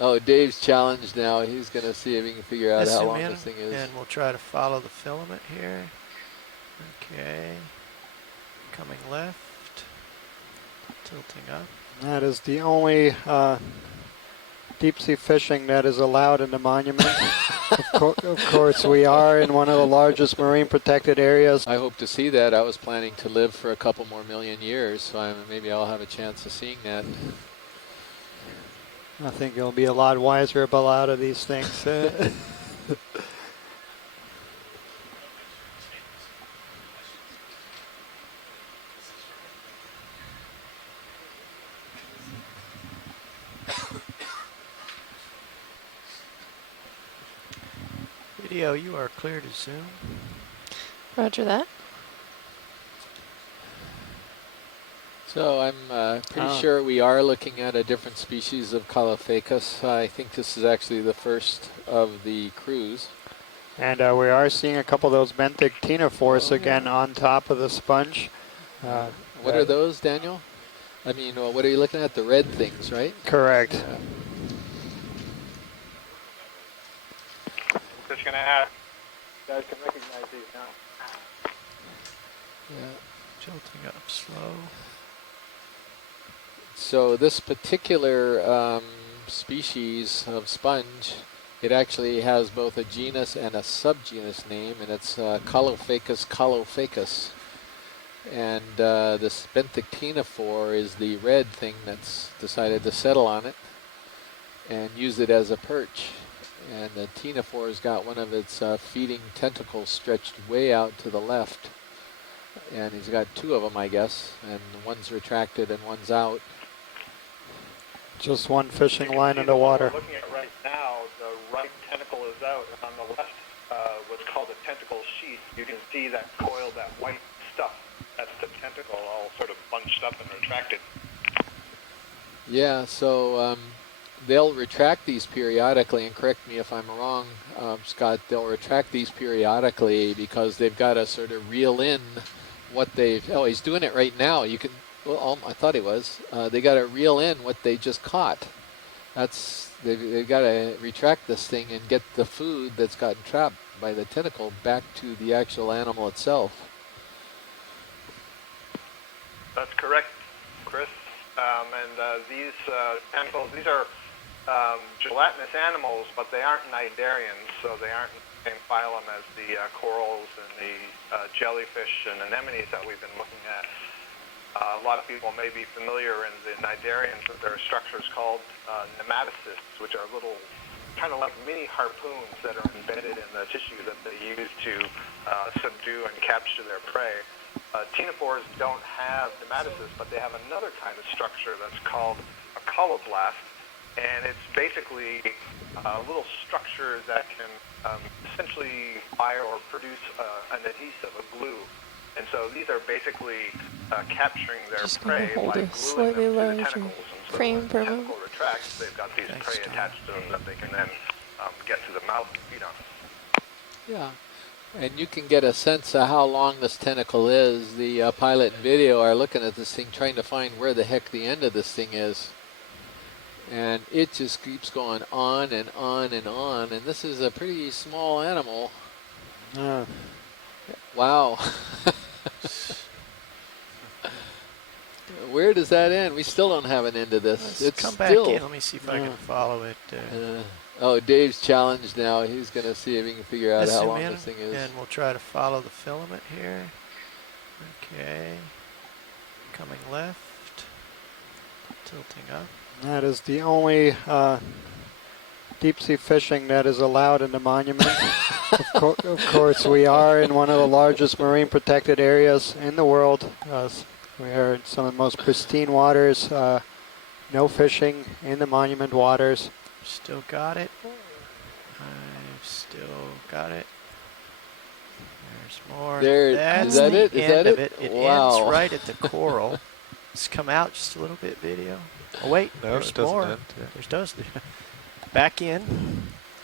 Oh, Dave's challenged now. He's going to see if he can figure out how long this thing is. And we'll try to follow the filament here. Okay. Coming left. Tilting up. That is the only deep sea fishing that is allowed in the monument. Of course, we are in one of the largest marine protected areas. I hope to see that. I was planning to live for a couple more million years, so maybe I'll have a chance of seeing that. I think you'll be a lot wiser about a lot of these things. Video, you are clear to zoom. Roger that. So I'm pretty sure we are looking at a different species of Caulophacus. I think this is actually the first of the cruise. And we are seeing a couple of those benthic ctenophores again on top of the sponge. What are those, Daniel? I mean, what are you looking at? The red things, right? Correct. Just going to add, you guys can recognize these now. Yeah. Jolting up slow. So this particular species of sponge, it actually has both a genus and a subgenus name, and it's Caulophacus caulophacus. And this benthic ctenophore is the red thing that's decided to settle on it and use it as a perch. And the ctenophore's got one of its feeding tentacles stretched way out to the left. And he's got two of them, I guess, and one's retracted and one's out. Just one fishing line in the water. What we're looking at right now, the right tentacle is out, and on the left, what's called a tentacle sheath. You can see that coil, that white stuff. That's the tentacle all sort of bunched up and retracted. Yeah, so they'll retract these periodically, and correct me if I'm wrong, Scott, they'll retract these periodically because they've got to sort of reel in what they've, oh, he's doing it right now. You can, well, I thought he was. They got to reel in what they just caught. They've got to retract this thing and get the food that's gotten trapped by the tentacle back to the actual animal itself. That's correct, Chris. These tentacles, these are gelatinous animals, but they aren't cnidarians, so they aren't in the same phylum as the corals and the jellyfish and anemones that we've been looking at. A lot of people may be familiar in the cnidarians with their structures called nematocysts, which are little kind of like mini harpoons that are embedded in the tissue that they use to subdue and capture their prey. Ctenophores don't have nematocysts, but they have another kind of structure that's called a coloblast, and it's basically a little structure that can essentially fire or produce an adhesive, a glue. And so these are basically capturing their Just prey gonna hold by a gluing slightly them to the larger tentacles. And so frame when for the a moment. tentacle retracts, they've got these prey attached to them that they can then get to the mouth and feed on. Yeah. And you can get a sense of how long this tentacle is. The pilot and video are looking at this thing, trying to find where the heck the end of this thing is. And it just keeps going on and on and on. And this is a pretty small animal. Wow. Where does that end? We still don't have an end to this. Let's come back in. Let me see if I can follow it. Oh, Dave's challenged now. He's going to see if he can figure out how long this thing is. And we'll try to follow the filament here. Okay. Coming left. Tilting up. That is the only deep sea fishing that is allowed in the monument. Of course, we are in one of the largest marine protected areas in the world. We are in some of the most pristine waters. No fishing in the monument waters. Still got it. I've still got it. There's more. That's is that the it? Is end that of it? it. It Wow. ends right at the coral. Let's come out just a little bit, video. Oh wait, No, there's it doesn't more. end, yeah. There's does. Back in.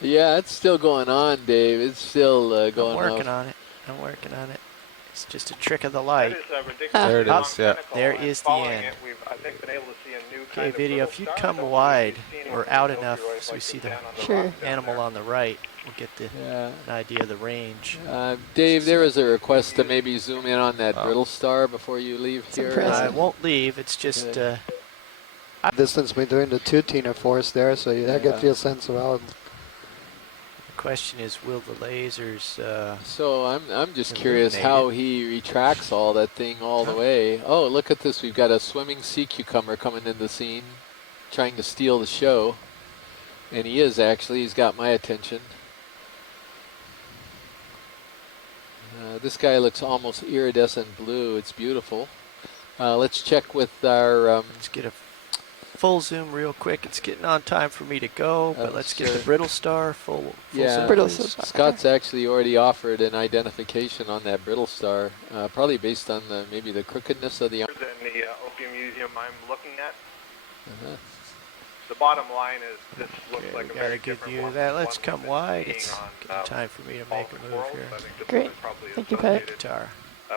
Yeah, it's still going on, Dave. It's still going on. I'm working on it. I'm working on it. It's just a trick of the light. That is a ridiculous There it long is, yeah. tentacle, There and is the following end. it, we've, I think, been able to see a new Okay, kind of video, little if you'd star. come I don't wide think we've seen or it out in enough opioids so we like see we the can on the Sure. rock down animal there. on the right, we'll get Yeah. an idea of the range. Dave, there was a request to maybe zoom in on that brittle star before you leave here. impressive. I won't leave, it's just... Distance between the two ctenophores there, so that gives you a sense of how. The question is, will the lasers... So I'm just curious how he retracts all that thing all the way. Oh, look at this. We've got a swimming sea cucumber coming in the scene, trying to steal the show. And he is actually. He's got my attention. This guy looks almost iridescent blue. It's beautiful. Let's check with our... let's get a full zoom real quick. It's getting on time for me to go, but let's get the brittle star full zoom. Brittle star. Scott's actually already offered an identification on that brittle star, probably based on maybe the crookedness of the arm. Than the opium museum I'm looking at. The bottom line is this looks like a Got very a good different view one of that. than Let's one come we've been wide. seeing It's on, getting time for me to make a move corals. here. I think this Great. one is probably Thank you, Pat. associated, Guitar.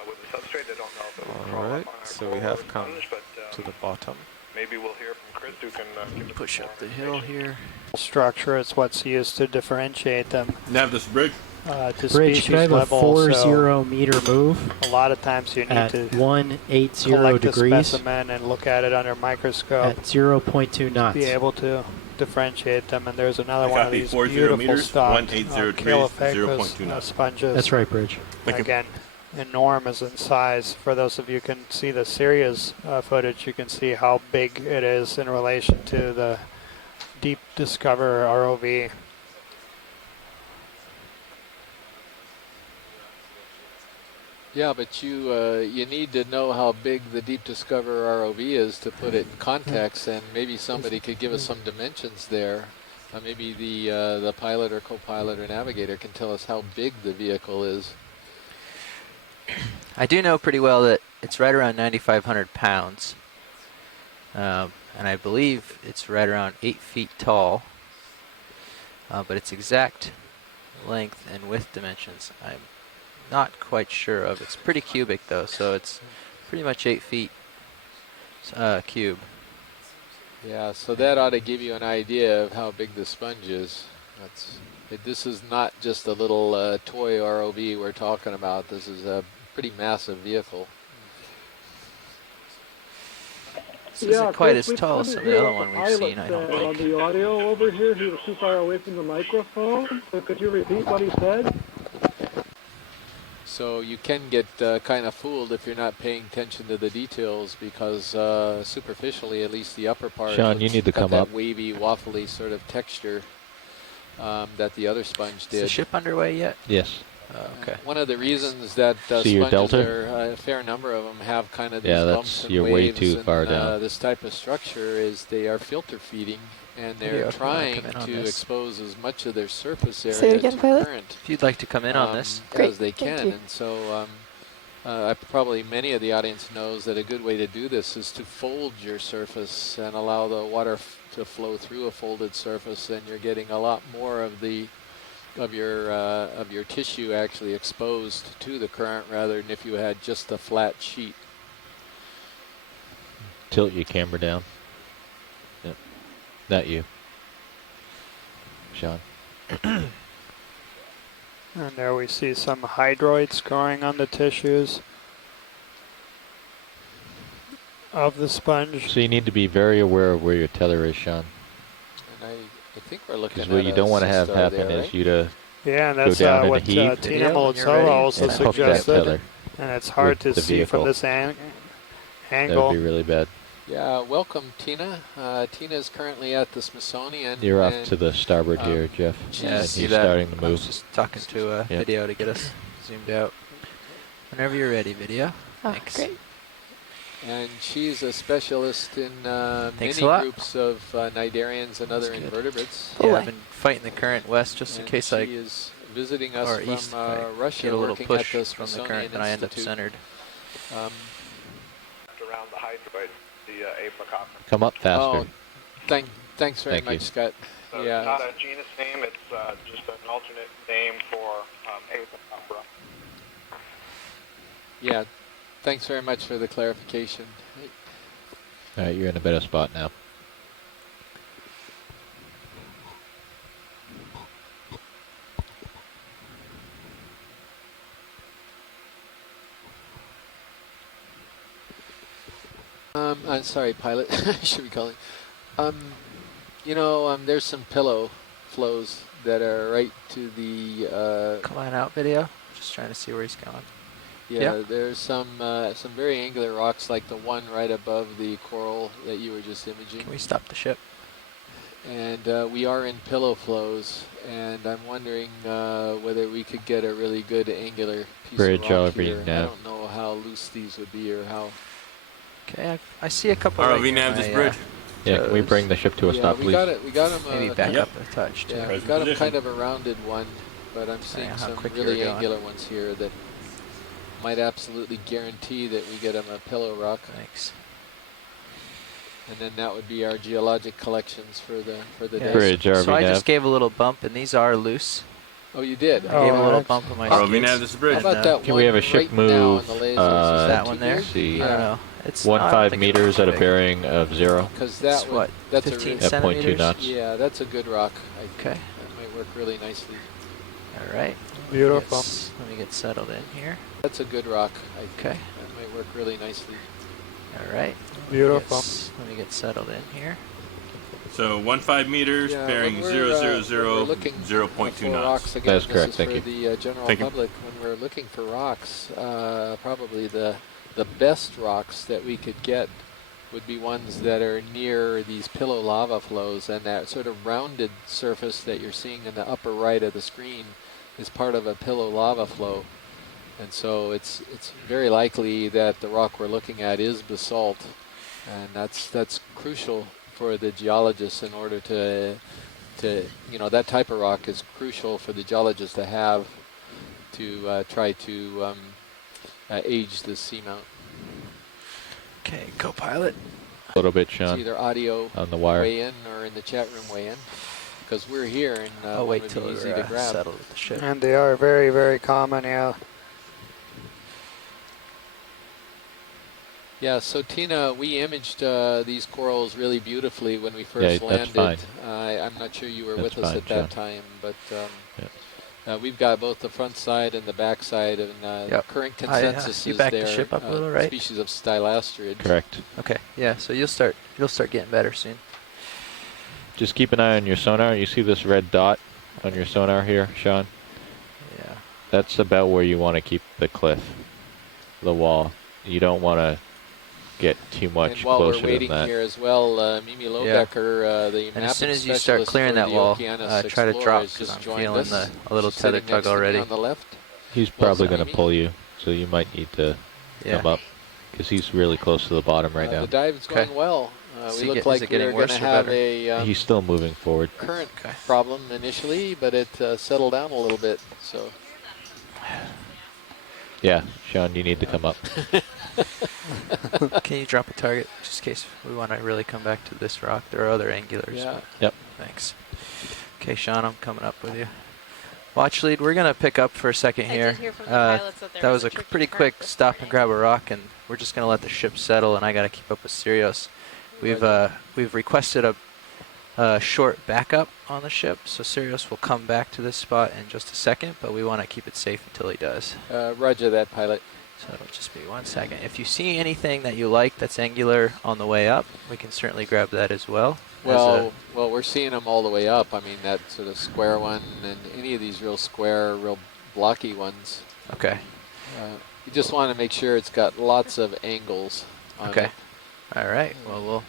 with the substrate. I don't know if it will All crawl right, up on a so we coral have or come sponge, but to the bottom. maybe we'll hear from Chris who can give us Push some up more the hill information. here. Structure is what's used to differentiate them Nav this bridge. to Bridge, species could I have a level. 40 meter move A lot of times you need at to 180 collect degrees a specimen and look at it under a microscope. at 0.2 knots. Be able to differentiate them. And there's another one of Copy, these 40 beautiful meters, stocked 180 degrees, 0.2 knots. sponges. That's right, Bridge. Thank you. Again, enormous in size. For those of you who can see the Sirius footage, you can see how big it is in relation to the Deep Discover ROV. Yeah, but you need to know how big the Deep Discover ROV is to put it in context, and maybe somebody could give us some dimensions there. Maybe the pilot or co-pilot or navigator can tell us how big the vehicle is. I do know pretty well that it's right around 9,500 pounds, and I believe it's right around 8 feet tall, but its exact length and width dimensions I'm not quite sure of. It's pretty cubic though, so it's pretty much 8 feet cube. Yeah, so that ought to give you an idea of how big the sponge is. This is not just a little toy ROV we're talking about. This is a pretty massive vehicle. This isn't quite as tall as some of the other one we've seen, I don't On think. the audio over here, he was too far away from the microphone. So could you repeat what he said? So you can get kind of fooled if you're not paying attention to the details, because superficially, at least the upper part, Sean, you need to got come that up. wavy, waffly sort of texture. that the other sponge Is did. the ship underway yet? Yes. Okay. One of the reasons that See your sponges delta? are, a fair number of them have kind of these Yeah, bumps that's and you're waves way too and, far down. this type of structure is they are filter feeding, and they're Video, if you wanna trying come in on to this. expose as much of their surface area Say it again, to Pilot. current If you'd like to come in on this. Great, as they thank can. you. And so probably many of the audience knows that a good way to do this is to fold your surface and allow the water to flow through a folded surface, and you're getting a lot more of your tissue actually exposed to the current rather than if you had just a flat sheet. Tilt your camera down. Yep. Not you, Sean. And there we see some hydroids growing on the tissues of the sponge. So you need to be very aware of where your tether is, Sean. And I think we're looking at Because what you don't want to have star happen there, is right? you to Yeah, and go that's down what and heave. Tina Video, when you're ready, Molotova also and hook that suggested. tether And it's hard to with the see vehicle. from this That angle. would be really bad. Yeah, welcome Tina. Tina is currently at the Smithsonian. You're off and to the starboard here, Jeff. Yeah, I And see he's that. starting to I was move. just talking to a Yeah. video to get us zoomed out. Whenever you're ready, video. Oh, Thanks. great. And she's a specialist in Thanks many a lot. groups of cnidarians and other That's good. invertebrates. Yeah, I've been fighting the current west just in And case she I is visiting us or from east. If I Russia, get a little working push at the from the Smithsonian current, then I end up Institute. centered. Around the hydroid, the apocopter. Come up faster. Oh, thanks very Thank you. much, Scott. So Yeah. it's not a genus name, it's just an alternate name for apocopter. Yeah, thanks very much for the clarification. All right, you're in a better spot now. I'm sorry, pilot. I should be calling. There's some pillow flows that are right to the. Come on out, video. Just trying to see where he's going. Yeah, there's some very angular rocks like the one right above the coral that you were just imaging. Can we stop the ship? And we are in pillow flows, and I'm wondering whether we could get a really good angular piece Bridge of rock ROV here. I nav. don't know how loose these would be or how. Okay, I see a couple. ROV right near nav my, this bridge. Yeah, can we bring the ship to a stop, we please? got it. We got them. Maybe back up a touch. Too. Yeah, we Present got them position. kind of a rounded one, but I'm seeing how some quick really you're going. angular ones here that might absolutely guarantee that we get them a pillow rock. Thanks. And then that would be our geologic collections for the day. Bridge RV So I nav. just gave a little bump, and these are loose. Oh, you did? I gave a little that's- bump on my ROV skis. nav this is bridge. How about And, that Can one we have a ship right now on move? the lasers? Is that too one there? big? See, I don't know. It's one I don't 5 think it's meters too at a big. bearing of 0 Because that It's would, what, that's 15 a at 0.2 centimeters? knots. yeah, that's a good rock. Okay. That might work really nicely. All right. Beautiful. Let me get settled in here. That's a good rock. Okay. That might work really nicely. All right. Beautiful. Let me get settled in here. So 15 meters, Yeah, bearing when we're, 0, 0, when 0, we're looking 0.2 for knots. rocks, again, That's correct, this is thank for you. the general Thank you. public. When we're looking for rocks, probably the best rocks that we could get would be ones that are near these pillow lava flows, and that sort of rounded surface that you're seeing in the upper right of the screen is part of a pillow lava flow. And so it's very likely that the rock we're looking at is basalt, and that's crucial for the geologists in order to that type of rock is crucial for the geologist to have to try to age the seamount. Okay, co-pilot. A little bit, It's Sean, either audio on the wire. weigh in or in the chat room weigh in, because we're here and I'll one wait would till be easy we're to grab. settled with the ship. And they are very, very common, yeah. Yeah, so Tina, we imaged these corals really beautifully when we Yeah, first that's landed. fine. I'm not sure you were That's with us fine, at that Sean. time, but we've got both the front side and the back side, and the Yep. current You consensus is backed the they're ship up a little, right? species of stylastrid. Correct. Okay. Yeah. So you'll start getting better soon. Just keep an eye on your sonar. You see this red dot on your sonar here, Sean? Yeah. That's about where you want to keep the cliff, the wall. You don't want to get too much And while closer we're waiting than that. here as well, Mimi Lobecker, the And as soon mapping as you start specialist clearing for that the wall, Okeanos try to Explorer, drop has because just I'm joined feeling us. a little She's tether sitting tug next to me already. on the left. He's What's probably that, going to Mimi? pull you, so you might need to come up because he's really close to the bottom right now. The dive is going well. We look like we're going to have a he's still moving forward. current problem initially, but it settled down a little bit. So. Yeah, Sean, you need to come up. Can you drop a target just in case we want to really come back to this rock? There are other angulars. Yeah. Yep. Thanks. Okay, Sean, I'm coming up with you. Watch lead, we're going to pick up for a second here. I did hear from the pilots that there was was a a pretty tricky quick current stop and grab a rock, and we're just going to let the ship settle, and I got to keep up with Sirius. We've requested a short backup on the ship, so Sirius will come back to this spot in just a second, but we want to keep it safe until he does. Roger that, pilot. So it'll just be 1 second. If you see anything that you like that's angular on the way up, we can certainly grab that as well. Well, we're seeing them all the way up. I mean, that sort of square one and any of these real square, real blocky ones. Okay. You just want to make sure it's got lots of angles on it. All right. Well, we'll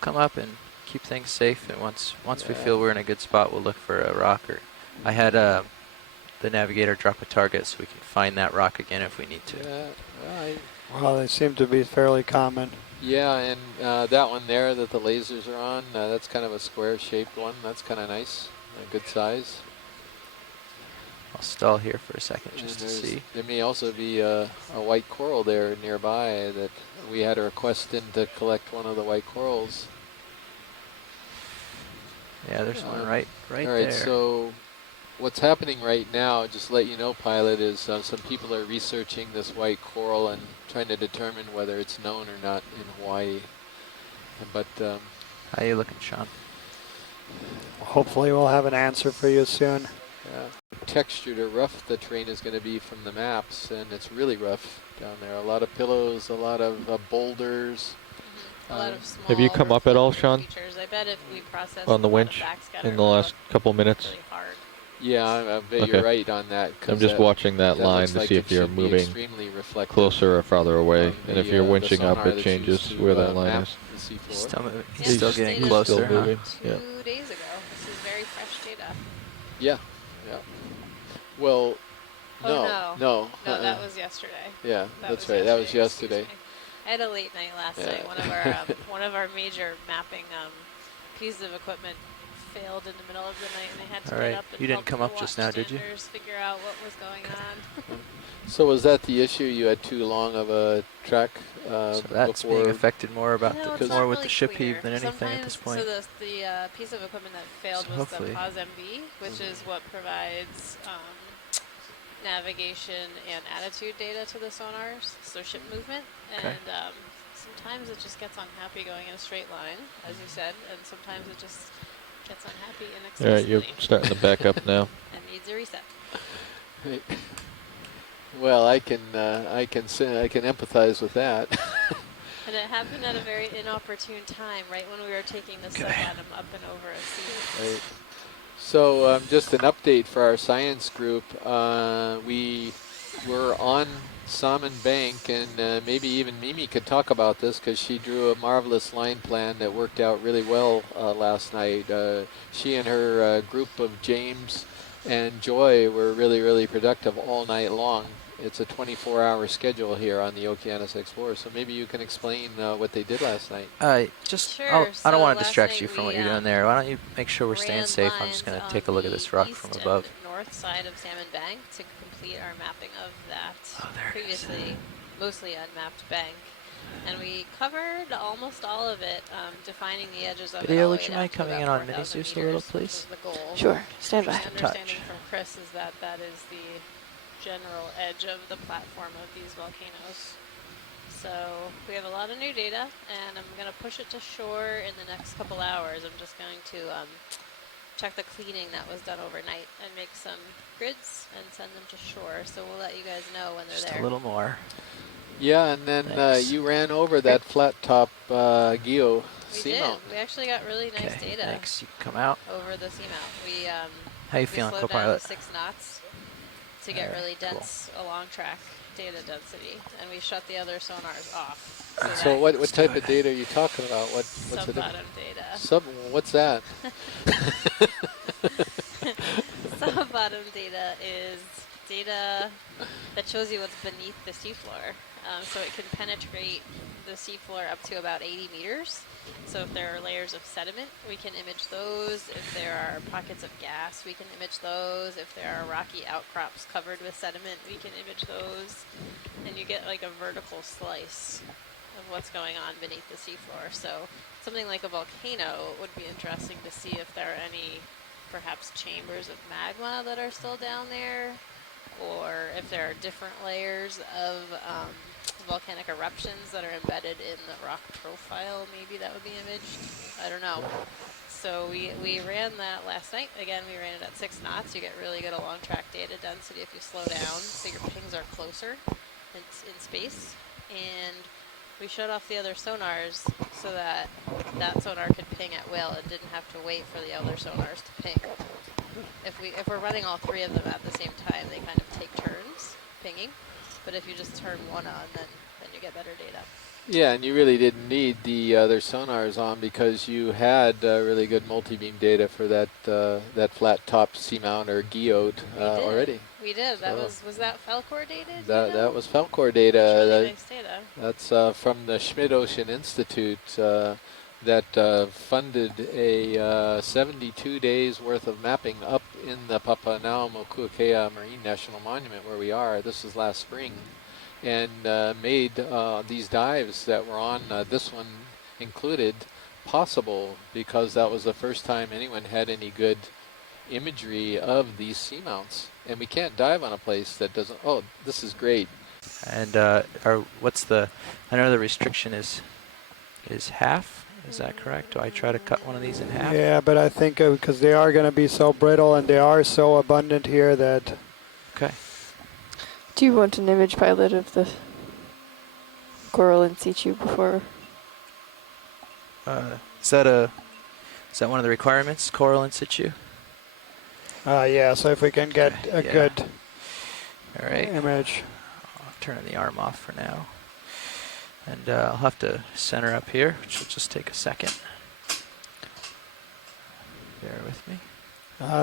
come up and keep things safe, and once we feel we're in a good spot, we'll look for a rock. Or I had the navigator drop a target so we can find that rock again if we need to. Yeah, Well, they seem to be fairly common. yeah, and that one there that the lasers are on, that's kind of a square-shaped one. That's kind of nice, a good size. I'll stall here for a second just to see. There may also be a white coral there nearby that we had a request in to collect one of the white corals. Yeah, there's one right all right, there. So what's happening right now, just to let you know, pilot, is some people are researching this white coral and trying to determine whether it's known or not in Hawaii. But how you looking, Sean? Hopefully we'll have an answer for you soon. Yeah. Textured or rough the terrain is going to be from the maps, and it's really rough down there. A lot of pillows, a lot of boulders. A lot of small Have you come up at all, Sean? features. I bet if we process on the a lot of winch backscatter, in the last couple minutes? really hard. Yeah, I bet you're right on that. I'm just watching that line looks to like see it if you're should be moving extremely reflective closer or farther away. And if you're the winching up, sonar it that's changes used to, where that line map is. the seafloor. Still moving. Yeah, He's still this getting data's closer. Still moving. Two Yeah. days ago. This is very fresh data. Yeah, yeah. Well, Oh, no. No, that was yesterday. Yeah, That that's was right. That was yesterday, yesterday. I had a late night last night. One of our major mapping pieces of equipment failed in the middle of the night, and I had to All get right. up and You didn't help come the up just now, did you? watchstanders figure out what was going on. So was that the issue? You had too long of a track So that's before? being affected more about No, the it's more not with really the ship clear. heave than anything at this Sometimes- point. So the piece of equipment that failed So was the hopefully- POS-MB, which is what provides navigation and attitude data to the sonars, so ship movement. Okay. And sometimes it just gets unhappy going in a straight line, as you said, and sometimes it just gets unhappy All right, you're inexplicably starting to back up now. and needs a reset. Right. Well, I can empathize with that. And it happened at a very inopportune time, right when we were taking the sub-atom up and over a sea. Right. So just an update for our science group. We were on Salmon Bank, and maybe even Mimi could talk about this because she drew a marvelous line plan that worked out really well last night. She and her group of James and Joy were really, really productive all night long. It's a 24-hour schedule here on the Okeanos Explorer, so maybe you can explain what they did last night. I don't want to last distract night you from what we, you're doing there. Why don't you make sure we're staying ran safe? I'm just going to lines take a on look at this the rock east from and above. north side of Salmon Bank to complete our mapping of that previously mostly unmapped bank. And we covered almost all of it, defining the edges of it. Video, all the would you way mind down to coming in about on 4,000 Mini-Zeus a little, meters, which please? was the goal. Sure, stand by. Just a touch. Understanding from Chris is that that is the general edge of the platform of these volcanoes. So we have a lot of new data, and I'm going to push it to shore in the next couple hours. I'm just going to check the cleaning that was done overnight and make some grids and send them to shore. So we'll let you guys know when they're Just there. a little more. Yeah, and then you ran over that flat top geo We did. seamount. We actually got really nice data. Thanks. You can come out. Over the seamount. We How you we feeling, slowed down co-pilot? to 6 knots to get Alright, really dense along track. data density, and we shut the other sonars off. So what type of data are you talking about? What's the sub-bottom data? What's that? Sub-bottom data is data that shows you what's beneath the seafloor. So it can penetrate the seafloor up to about 80 meters. So if there are layers of sediment, we can image those. If there are pockets of gas, we can image those. If there are rocky outcrops covered with sediment, we can image those. And you get like a vertical slice of what's going on beneath the seafloor. So something like a volcano would be interesting to see if there are any perhaps chambers of magma that are still down there, or if there are different layers of volcanic eruptions that are embedded in the rock profile. Maybe that would be imaged. I don't know. So we ran that last night. Again, we ran it at 6 knots. You get really good along track data density if you slow down, so your pings are closer in space. And we shut off the other sonars so that that sonar could ping at will and didn't have to wait for the other sonars to ping. If we're running all 3 of them at the same time, they kind of take turns pinging. But if you just turn one on, then you get better data. Yeah, and you really didn't need the other sonars on because you had really good multi-beam data for that flat top seamount or geode already. We did. That was that Falkor data? That was Falkor data. That's really nice data. That's from the Schmidt Ocean Institute that funded a 72 days worth of mapping up in the Papahanaumokuakea Marine National Monument where we are. This was last spring. And made these dives that were on this one included possible because that was the first time anyone had any good imagery of these seamounts. And we can't dive on a place that doesn't, oh, this is great. And what's the, I know the restriction is half. Is that correct? Do I try to cut one of these in half? Yeah, but I think because they are going to be so brittle and they are so abundant here that... Okay. Do you want an image pilot of the coral in situ before? Is that one of the requirements, coral in situ? Yeah, so if we can get a good image. I'll turn the arm off for now. And I'll have to center up here, which will just take a second. Bear with me.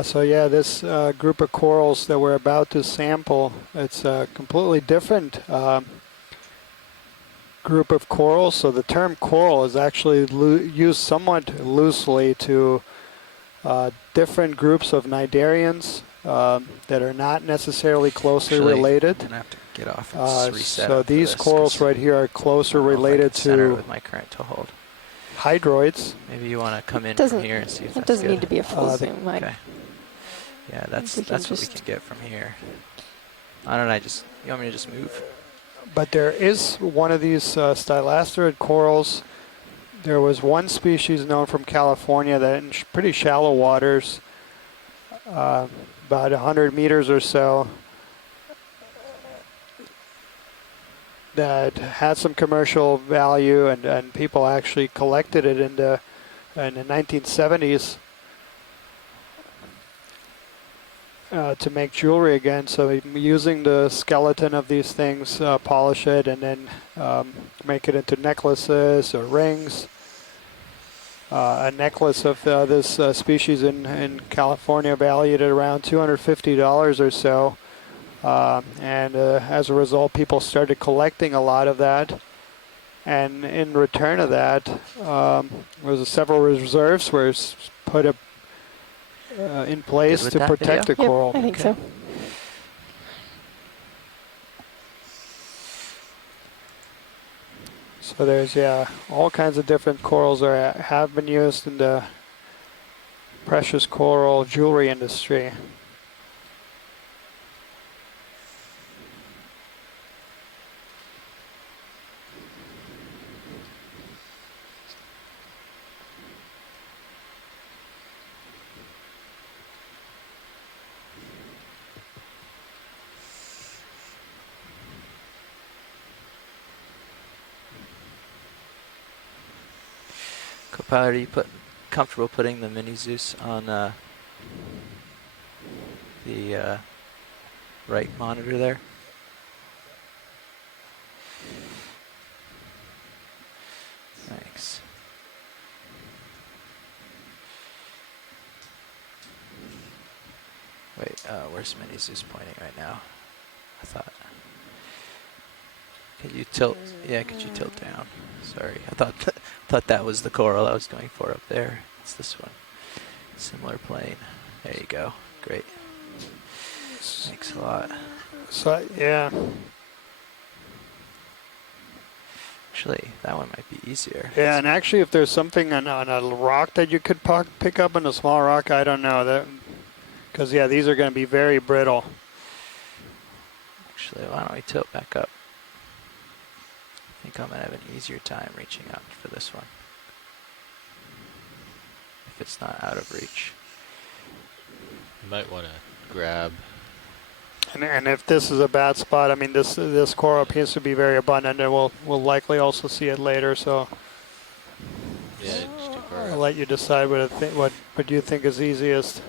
So yeah, this group of corals that we're about to sample, it's a completely different group of corals. So the term coral is actually used somewhat loosely to different groups of cnidarians that are not necessarily closely related. I'm gonna have to get off and reset. So these corals right here are closer related to with my current to hold. hydroids. Maybe you want to come in from here and see if that's good. It doesn't need to be a full zoom. Okay. Yeah, that's what we can get from here. Why don't you want me to just move? But there is one of these stylasterid corals. There was one species known from California that in pretty shallow waters, about 100 meters or so, that had some commercial value, and people actually collected it in the 1970s to make jewelry again. So using the skeleton of these things, polish it, and then make it into necklaces or rings. A necklace of this species in California valued at around $250 or so. And as a result, people started collecting a lot of that. And in return of that, was several reserves were put in place to protect the coral. I think so. So there's, all kinds of different corals that have been used in the precious coral jewelry industry. Co-pilot, are you comfortable putting the mini Zeus on the right monitor there? Where's Minnie's just pointing right now? I thought. Could you tilt? Yeah, could you tilt down? Sorry, I thought that was the coral I was going for up there. It's this one. Similar plane. There you go. Great. Thanks a lot. So yeah. Actually, that one might be easier. Yeah, and actually, if there's something on a rock that you could pick up on a small rock, I don't know that, because yeah, these are going to be very brittle. Actually, why don't we tilt back up? I think I'm gonna have an easier time reaching out for this one, if it's not out of reach. You might want to grab. And if this is a bad spot, I mean, this coral appears to be very abundant, and we'll likely also see it later. So yeah, it's too far. I'll let you decide what you think is easiest.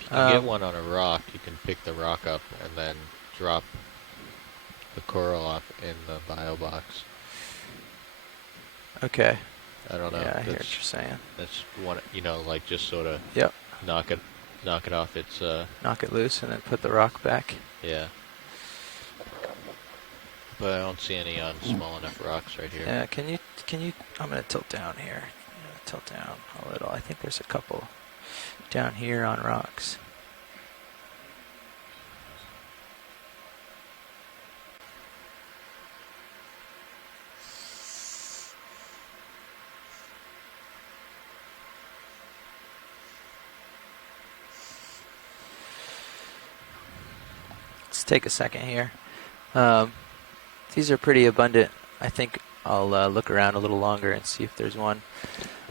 If you can get one on a rock, you can pick the rock up and then drop the coral off in the bio box. Okay. I don't know. Yeah, I hear what you're saying. That's one, like just sort of knock it off its knock it loose and then put the rock back. Yeah. But I don't see any on small enough rocks right here. Yeah, can you I'm gonna tilt down here. Tilt down a little. I think there's a couple down here on rocks. Let's take a second here. These are pretty abundant. I think I'll look around a little longer and see if there's one.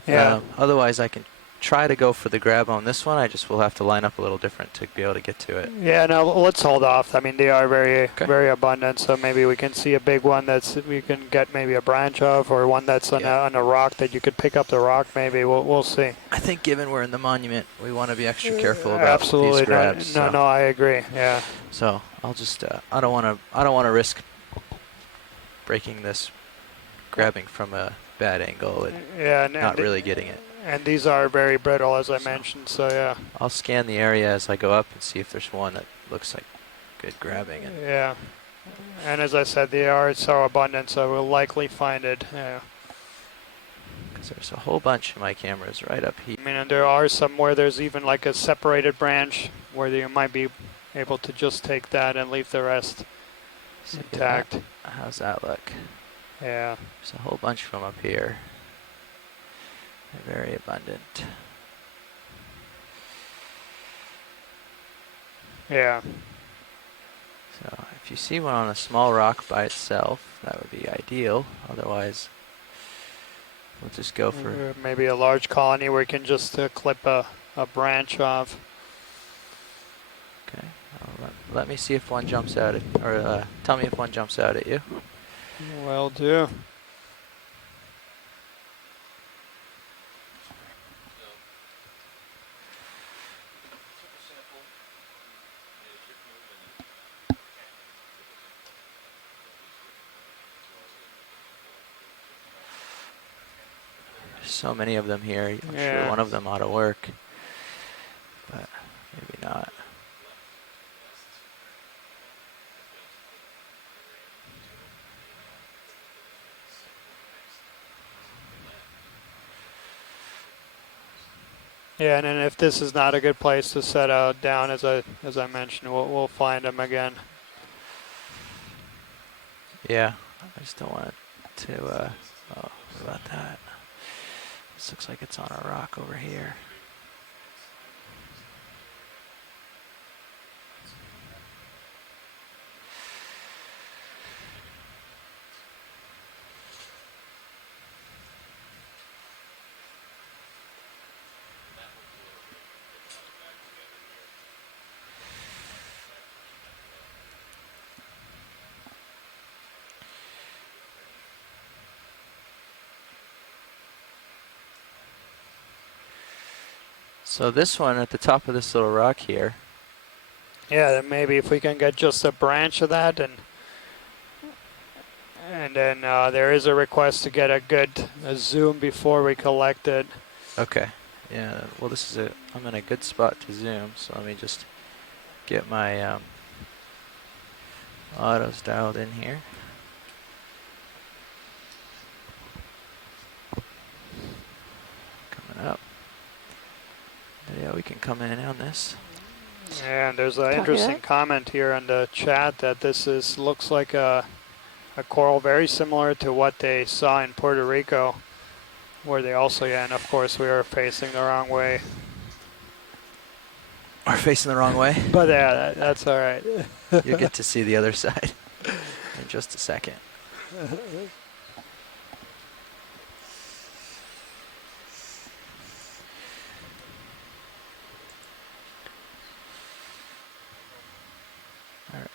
Yeah. Otherwise, I can try to go for the grab on this one. I just will have to line up a little different to be able to get to it. Yeah, no, let's hold off. I mean, they are very abundant, so maybe we can see a big one we can get maybe a branch of, or one that's on a rock that you could pick up the rock. Maybe we'll see. I think given we're in the monument, we want to be extra careful about absolutely these grabs. No, I agree. Yeah. So I'll just I don't want to risk breaking this, grabbing from a bad angle and not really getting it. And these are very brittle, as I mentioned, so yeah. I'll scan the area as I go up and see if there's one that looks like good grabbing. Yeah. And as I said, they are so abundant, so we'll likely find it. Yeah. Because there's a whole bunch of my cameras right up here. I mean, and there are some where there's even like a separated branch where you might be able to just take that and leave the rest intact. How's that look? Yeah. There's a whole bunch from up here. They're very abundant. Yeah. So if you see one on a small rock by itself, that would be ideal. Otherwise, we'll just go for maybe a large colony where you can just clip a branch off. Okay. Let me see if one jumps out at, or tell me if one jumps out at you. Will do. So many of them here. I'm sure one of them ought to work, but maybe not. Yeah, and then if this is not a good place to set out down, as I mentioned, we'll find them again. Yeah, I just don't want to. Oh, what about that? This looks like it's on a rock over here. So this one at the top of this little rock here. Yeah, then maybe if we can get just a branch of that, and then there is a request to get a zoom before we collect it. Okay. Yeah. Well, I'm in a good spot to zoom, so let me just get my autos dialed in here. Coming up. Yeah, we can come in on this. And there's an interesting comment here in the chat that this looks like a coral very similar to what they saw in Puerto Rico, where they also, and of course we were facing the wrong way. We're facing the wrong way? But yeah, that's all right. You'll get to see the other side in just a second. All right.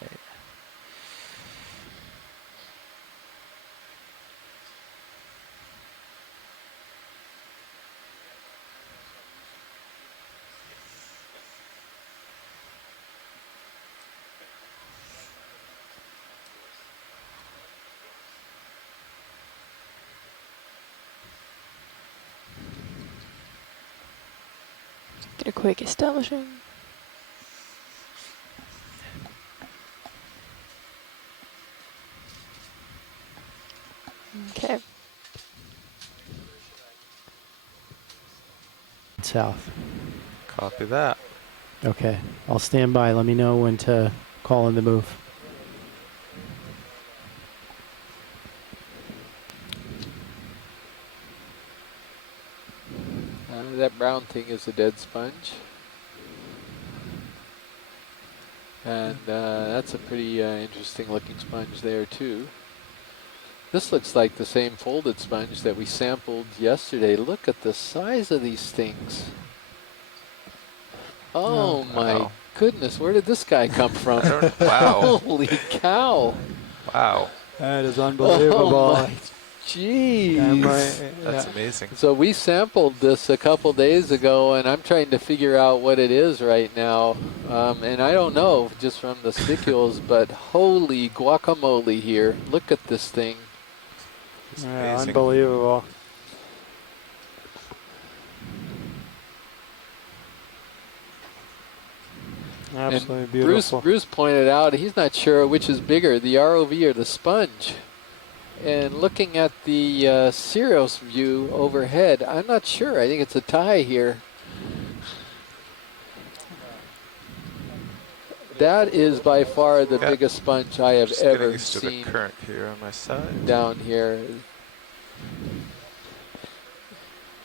Get a quick establishing. Okay. South. Copy that. Okay. I'll stand by. Let me know when to call in the move. That brown thing is a dead sponge. And that's a pretty interesting looking sponge there too. This looks like the same folded sponge that we sampled yesterday. Look at the size of these things. Oh my goodness, where did this guy come from? Wow. Holy cow. Wow. That is unbelievable. Oh my jeez. That's amazing. So we sampled this a couple days ago, and I'm trying to figure out what it is right now. And I don't know just from the sticules, but holy guacamole here. Look at this thing. Yeah, unbelievable. Absolutely and beautiful. Bruce pointed out he's not sure which is bigger, the ROV or the sponge. And looking at the Ceros view overhead, I'm not sure. I think it's a tie here. That is by far the biggest sponge I have ever Just getting used to the current here on my side. Down here.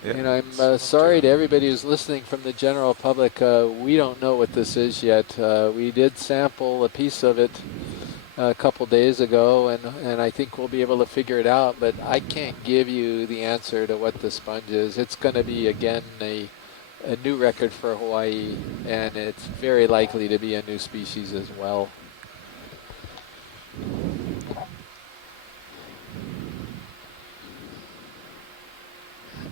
And I'm sorry to everybody who's listening from the general public. We don't know what this is yet. We did sample a piece of it a couple days ago, and I think we'll be able to figure it out, but I can't give you the answer to what the sponge is. It's going to be, again, a new record for Hawaii, and it's very likely to be a new species as well.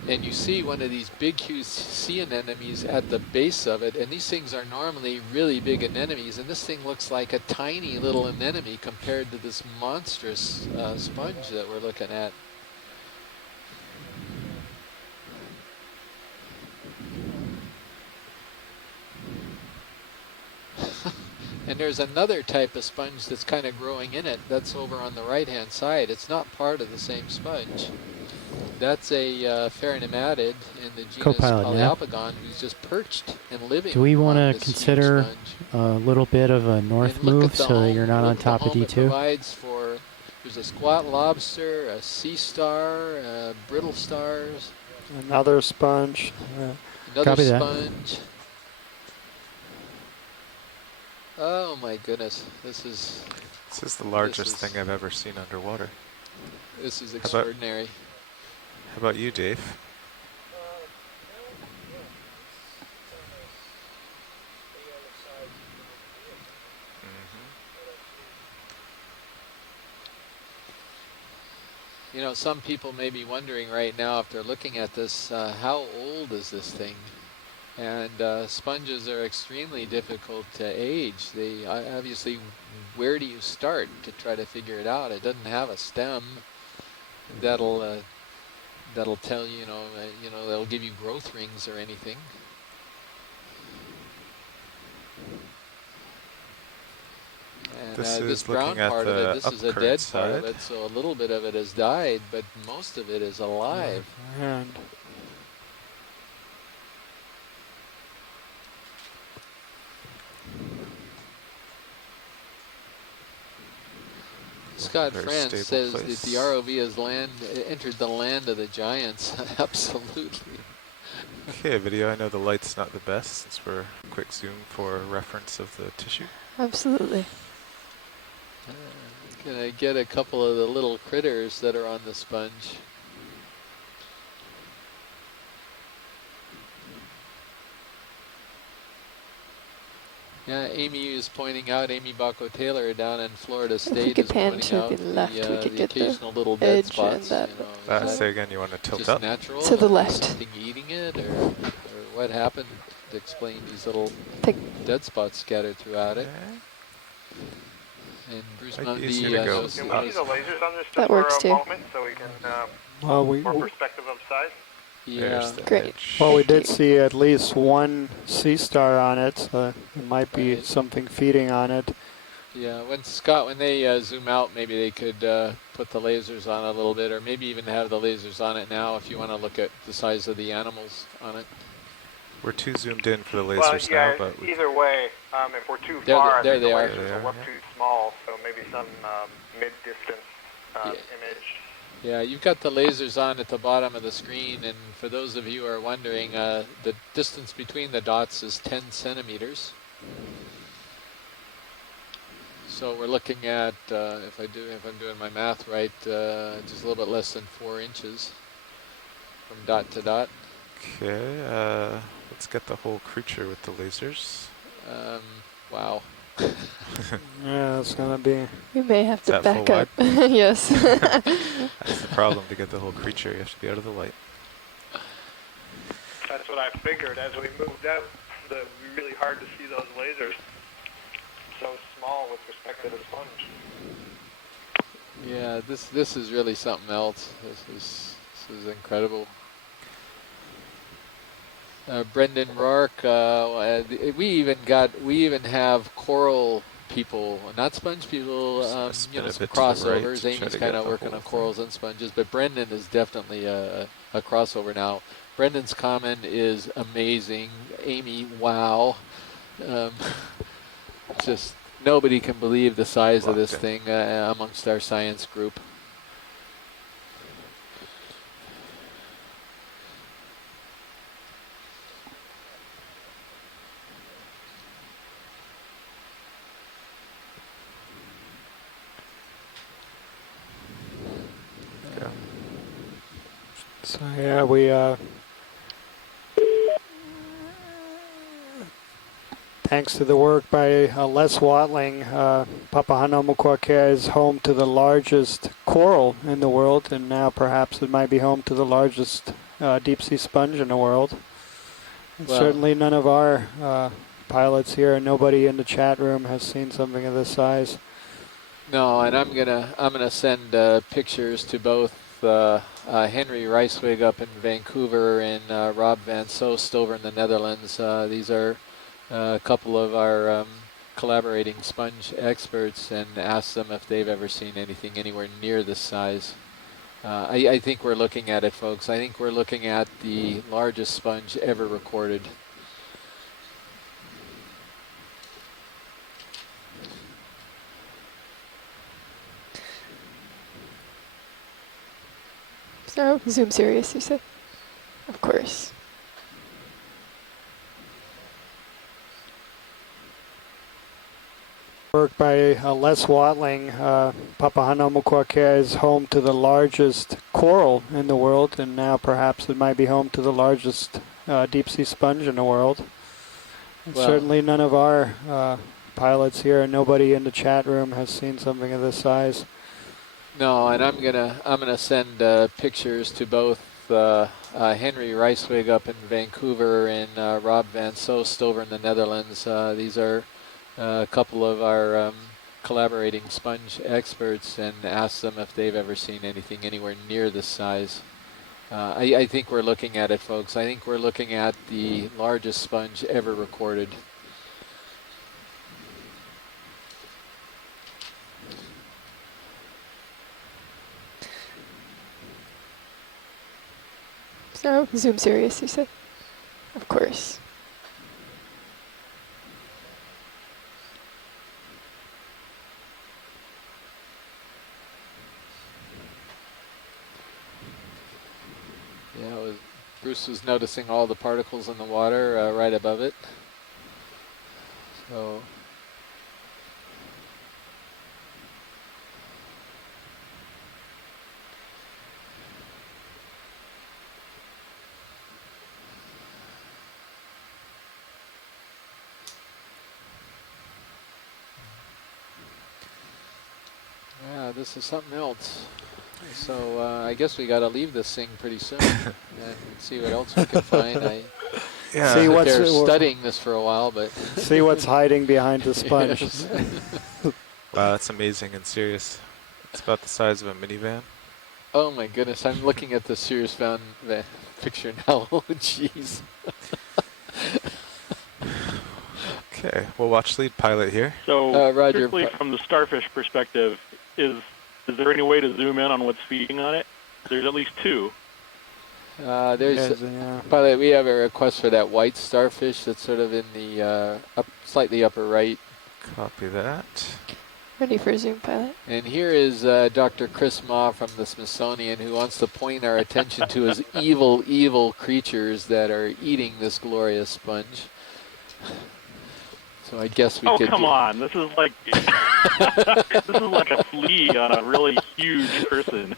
And you see one of these big, huge sea anemones at the base of it, and these things are normally really big anemones, and this thing looks like a tiny little anemone compared to this monstrous sponge that we're looking at. And there's another type of sponge that's kind of growing in it. That's over on the right-hand side. It's not part of the same sponge. That's a Pheronematid in the genus Polyalpagon who's just perched and living. Do we want to consider a little bit of a north move so that you're not on top of D2? It provides for, there's a squat lobster, a sea star, brittle stars. Another sponge. Another sponge. Oh my goodness, this is the largest thing I've ever seen underwater. This is extraordinary. How about you, Dave? You know, some people may be wondering right now, if they're looking at this, how old is this thing? And sponges are extremely difficult to age. They obviously, where do you start to try to figure it out? It doesn't have a stem that'll tell you, that'll give you growth rings or anything. this brown part of it, this is a dead part of it, so a little bit of it has died, but most of it is alive. And Scott France says that the ROV has entered the land of the giants. Absolutely. Okay, video. I know the light's not the best since we're quick zoom for reference of the tissue. Absolutely. Gonna get a couple of the little critters that are on the sponge. Yeah, Amy is pointing out, Amy Baco Taylor down in Florida State is pointing out the occasional little dead spots. Say again, you want to tilt just up? Natural, to the left. Something eating it, or what happened to explain these little dead spots scattered throughout it. And Bruce Mundy Can we see the lasers on this that just works for a too. moment so we can more perspective of size? Yeah, great. Well, we did see at least one sea star on it, so it might be something feeding on it. Yeah, when they zoom out, maybe they could put the lasers on it a little bit, or maybe even have the lasers on it now if you want to look at the size of the animals on it. We're too zoomed in for the lasers now, but either way, if we're too far, there they the are. lasers will look too small, so maybe some mid-distance image. Yeah, you've got the lasers on at the bottom of the screen, and for those of you who are wondering, the distance between the dots is 10 centimeters. So we're looking at, if I'm doing my math right, just a little bit less than 4 inches from dot to dot. Okay, let's get the whole creature with the lasers. Wow. Yeah, it's gonna be. We may have to back up. Wide? Yes. That's the problem. To get the whole creature, you have to be out of the light. That's what I figured. As we moved out, it would be really hard to see those lasers. So small with respect to the sponge. Yeah, this is really something else. This is incredible. Brendan Rourke, we even have coral people, not sponge people, some crossovers. Amy's kind of working on corals and sponges, but Brendan is definitely a crossover now. Brendan's comment is amazing. Amy, wow. Just nobody can believe the size of this thing amongst our science group. So yeah, we thanks to the work by Les Watling, Papahanaumokuakea is home to the largest coral in the world, and now perhaps it might be home to the largest deep sea sponge in the world. Well, certainly none of our pilots here, nobody in the chat room has seen something of this size. No, and I'm gonna send pictures to both Henry Reiswig up in Vancouver and Rob Van Soest over in the Netherlands. These are a couple of our collaborating sponge experts, and ask them if they've ever seen anything anywhere near this size. I think we're looking at it, folks. I think we're looking at the largest sponge ever recorded. So, zoom serious, you say? Of course. Work by Les Watling, Papahanaumokuakea is home to the largest coral in the world, and now perhaps it might be home to the largest deep sea sponge in the world. Well, certainly none of our pilots here, nobody in the chat room has seen something of this size. No, and I'm gonna send pictures to both Henry Reiswig up in Vancouver and Rob Van Soest over in the Netherlands. These are a couple of our collaborating sponge experts, and ask them if they've ever seen anything anywhere near this size. I think we're looking at it, folks. I think we're looking at the largest sponge ever recorded. So, zoom serious, you said? Of course. Yeah, Bruce was noticing all the particles in the water right above it. So. Yeah, this is something else. So I guess we got to leave this thing pretty soon and see what else we can find. Yeah. See what's studying this for a while, but see what's hiding behind the sponge. Wow, that's amazing and serious. It's about the size of a minivan. Oh my goodness, I'm looking at the Sirius Found picture now. Oh jeez. Okay, we'll watch lead pilot here. So, Roger. strictly from the starfish perspective, is there any way to zoom in on what's feeding on it? There's at least two. Pilot, we have a request for that white starfish that's sort of in the slightly upper right. Copy that. Ready for zoom, pilot. And here is Dr. Chris Ma from the Smithsonian, who wants to point our attention to his evil, evil creatures that are eating this glorious sponge. So I guess we could. Oh, come on! This is like this is like a flea on a really huge person.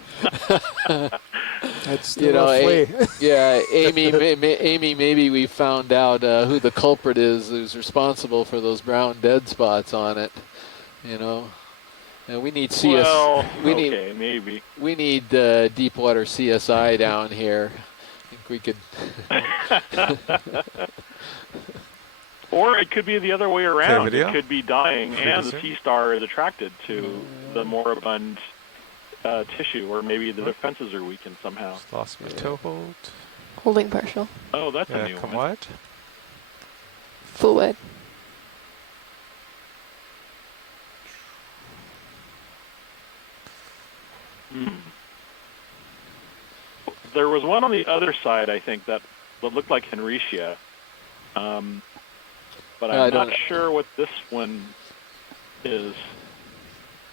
That's still a flea. Yeah, Amy. Maybe we found out who the culprit is, who's responsible for those brown dead spots on it. You know, and we need CS. Well, okay, maybe we need deepwater CSI down here. I think we could. Or it could be the other way around. Video? It could be dying, and the sea star is attracted to the moribund tissue, or maybe the defenses are weakened somehow. Just lost my toe hold. Holding partial. Oh, that's a new come one. wide. Full wide. There was one on the other side, I think, that looked like Henricia. But I'm not sure what this one is.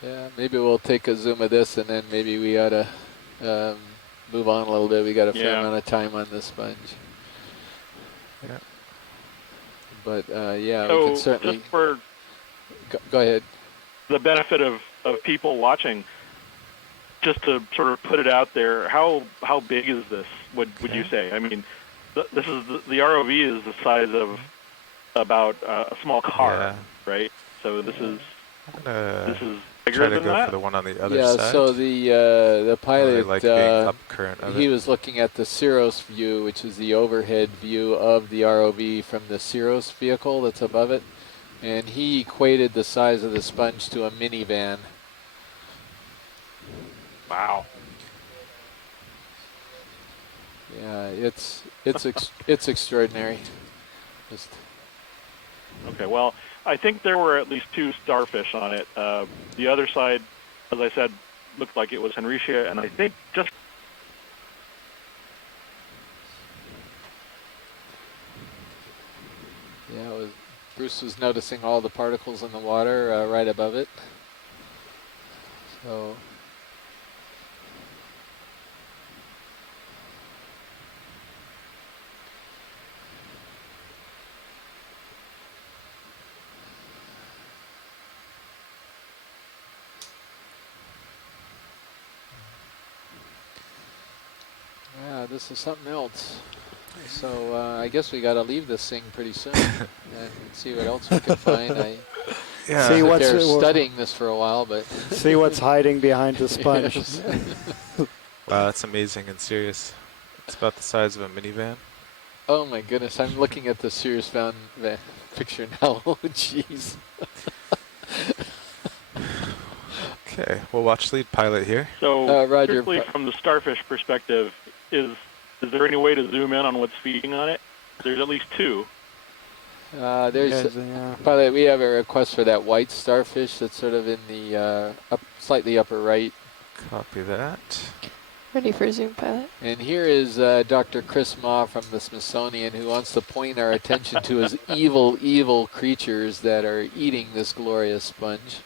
Yeah, maybe we'll take a zoom of this, and then maybe we ought to move on a little bit. We got a fair amount of time on this sponge. Yeah. But yeah, so we can certainly. Just for go ahead. The benefit of people watching, just to sort of put it out there, how big is this? Would you say? I mean, this is the ROV is the size of about a small car, right? So this is bigger try to than go that. for the one on the other yeah, side. so the pilot like being up current of he it. was looking at the Cirrus view, which is the overhead view of the ROV from the Cirrus vehicle that's above it, and he equated the size of the sponge to a minivan. Wow. Yeah, it's extraordinary. Just. Okay, well, I think there were at least two starfish on it. The other side, as I said, looked like it was Henricia, and I think just... Yeah, Bruce was noticing all the particles in the water right above it. So... Yeah, this is something else. So I guess we got to leave this thing pretty soon and see what else we can find. Yeah. See what's studying this for a while, but see what's hiding behind the sponge. Wow, that's amazing and serious. It's about the size of a minivan. Oh my goodness, I'm looking at the Sirius Found picture now. Oh jeez. Okay, we'll watch lead pilot here. So, Roger. strictly from the starfish perspective, is there any way to zoom in on what's feeding on it? There's at least two. Pilot, we have a request for that white starfish that's sort of in the slightly upper right. Copy that. Ready for Zoom pilot. And here is Dr. Chris Ma from the Smithsonian, who wants to point our attention to his evil, evil creatures that are eating this glorious sponge.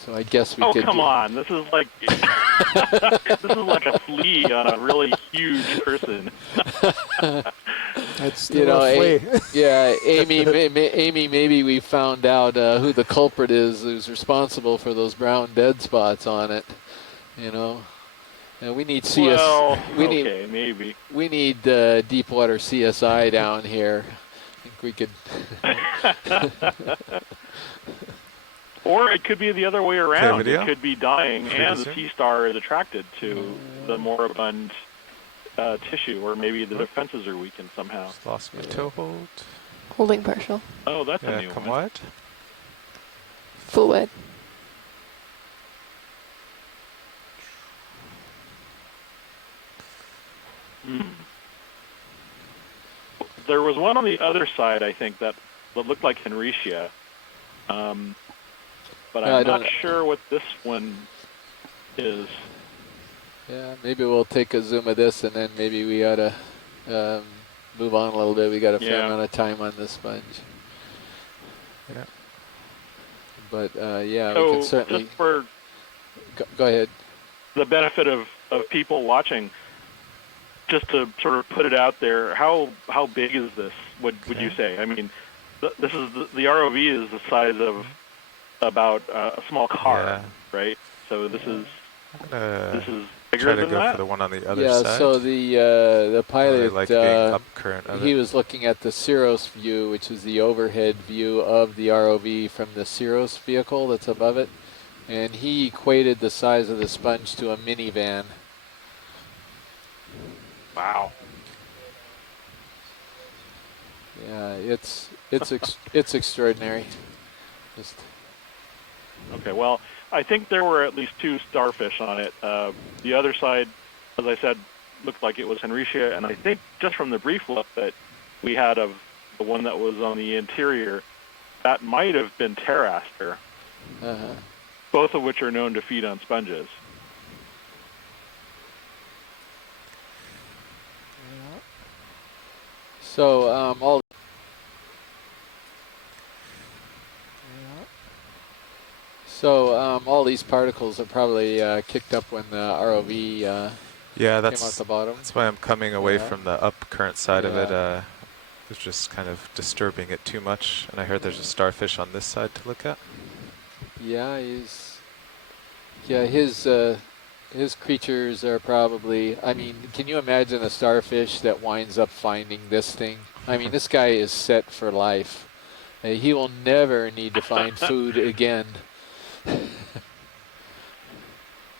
So I guess we could. Oh, come on! This is like this is like a flea on a really huge person. That's still a flea. Yeah, Amy. Amy, maybe we found out who the culprit is, who's responsible for those brown dead spots on it. You know, and we need CS. Well, okay, maybe we need Deepwater CSI down here. I think we could. Or it could be the other way around. video? It could be dying, Free and to the zoom? sea star is attracted to the moribund tissue, or maybe the defenses are weakened somehow. Just lost my toe hold. Holding partial. Oh, that's a Yeah, new come one. wide. Full wide. There was one on the other side, I think, that looked like Henricia. But I'm not sure what this one is. Yeah, maybe we'll take a zoom of this, and then maybe we ought to move on a little bit. We got a fair amount of time on this sponge. Yeah. But yeah, So we can certainly. just for go ahead. the benefit of people watching, just to sort of put it out there, how big is this? Would you say? I mean, this is the ROV is the size of about a small car, right? So this is bigger Try to than go that. for the one on the other Yeah, side. so the pilot, Really like being up current of he it. was looking at the Cirrus view, which is the overhead view of the ROV from the Cirrus vehicle that's above it, and he equated the size of the sponge to a minivan. Wow. Yeah, it's extraordinary. Just Okay, well, I think there were at least 2 starfish on it. The other side, as I said, looked like it was Henricia, and I think just from the brief look that we had of the one that was on the interior, that might have been Pteraster, both of which are known to feed on sponges. So all these particles are probably kicked up when the ROV Yeah, came out the bottom. that's why I'm coming away Yeah. from the up current side of it. Yeah. It's just kind of disturbing it too much. And I heard there's a starfish on this side to look at. Yeah, his creatures are probably. I mean, can you imagine a starfish that winds up finding this thing? I mean, this guy is set for life. He will never need to find food again.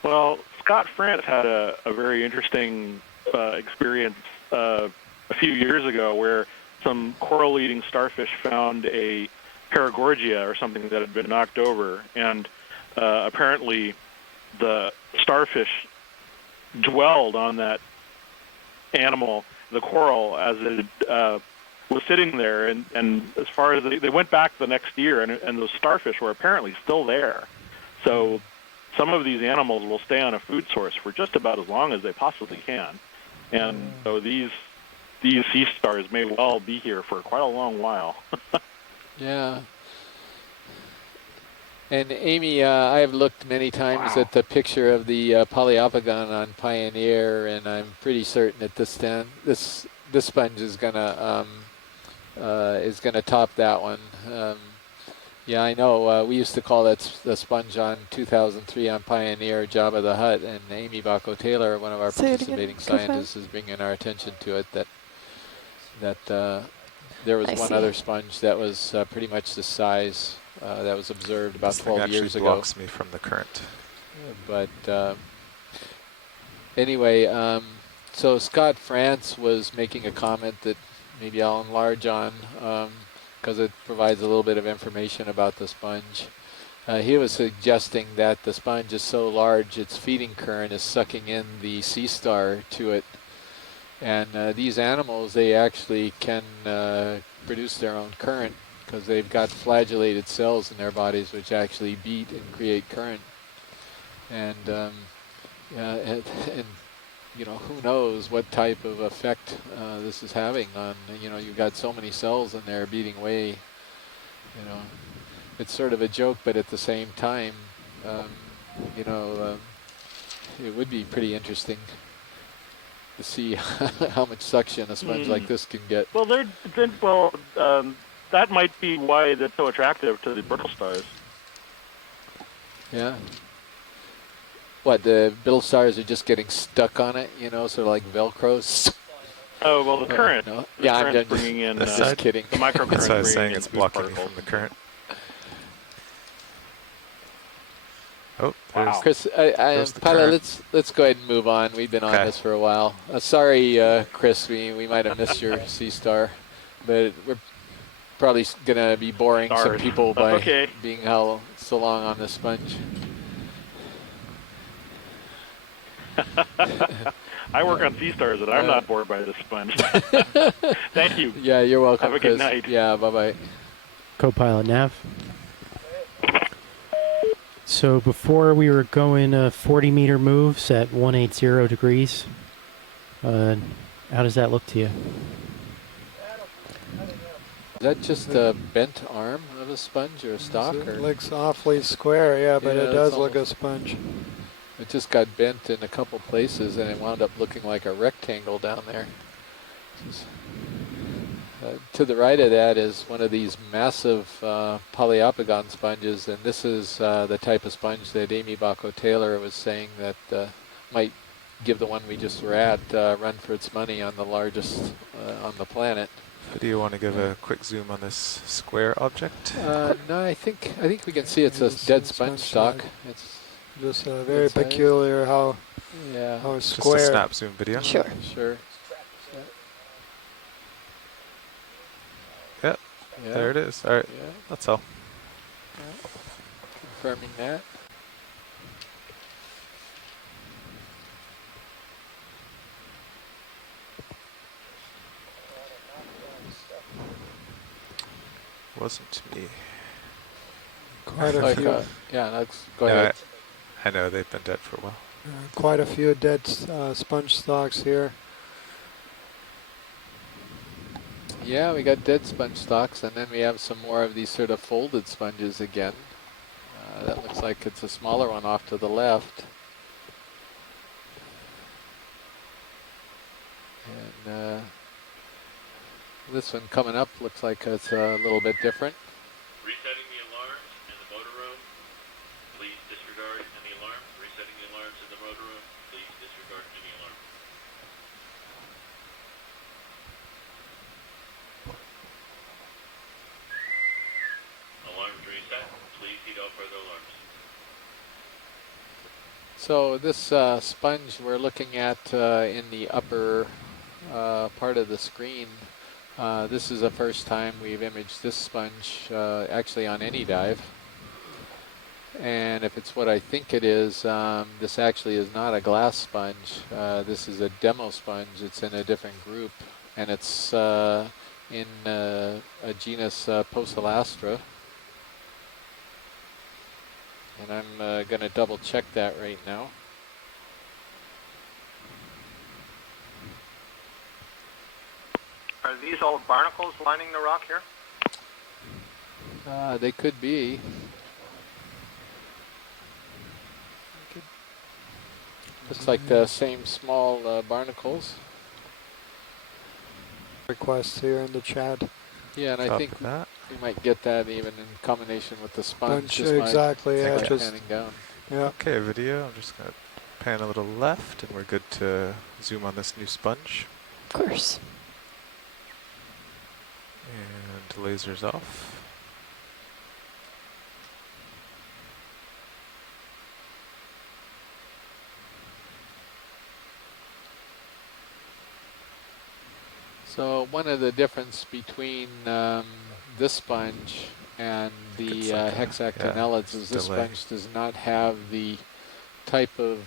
Well, Scott France had a very interesting experience a few years ago where some coral-eating starfish found a Paragorgia or something that had been knocked over, and apparently the starfish dwelled on that animal, the coral, as it was sitting there, and as far as they went back the next year, and those starfish were apparently still there. So some of these animals will stay on a food source for just about as long as they possibly can. And so these sea stars may well be here for quite a long while. Yeah. And Amy, I have looked many times at the picture of the Poliopogon on Pioneer, and I'm pretty certain that this sponge is gonna top that one. Yeah, I know. We used to call that the sponge on 2003 on Pioneer Jabba the Hutt, and Amy Bacco-Taylor, one of our Say it again. participating Go scientists, is bringing our attention to it. That there was I one see. other sponge that was pretty much the size that was observed about This thing 12 years actually ago. blocks me from the current. But anyway, so Scott France was making a comment that maybe I'll enlarge on because it provides a little bit of information about the sponge. He was suggesting that the sponge is so large its feeding current is sucking in the sea star to it. And these animals, they actually can produce their own current because they've got flagellated cells in their bodies which actually beat and create current. And and you know, who knows what type of effect this is having on, you know, you've got so many cells in there beating away, you know. It's sort of a joke, but at the same time, you know, it would be pretty interesting to see how much suction a sponge like this can get. Well, that might be why they're so attractive to the brittle stars. Yeah. What, the brittle stars are just getting stuck on it, you know, sort of like Velcro? Oh, well, the current. No. The Yeah, current's I'm bringing in, just kidding. The microcurrent. That's what I was saying, bringing it's in blocking me particles. from the current. Oh, wow. Chris, Pilot, let's go ahead and move on. We've been on this for a while. Sorry, Chris, we might have missed your sea star, but we're probably going to be boring some people by being so long on this sponge. I work on sea stars, and I'm not bored by this sponge. Thank you. Yeah, you're welcome, Have a Chris. good night. Yeah, bye-bye. Co-pilot Nav. So before we were going 40-meter moves at 180 degrees. How does that look to you? Is that just a bent arm of a sponge or a stalk? It looks awfully square, yeah, but it does look a sponge. It just got bent in a couple places, and it wound up looking like a rectangle down there. To the right of that is one of these massive polyopogon sponges, and this is the type of sponge that Amy Bacco-Taylor was saying that might give the one we just were at run for its money on the largest on the planet. Do you want to give a quick zoom on this square object? No, I think we can see it's a dead sponge stock. It's just very peculiar how square. Just a snap zoom video. Sure. Sure. Yeah. There it is. All right, that's all. Yeah. Confirming that. Wasn't me. Quite a few. Yeah, let's go ahead. I know they've been dead for a while. Quite a few dead sponge stalks here. Yeah, we got dead sponge stalks, and then we have some more of these sort of folded sponges again. That looks like it's a smaller one off to the left. And this one coming up looks like it's a little bit different. Resetting the alarms in the motor room. Please disregard any alarms. Resetting the alarms in the motor room. Please disregard any alarms. Alarms reset. Please heed all further alarms. So this sponge we're looking at in the upper part of the screen. This is the first time we've imaged this sponge actually on any dive. And if it's what I think it is, this actually is not a glass sponge. This is a demo sponge. It's in a different group, and it's in a genus Poecilastra. And I'm going to double check that right now. Are these all barnacles lining the rock here? They could be. Looks like the same small barnacles. Requests here in the chat. Yeah, and I think we might get that even in combination with the sponge. Exactly, yeah. Just panning down. Yeah. Okay, video. I'm just going to pan a little left, and we're good to zoom on this new sponge. Of course. And lasers off. So one of the difference between this sponge and the hexactinellades is this sponge does not have the type of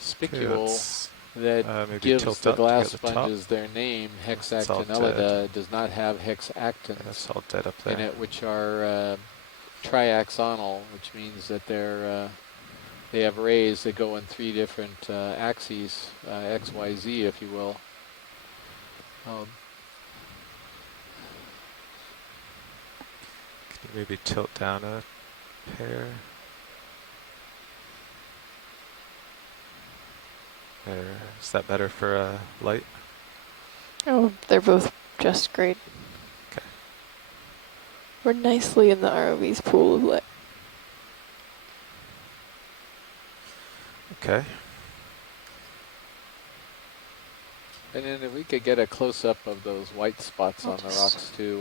spicule that gives the glass sponges their name. Hexactinellida does not have hexactins in it, which are triaxonal, which means that they're they have rays that go in 3 different axes, X, Y, Z, if you will. Can you maybe tilt down a pair? There. Is that better for light? Oh, they're both just great. Okay. We're nicely in the ROV's pool of light. Okay. And then if we could get a close-up of those white spots on the rocks too,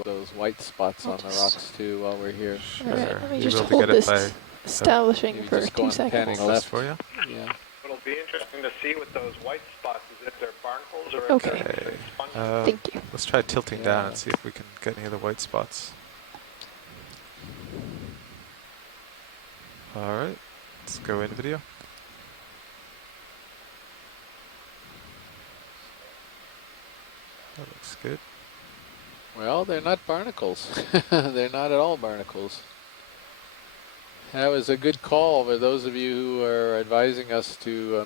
while we're here. Sure. Alright, let me You just able to hold get it this by establishing for just go 2 on seconds. panning left for you? Yeah. What'll be interesting to see with those white spots is if they're barnacles or if Okay. they're sponges. Thank you. Let's try tilting down and see if we can get any of the white spots. All right, let's go in video. That looks good. Well, they're not barnacles. They're not at all barnacles. That was a good call for those of you who are advising us to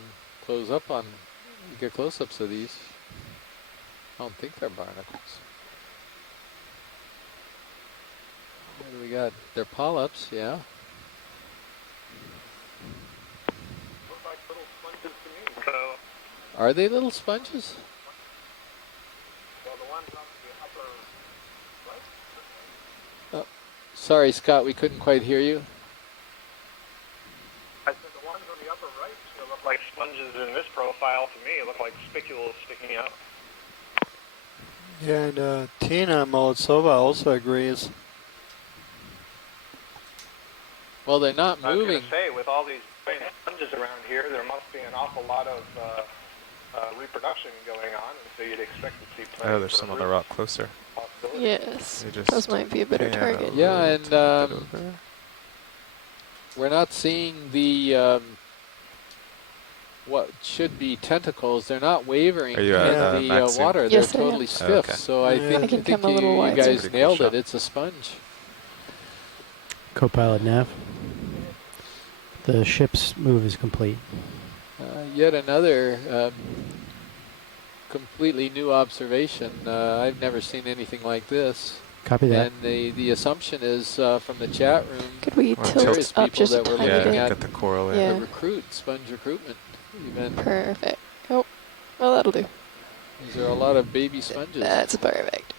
get close-ups of these. I don't think they're barnacles. What do we got? They're polyps, yeah. Look like little sponges to me. So, Are they little sponges? well, the ones on the upper right. Oh, sorry, Scott, we couldn't quite hear you. I said the ones on the upper right still look like sponges in this profile to me. Look like spicules sticking out. Yeah, and Tina Molodtsova also agrees. Well, they're not I was moving. going to say, with all these giant sponges around here, there must be an awful lot of reproduction going on, and so you'd expect to see plenty. Oh, there's some on the rock closer. Yes, You just those might be a better pan target. over, Yeah, and tip it over. we're not seeing the what should be tentacles. They're not wavering Are in you at, the Maxine? water. Yes, They're I am. totally stiff. Okay. So I I think, can come a you, little you wider. guys Pretty cool nailed shot. it. It's a sponge. Co-pilot nav. The ship's move is complete. Yet another completely new observation. I've never seen anything like this. Copy that. And the assumption is from the chat room, Could we Well, tilt various up people just a that were tiny looking bit? at Get the coral in. Yeah. the sponge recruitment event. Perfect. Oh, well, that'll do. These are a lot of baby sponges. That's perfect.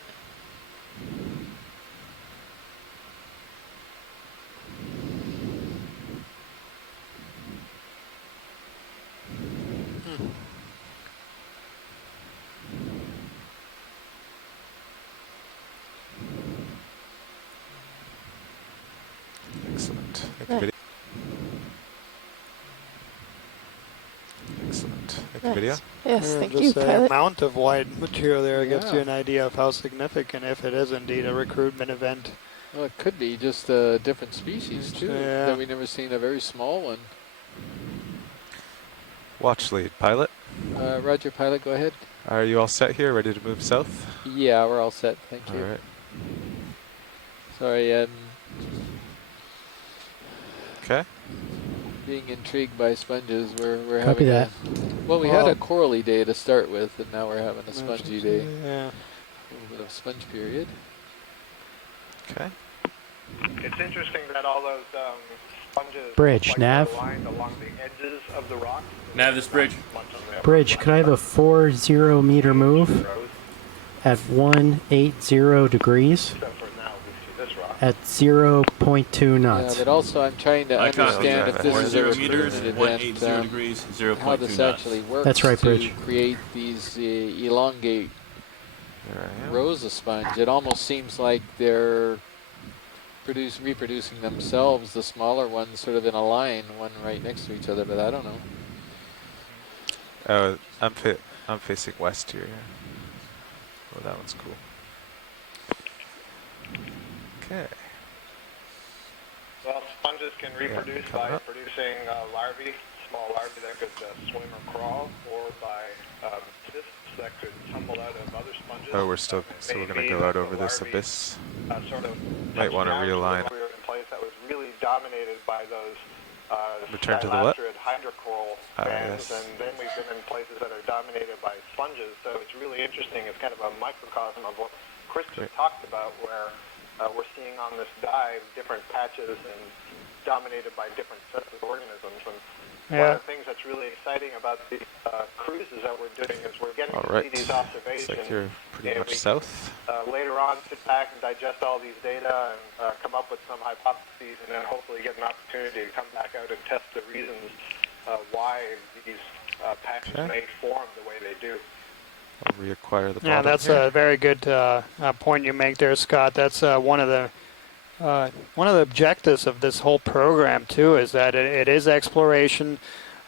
Excellent. Make Nice. a video. Excellent. Make a Nice. video. Yes, thank you, Just the pilot. amount of white material there gives you Yeah. an idea of how significant, if it is indeed a recruitment event. Well, it could be just a different species too. Yeah. That we never seen a very small one. Watch lead, pilot. Roger, pilot, go ahead. Are you all set here? Ready to move south? Yeah, we're all set. Thank you. All right. Sorry, Okay. being intrigued by sponges. We're Copy having that. well, we had a corally day to start with, and now we're having a spongy day. Yeah. A little bit of sponge period. Okay. It's interesting that all those sponges Bridge, like nav. are lined along the edges of the rock. Nav this bridge. Bridge, could I have a 40 meter move at 180 degrees Except for now, we see this rock. at 0.2 Yeah, knots? but also I'm trying to I copy. understand if this is a 40 meters, recruitment 180 event, degrees, how 0.2 this knots. actually works That's right, to Bridge. create these elongate There I am. rows of sponge. It almost seems like they're reproducing themselves, the smaller ones sort of in a line, one right next to each other, but I don't know. Oh, I'm facing west here. Oh, that one's cool. Okay. Well, sponges can reproduce coming by up. producing larvae, small larvae that could swim or crawl, or by cysts that could tumble out of other sponges. Oh, we're still, And so we're going maybe to go out the over this larvae, abyss. Sort of Might want to touched down realign. a weird place that was really dominated by those Return to the what? hydrocoral bands, yes. and then we've been in places that are dominated by sponges. So it's really interesting. It's kind of a microcosm of what Chris just talked about, where we're seeing on this dive different patches and dominated by different sets of organisms. And one of the things that's really exciting about the cruises that we're doing is we're getting to see these observations. Looks like you're pretty much we south. can, later on, sit back and digest all these data and come up with some hypotheses, and then hopefully get an opportunity to come back out and test the reasons why these patches may form the way they do. I'll reacquire the bottom. Yeah, that's a very good point you make there, Scott. That's one of the objectives of this whole program too, is that it is exploration,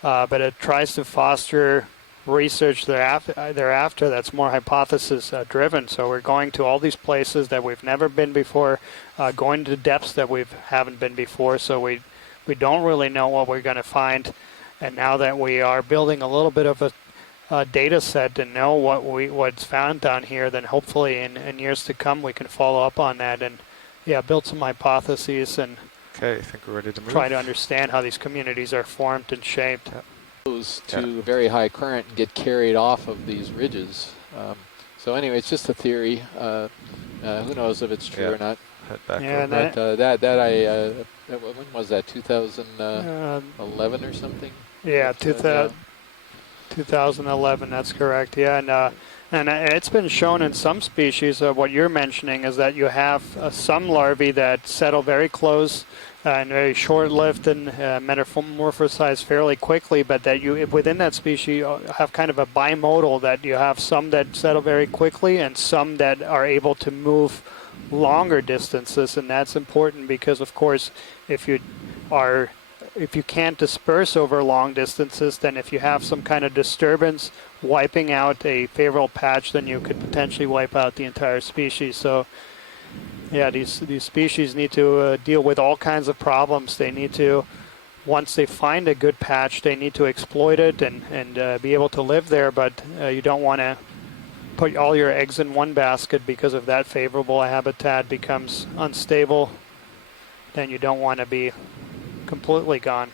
but it tries to foster research thereafter that's more hypothesis driven. So we're going to all these places that we've never been before, going to depths that we haven't been before. So we don't really know what we're going to find, and now that we are building a little bit of a data set and know what's found down here, then hopefully in years to come we can follow up on that and build some hypotheses and I think we're ready to move. Try to understand how these communities are formed and shaped. To very high current and get carried off of these ridges. So anyway, it's just a theory. Who knows if it's true or not? Head back when was that? 2011 or something? Yeah, 2011. That's correct. Yeah, and it's been shown in some species. What you're mentioning is that you have some larvae that settle very close and very short-lived and metamorphosize fairly quickly, but that you within that species have kind of a bimodal, that you have some that settle very quickly and some that are able to move longer distances. And that's important because, of course, if you can't disperse over long distances, then if you have some kind of disturbance wiping out a favorable patch, then you could potentially wipe out the entire species. So yeah, these species need to deal with all kinds of problems. They need to, once they find a good patch, they need to exploit it and be able to live there, but you don't want to put all your eggs in one basket, because if that favorable habitat becomes unstable, then you don't want to be completely gone.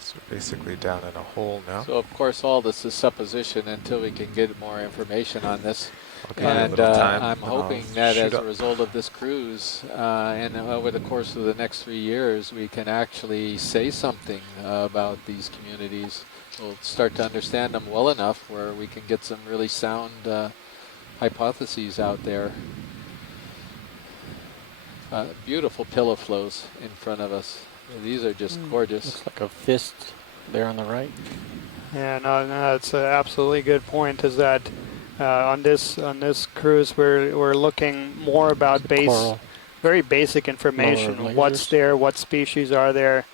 So basically down in a hole now. So of course all this is supposition until we can get more information on this. Okay, and I'm hoping that as a result of this cruise and over the course of the next 3 years, we can actually say something about these communities. We'll start to understand them well enough where we can get some really sound hypotheses out there. Beautiful pillow flows in front of us. These are just gorgeous. Looks like a fist there on the right. Yeah, no, it's an absolutely good point. Is that on this cruise we're looking more about very basic information. What's there? What species are there?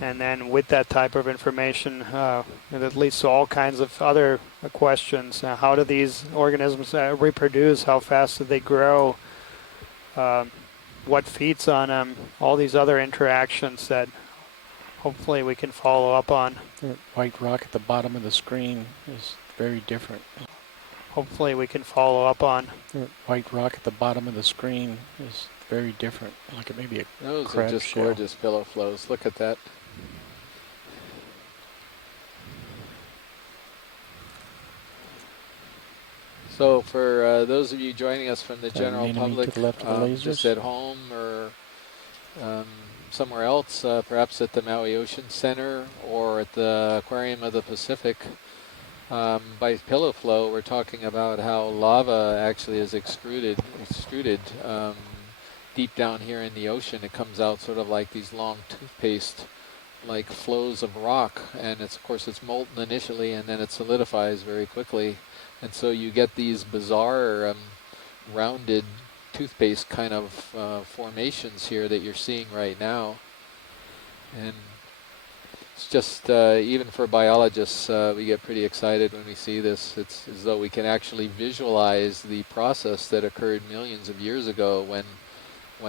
And then with that type of information, it leads to all kinds of other questions. How do these organisms reproduce? How fast do they grow? What feeds on them? All these other interactions that hopefully we can follow up on. The white rock at the bottom of the screen is very different. Hopefully we can follow up on. The white rock at the bottom of the screen is very different. Like it may be a Those crab are just shell. gorgeous pillow flows. Look at that. So for those of you joining us from the general public, just at home or somewhere else, perhaps at the Maui Ocean Center or at the Aquarium of the Pacific, by pillow flow, we're talking about how lava actually is extruded deep down here in the ocean. It comes out sort of like these long toothpaste-like flows of rock, and of course it's molten initially, and then it solidifies very quickly. And so you get these bizarre rounded toothpaste kind of formations here that you're seeing right now. And it's just, even for biologists, we get pretty excited when we see this. It's as though we can actually visualize the process that occurred millions of years ago when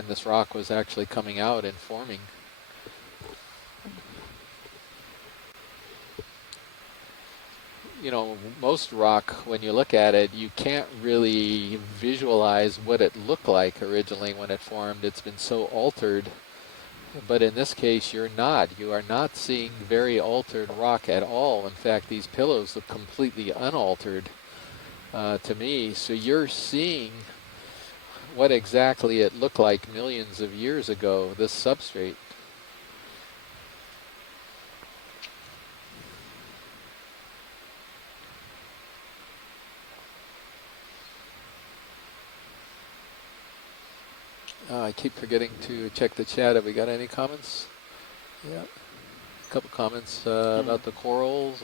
this rock was actually coming out and forming. You know, most rock, when you look at it, you can't really visualize what it looked like originally when it formed. It's been so altered But in this case, you're not. You are not seeing very altered rock at all. In fact, these pillows look completely unaltered to me. So you're seeing what exactly it looked like millions of years ago, this substrate. I keep forgetting to check the chat. Have we got any comments? Yeah. A couple comments about the corals.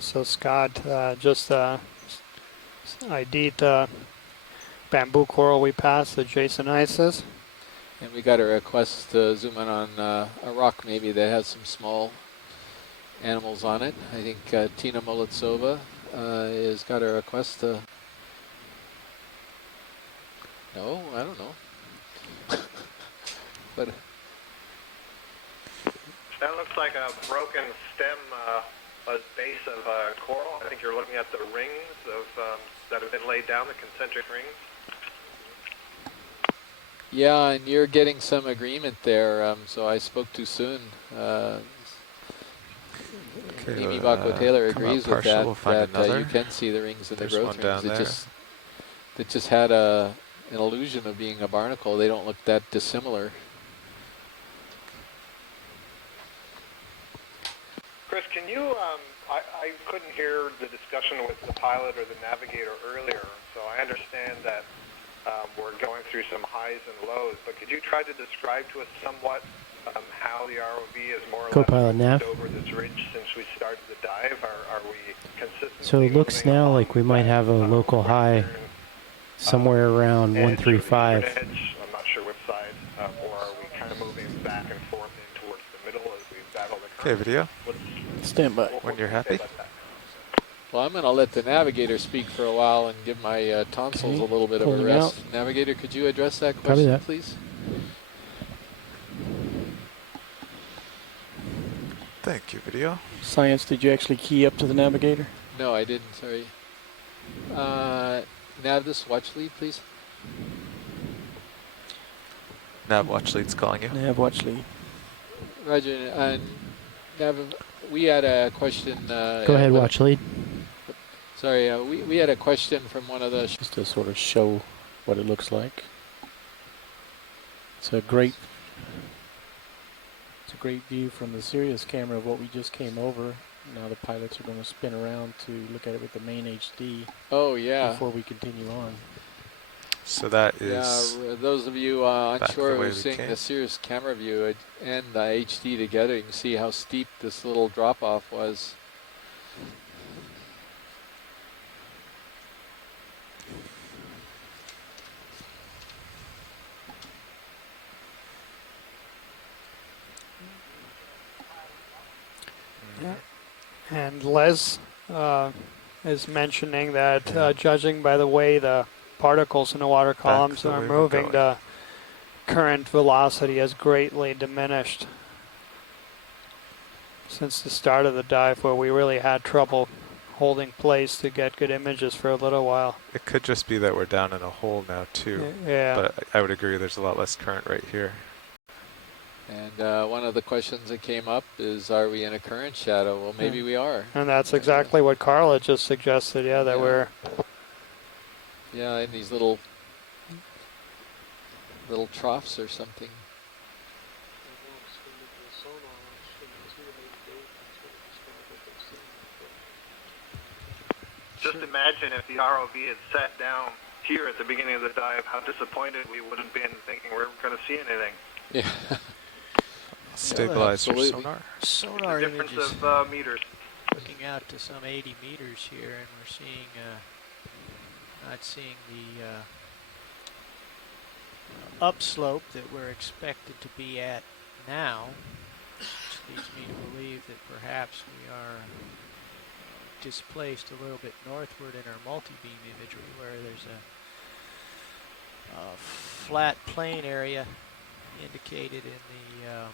So Scott just ID'd the bamboo coral we passed, the Jason Isis. And we got a request to zoom in on a rock maybe that has some small animals on it. I think Tina Molitsova has got a request to... No, I don't know. But that looks like a broken stem base of coral. I think you're looking at the rings of that have been laid down, the concentric rings. yeah, and you're getting some agreement there, so I spoke too soon. Amy Bakwa-Taylor agrees with that, that you can see the rings in the growth rings. It just had an illusion of being a barnacle. They don't look that dissimilar. Chris, can you, I couldn't hear the discussion with the pilot or the navigator earlier, so I understand that we're going through some highs and lows, but could you try to describe to us somewhat how the ROV is more or Co-pilot less nav. over this ridge since we started the dive? Are we consistently So it looks now like we might have a local high somewhere around 135. Edge, I'm not sure which side, or are we kind of moving back and forth in towards the middle as we battle the current? Okay, video. Stand by. When you're happy. Well, I'm going to let the navigator speak for a while and give my tonsils a little bit of a rest. Out. Navigator, could you address that question, please? Thank you, video. Science, did you actually key up to the navigator? No, I didn't, sorry. Nav, this watch lead, please. Nav watch lead's calling you. Nav watch lead. Roger. Nav, we had a question. Go ahead, watch lead. Sorry, we had a question from one of the... Just to sort of show what it looks like. It's a great view from the Sirius camera of what we just came over. Now the pilots are going to spin around to look at it with the main HD. Oh, yeah. Before we continue on. So that is... Yeah, those of you unsure who are seeing the Sirius camera view and the HD together, you can see how steep this little drop-off was. Yeah. And Les is mentioning that judging by the way the particles in the water columns are moving, the current velocity has greatly diminished since the start of the dive, where we really had trouble holding place to get good images for a little while. It could just be that we're down in a hole now too. Yeah. But I would agree there's a lot less current right here. And one of the questions that came up is, are we in a current shadow? Well, maybe we are. And that's exactly what Carla just suggested, that we're... Yeah, in these little troughs or something. Just imagine if the ROV had sat down here at the beginning of the dive, how disappointed we would have been thinking we're going to see anything. Yeah. Stabilize your sonar. Sonar the difference images. of meters. Looking out to some 80 meters here, and we're seeing, not seeing the upslope that we're expected to be at now, which leads me to believe that perhaps we are displaced a little bit northward in our multi-beam imagery, where there's a flat plain area indicated in the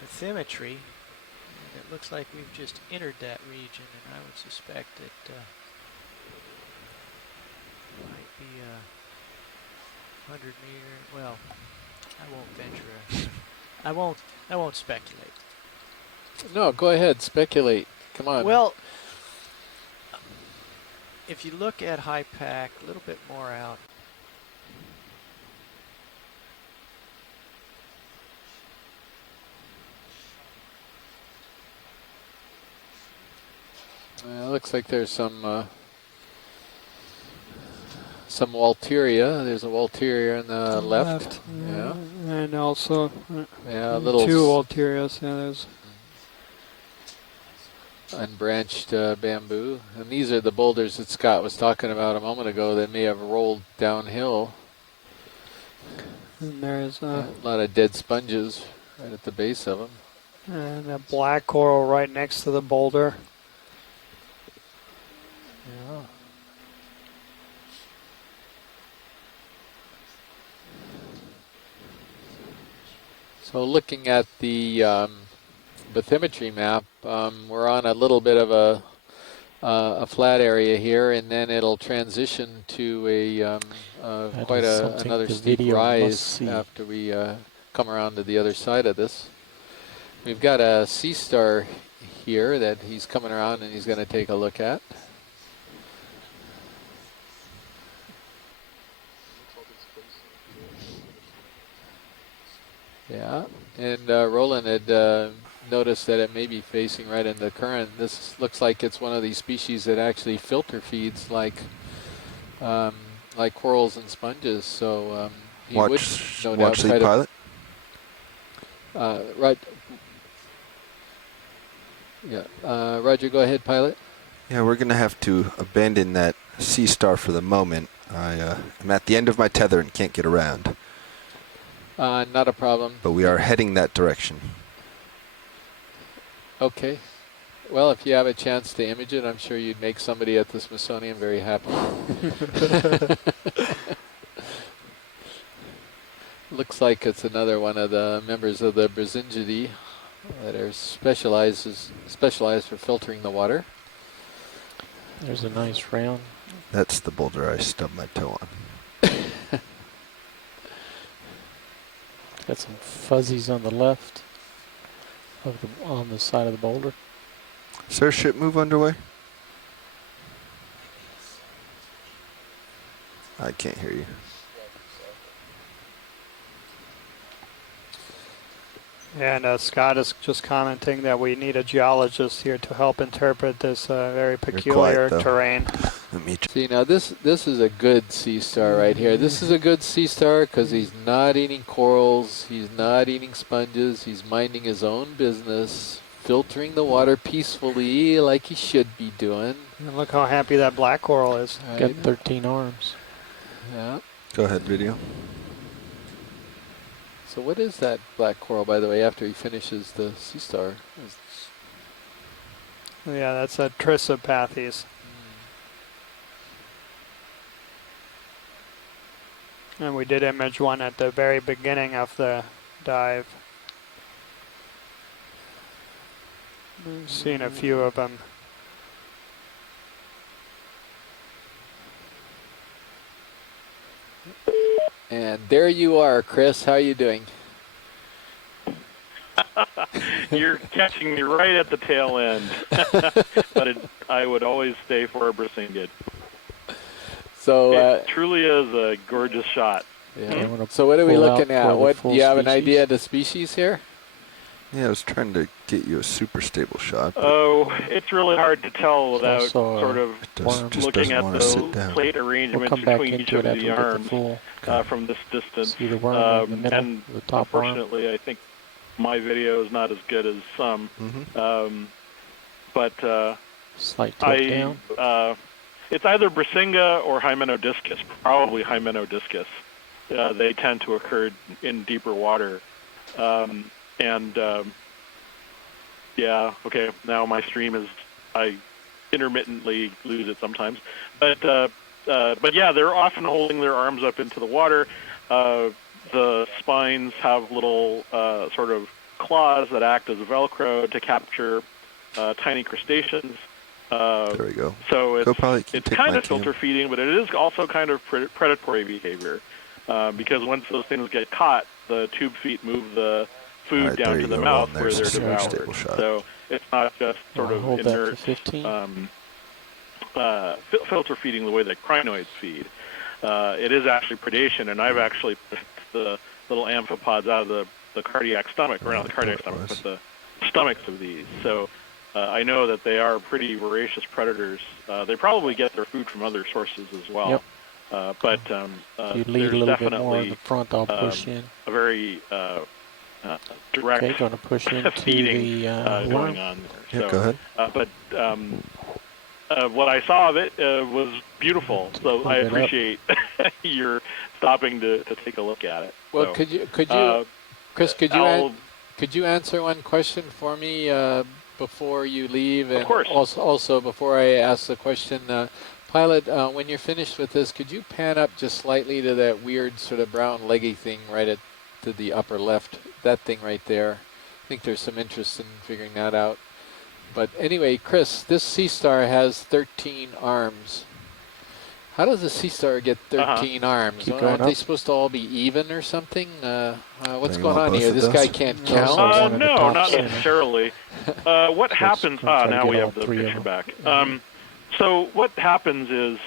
bathymetry, and it looks like we've just entered that region, and I would suspect that might be a 100 meter, well, I won't venture. I won't speculate. No, go ahead, speculate. Come on. Well, if you look at high pack, a little bit more out. It looks like there's some Walteria. There's a Walteria on the left. Yeah. And also yeah, a little two Walterias. Yeah, there's unbranched bamboo. And these are the boulders that Scott was talking about a moment ago that may have rolled downhill. And there's a lot of dead sponges right at the base of them. And a black coral right next to the boulder. Yeah. So looking at the bathymetry map, we're on a little bit of a flat area here, and then it'll transition to quite another steep rise after we come around to the other side of this. We've got a sea star here that he's coming around and he's going to take a look at. Yeah, and Roland had noticed that it may be facing right into the current. This looks like it's one of these species that actually filter feeds like corals and sponges. So he would no doubt try to right. Yeah, Roger, go ahead, pilot. Yeah, we're going to have to abandon that sea star for the moment. I'm at the end of my tether and can't get around. Not a problem. But we are heading that direction. Okay. Well, if you have a chance to image it, I'm sure you'd make somebody at the Smithsonian very happy. Looks like it's another one of the members of the Brazingidae that are specialized for filtering the water. There's a nice round. That's the boulder I stubbed my toe on. Got some fuzzies on the left on the side of the boulder. Is there a ship move underway? I can't hear you. And Scott is just commenting that we need a geologist here to help interpret this very peculiar terrain. See, now this is a good sea star right here. This is a good sea star because he's not eating corals, he's not eating sponges, he's minding his own business, filtering the water peacefully like he should be doing. And look how happy that black coral is. Right. Got 13 arms. Yeah. Go ahead, video. So what is that black coral, by the way, after he finishes the sea star? Yeah, that's a Trisopathes. And we did image one at the very beginning of the dive. We've seen a few of them. And there you are, Chris. How are you doing? You're catching me right at the tail end. But I would always stay for a Brisingid. So it truly is a gorgeous shot. Yeah. So what are we looking at? What do you have an idea of the species here? Yeah, I was trying to get you a super stable shot. Oh, it's really hard to tell without sort of looking at the plate arrangement between each of the arms from this distance. See the worm in the middle, and the top unfortunately, arm. I think my video is not as good as some. But slight tilt down. It's either Brisinga or Hymenodiscus, probably Hymenodiscus. They tend to occur in deeper water. Yeah, okay, now my stream is, I intermittently lose it sometimes. But yeah, they're often holding their arms up into the water. The spines have little sort of claws that act as Velcro to capture tiny crustaceans. There we go. So it's kind of cam. filter feeding, but it is also kind of predatory behavior. Because once those things get caught, the tube feet move the food down to the mouth where they're devoured. So it's not just sort of inert filter feeding the way that crinoids feed. It is actually predation, and I've actually put the little amphipods out of the cardiac stomach, or not the cardiac stomach, but the stomachs of these. So I know that they are pretty voracious predators. They probably get their food from other sources as well. Yep. But you lead a little bit more in the front, I'll push in. A very direct going to push into feeding the going on there. Yeah, go ahead. But what I saw of it was beautiful. So I appreciate your stopping to take a look at it. Well, so, could you, Chris, could you answer one question for me before you leave? And of course. Also, before I ask the question, Pilot, when you're finished with this, could you pan up just slightly to that weird sort of brown leggy thing right to the upper left? That thing right there. I think there's some interest in figuring that out. But anyway, Chris, this Sea Star has 13 arms. How does a Sea Star get 13 arms? Aren't they supposed to all be even or something? What's going on here? This guy can't count? No, not necessarily. What happens... now we have the picture back. So what happens is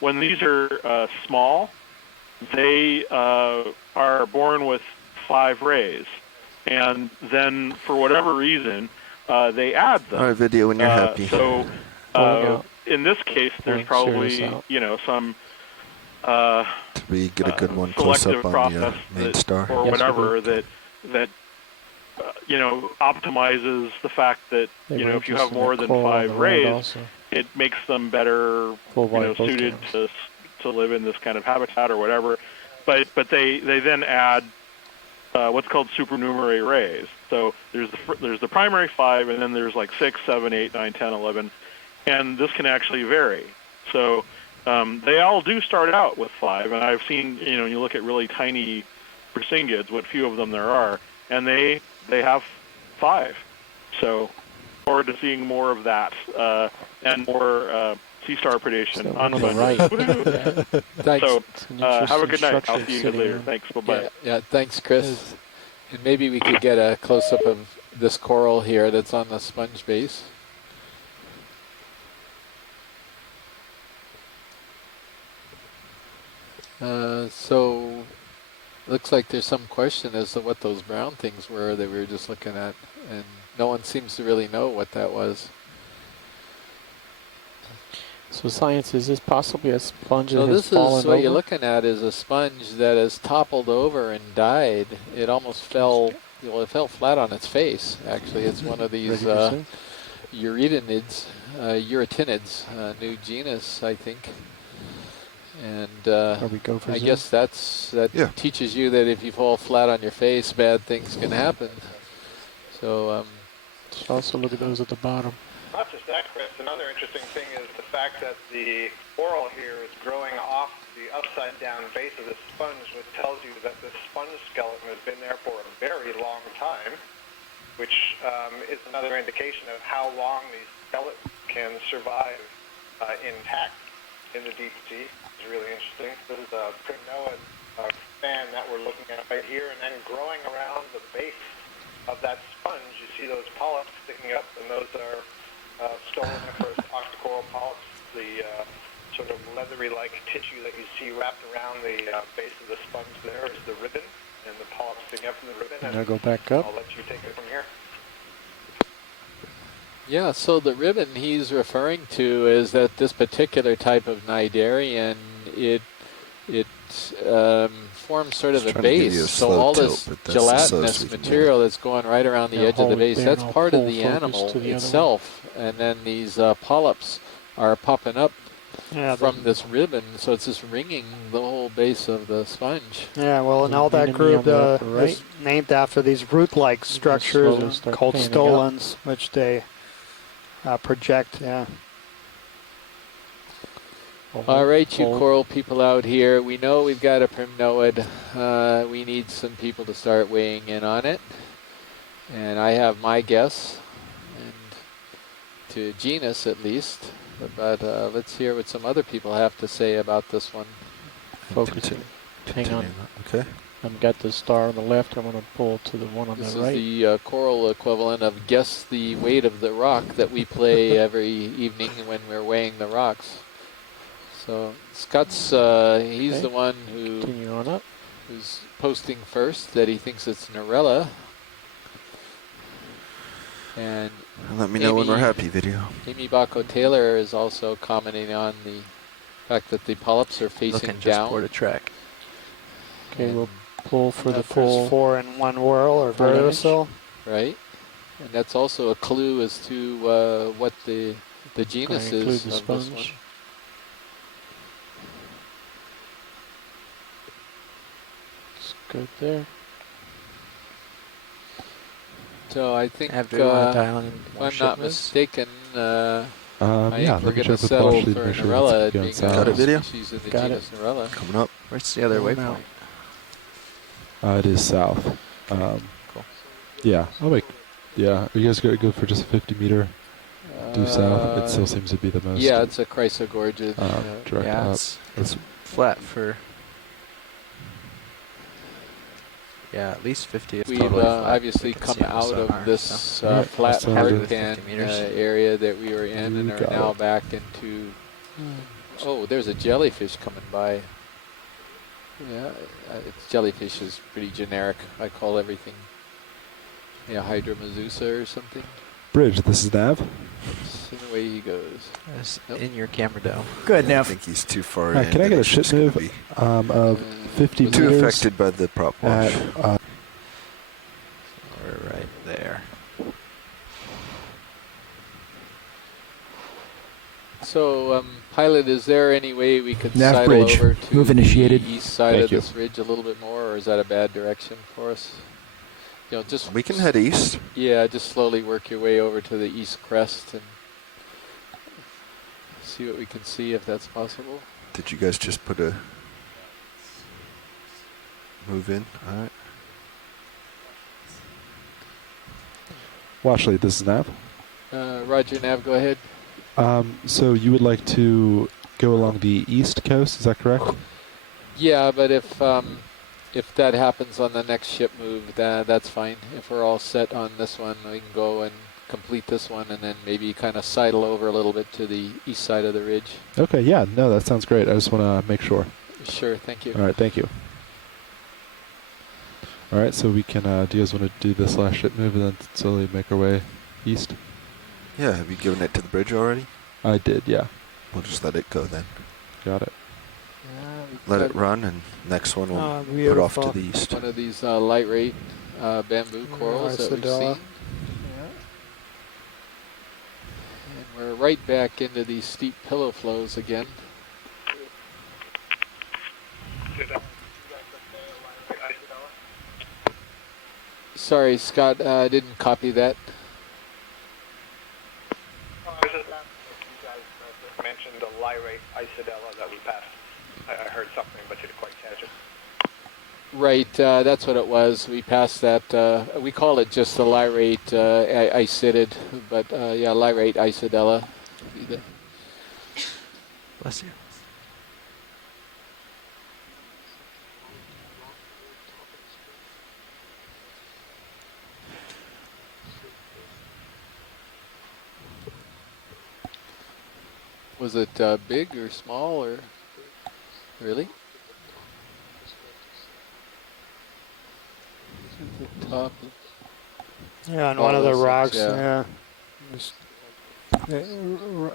when these are small, they are born with 5 rays. And then, for whatever reason, they add them. All right, video when you're happy. So in this case, there's probably some we get a good one close up on the main star or whatever that optimizes the fact that if you have more than 5 rays, it makes them better suited to live in this kind of habitat or whatever. But they then add what's called supernumerary rays. So there's the primary 5, and then there's like 6, 7, 8, 9, 10, 11, and this can actually vary. So they all do start out with 5, and I've seen you look at really tiny persingids, what few of them there are, and they have 5. So forward to seeing more of that and more Sea Star predation on the right. Thanks. So have a good night. I'll see you guys later. Thanks. Bye-bye. Yeah, thanks, Chris. And maybe we could get a close-up of this coral here that's on the sponge base. So looks like there's some question as to what those brown things were that we were just looking at, and no one seems to really know what that was. So science, is this possibly a sponge that has this fallen is what over? you're looking at is a sponge that has toppled over and died. It almost fell, it fell flat on its face, actually. It's one of these uretinids, new genus, I think. And I guess that teaches you that if you fall flat on your face, bad things can happen. So also look at those at the bottom. Not just that, Chris. Another interesting thing is the fact that the coral here is growing off the upside-down base of the sponge, which tells you that the sponge skeleton has been there for a very long time, which is another indication of how long these skeletons can survive intact in the deep sea. It's really interesting. This is a Primnoid fan that we're looking at right here, and then growing around the base of that sponge, you see those polyps sticking up, and those are stoloniferous octocoral polyps, the sort of leathery-like tissue that you see wrapped around the base of the sponge there is the ribbon, and the polyps sticking up from the ribbon. And I'll go back up. I'll let you take it from here. yeah, so the ribbon he's referring to is that this particular type of cnidarian, it forms sort of a base. So all this gelatinous material that's going right around the edge of the base, that's part of the animal itself. And then these polyps are popping up from this ribbon, so it's just ringing the whole base of the sponge. Yeah, well, and all that group is named after these root-like structures called stolons, which they project, All right, you coral people out here, we know we've got a primnoid. We need some people to start weighing in on it. And I have my guess, and to genus at least. But let's hear what some other people have to say about this one. Focusing. Hang on. Okay. I've got the star on the left. I'm going to pull to the one on This the is right. the coral equivalent of guess the weight of the rock that we play every evening when we're weighing the rocks. So Scott's, he's the one who continue on up. Who's posting first that he thinks it's Norella. And let me know when we're happy, video. Amy Bacco-Taylor is also commenting on the fact that the polyps are facing Looking down. just for the track. Okay, we'll pull for the There's full 4 in 1 whirl or verticil. Right. And that's also a clue as to what the genus is the of sponge. this one. It's good there. So I think, do we want to dial in if more I'm ship not moves? mistaken, I yeah, think we're let me going to check with settle Washington, for make sure Norella it's going being south. Got a video? species in the Got genus Norella. Coming up. Where's the other Going waypoint? out. It is south. Cool. Yeah, I'll make. Yeah, are you guys going to go for just a 50 meter due south? It still seems to be the most. Yeah, it's a chrysogorgid. Direct Yeah, up. it's flat for. Yeah, at least 50. It's We've totally flat. obviously We can come see on the out sonar, of this so. flat so hard good. pan 50 meters. area that we were in and You are got now it. back into... Oh, there's a jellyfish coming by. Yeah, it's jellyfish is pretty generic. I call everything Hydromedusa or something. Bridge, this is Nav. That's the way he goes. It's in your camera dome. Good, I Nev. think he's too far Alright, in. can I and get a it's ship just gonna move be of 50 too meters? affected by the prop wash. At, We're right there. So, pilot, is there any way we could Nav sidle bridge. over to Move initiated. the east side Thank of you. this ridge a little bit more, or is that a bad direction for us? You know, just We can head east. Yeah, just slowly work your way over to the east crest and see what we can see if that's possible. Did you guys just put a move in? All right. Washley, this is Nav. Roger, Nav, go ahead. So you would like to go along the east coast, is that correct? Yeah, but if that happens on the next ship move, that's fine. If we're all set on this one, we can go and complete this one and then maybe kind of sidle over a little bit to the east side of the ridge. Okay, yeah, no, that sounds great. I just want to make sure. Sure, thank you. All right, thank you. All right, so we can, do you guys want to do this last ship move and then slowly make our way east? Yeah, have you given it to the bridge already? I did, yeah. We'll just let it go then. Got it. Let it run, and next one we'll put off to the east. One of these light rate bamboo corals that we've seen. And we're right back into these steep pillow flows again. Sorry, Scott, I didn't copy that. I was just asking if you guys mentioned the lyrate Isidella that we passed. I heard something, but didn't quite catch it. Right, that's what it was. We passed that. We call it just the lyrate isidid, but yeah, lyrate Isidella. Bless you. Was it big or small or really? At the top. Yeah, on one of the those rocks, things, yeah. Just,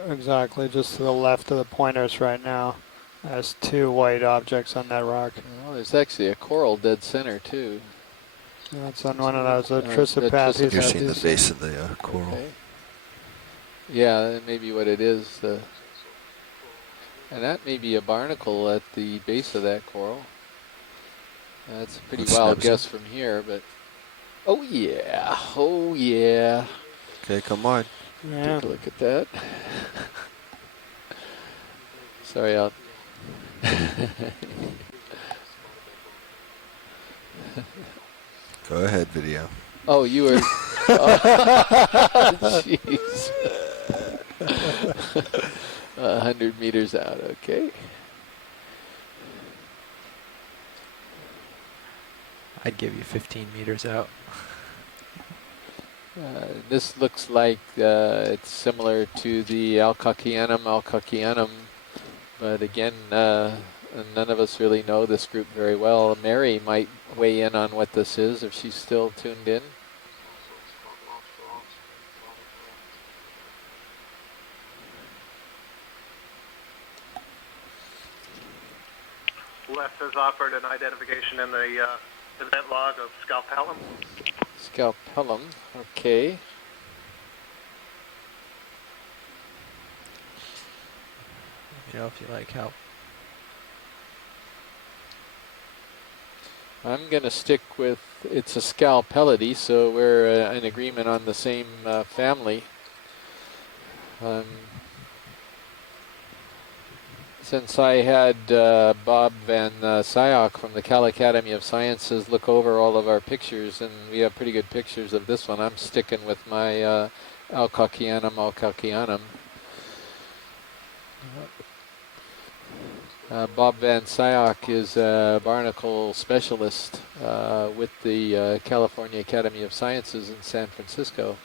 exactly, just to the left of the pointers right now. There's 2 white objects on that rock. Oh, there's actually a coral dead center too. That's on one of those You're Trissopathes. seeing the base of the coral. Okay. Yeah, that may be what it is. And that may be a barnacle at the base of that coral. That's a pretty Let's wild snap guess some. from here, but oh yeah, oh yeah. Okay, come on. Yeah. Take a look at that. Sorry, I'll. Go ahead, video. Oh, you were. Jeez. 100 meters out. Okay. I'd give you 15 meters out. This looks like it's similar to the Alcoquianum, but again, none of us really know this group very well. Mary might weigh in on what this is if she's still tuned in. Les has offered an identification in the event log of scalpellum. Scalpellum, okay. You know, if you like help. I'm going to stick with, it's a Scalpellidae, so we're in agreement on the same family. Since I had Bob Van Sciok from the Cal Academy of Sciences look over all of our pictures, and we have pretty good pictures of this one, I'm sticking with my Alcoquianum. Bob Van Sciok is a barnacle specialist with the California Academy of Sciences in San Francisco.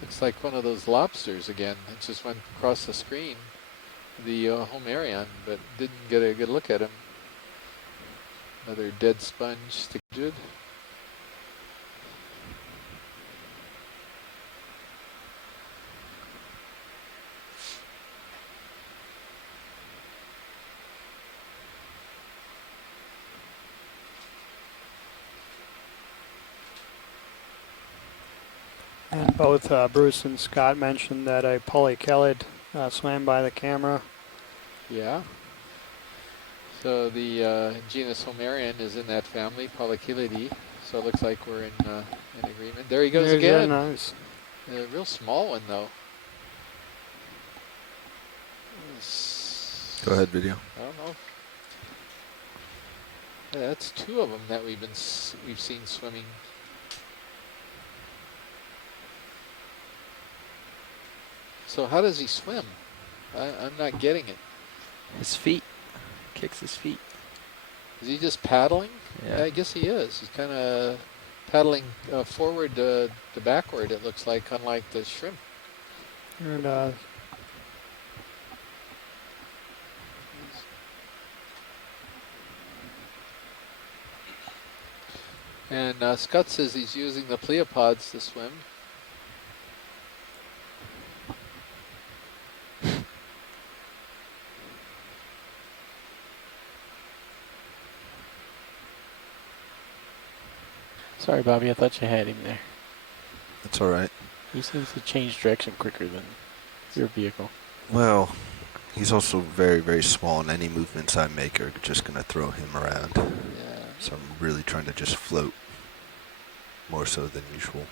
Looks like one of those lobsters again. It just went across the screen, the Homerion, but didn't get a good look at him. Another dead sponge stickjud. And both Bruce and Scott mentioned that a polychelid swam by the camera. Yeah. So the genus Homerion is in that family, Polychelidae. So it looks like we're in agreement. There he goes again. Nice. A real small one, though. Go ahead, video. I don't know. Yeah, that's two of them that we've seen swimming. So how does he swim? I'm not getting it. His feet. Kicks his feet. Is he just paddling? Yeah. I guess he is. He's kind of paddling forward to backward, it looks like, unlike the shrimp. And Scott says he's using the pleopods to swim. Sorry, Bobby, I thought you had him there. That's all right. He seems to change direction quicker than your vehicle. Well, he's also very, very small, and any movements I make are just going to throw him around. Yeah. So I'm really trying to just float more so than usual.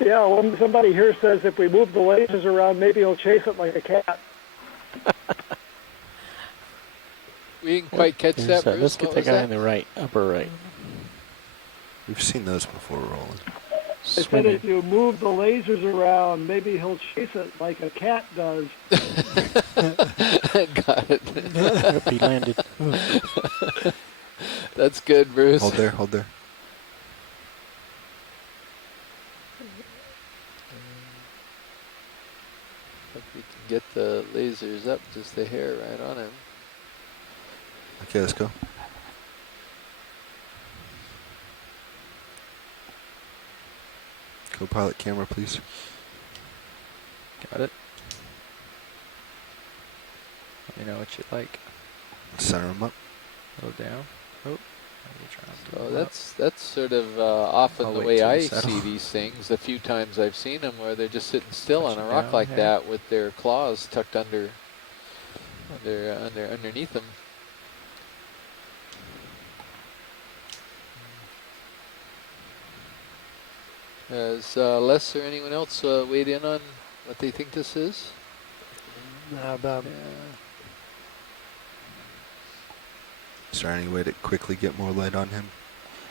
Yeah, well, somebody here says if we move the lasers around, maybe he'll chase it like a cat. We didn't quite catch that, Bruce. Let's get the guy in the right, upper right. We've seen those before, Roland. I said if you move the lasers around, maybe he'll chase it like a cat does. Got it. He landed. That's good, Bruce. Hold there, hold there. If we can get the lasers up, just the hair right on him. Okay, let's go. Co-pilot camera, please. Got it. Let me know what you like. Center them up. A little down. Oh, that's sort of often I'll the wait way till I you settle. see these things. A few times I've seen them where they're just sitting still on a Pushing rock down like here. that with their claws tucked underneath them. Has Les or anyone else weighed in on what they think this is? No, Bob. Is there any way to quickly get more light on him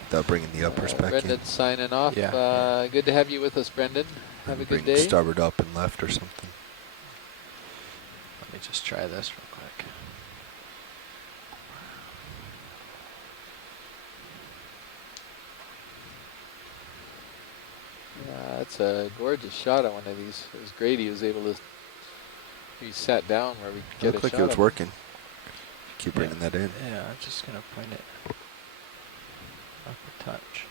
without bringing the uppers back in? Brendan's signing off. Yeah. Good to have you with us, Brendan. Have a good day. Starboard up and left or something. Let me just try this real quick. That's a gorgeous shot on one of these. It was great he was able to, he sat down where we could get a Looked like shot it was of him. working. Keep bringing that in. Yeah, I'm just going to point it up a touch.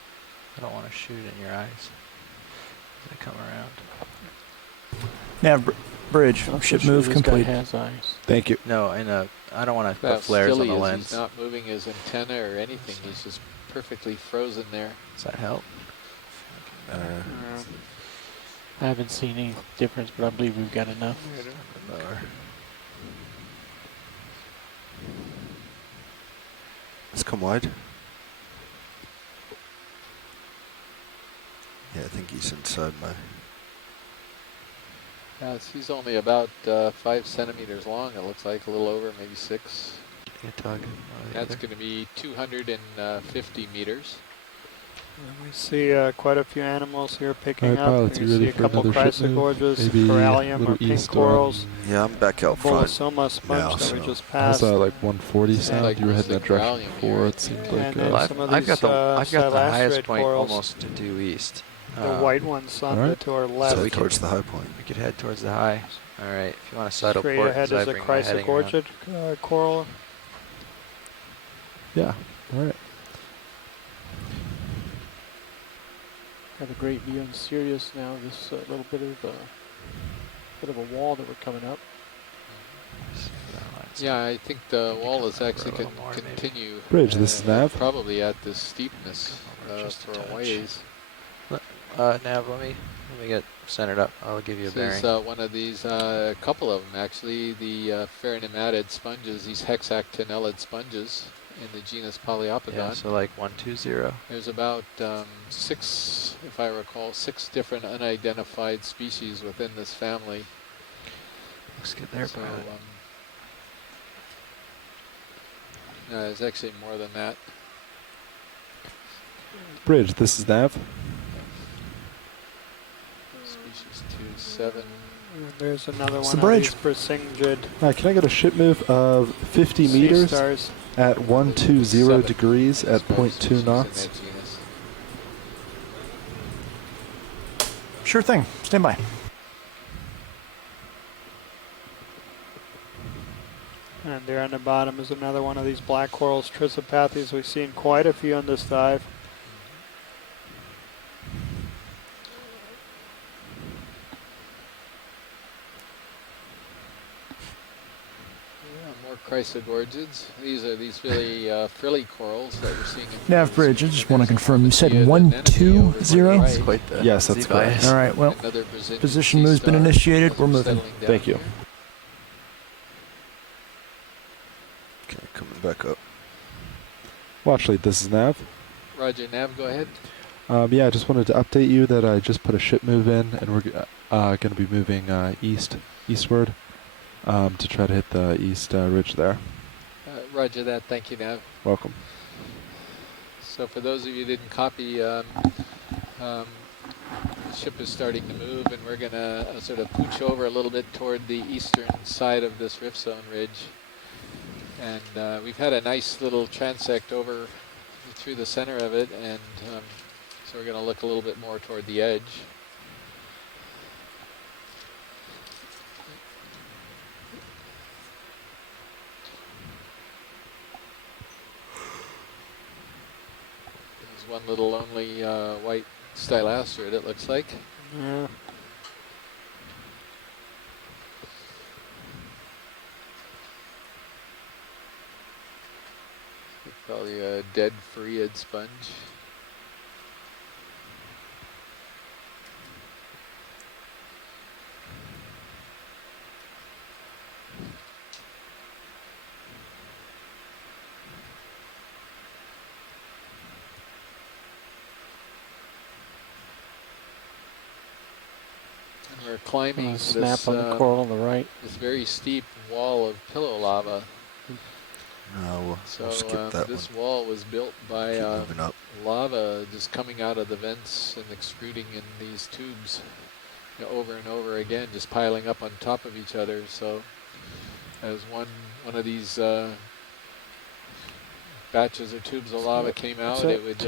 I don't want to shoot in your eyes as I come around. Nav bridge, ship move this complete. Guy has eyes. Thank you. No, I don't want to How put flares still on the he is. lens. He's not moving his antenna or anything. He's just perfectly frozen there. Does that help? I haven't seen any difference, but I believe we've got enough. Lower. Let's come wide. Yeah, I think he's inside my... He's only about 5 centimeters long, it looks like, a little over, maybe 6. That's going to be 250 meters. We see quite a few animals here picking Alright, up. pilots, We you ready see a for couple another ship move? chrysogorges, Maybe corallium a little or pink east corals. Yeah, I'm back out front Bolosoma sponge now, that we so- just How's passed. that, like 140 sound? like You were heading that direction corallium before. here. It seemed And like... then Well, some of I've these got the highest silastrate point corals. almost to due east. The white ones on Alright. to our left. So we towards the high point. We could head towards the high. All right, if you want to settle Straight port, ahead as I is a bring my heading around. chrysogorgid coral. Yeah, alright. Have a great view on Sirius now. This little bit of a wall that we're coming up. Yeah, I think the wall is actually going to continue. Bridge, this is Nav. Probably at this steepness for a ways. Nav, let me get centered up. I'll give you a This bearing. is one of these, a couple of them actually, the ferronematid sponges, these hexactinellid sponges in the genus Poliopogon. Yeah, so like 120. There's about 6, if I recall, 6 different unidentified species within this family. Looks good there, so, pilot. no, there's actually more than that. Bridge, this is Nav. Species 27. And there's another It's one the of bridge. these Persingid Can I get a ship move of 50 sea meters stars. at 120 7 degrees at species 0.2 in knots? that genus. Sure thing. Stand by. And there on the bottom is another one of these black corals, Trisopathes. We've seen quite a few on this dive. More chrysogorgids. These are these really frilly corals that we're seeing. Nav bridge, I just want to confirm. You said 120? That's quite the Yes, that's Z bias. correct. All right, well, Another Brazilian position sea move's been star initiated. as We're moving. settling down. Thank you. Okay, coming back up. Well, actually, this is Nav. Roger, Nav, go ahead. Yeah, I just wanted to update you that I just put a ship move in, and we're going to be moving eastward to try to hit the east ridge there. Roger that. Thank you, Nav. Welcome. So for those of you who didn't copy, the ship is starting to move, and we're going to sort of pooch over a little bit toward the eastern side of this rift zone ridge. And we've had a nice little transect over through the center of it, and so we're going to look a little bit more toward the edge. There's one little lonely white stylastrid, it looks like. Yeah. Probably a dead Phreid sponge. And we're climbing snap this, on the coral on the right. this very steep wall of pillow lava. No, we'll skip that this one. wall was built by Keep moving up. lava just coming out of the vents and extruding in these tubes, you know, over and over again, just piling up on top of each other. So as one of these batches or tubes of lava came out, it would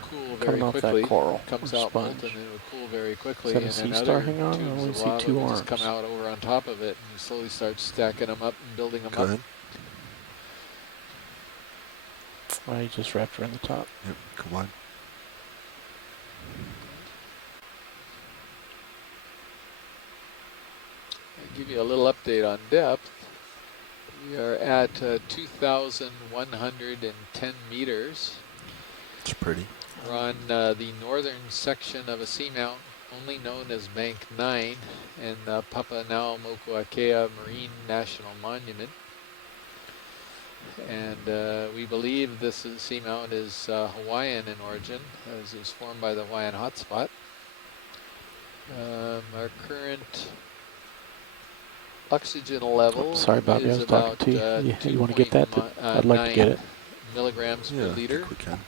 cool very quickly. Coral Comes or out sponge. molten and it would cool very quickly. Is that a And sea then star other hang on? I tubes only of see lava 2 would arms. just come out over on top of it, and you slowly start stacking them up and building them Go up. ahead. I just wrapped around the top. Yep, come on. I'll give you a little update on depth. We are at 2,110 meters. It's pretty. We're on the northern section of a seamount only known as Bank 9 in Papahanaumokuakea Marine National Monument. And we believe this seamount is Hawaiian in origin, as it was formed by the Hawaiian hotspot. Our current oxygen level Sorry, Bobby, I is was about talking to you. You want to get that? I'd like to get it. milligrams per liter. I think we can.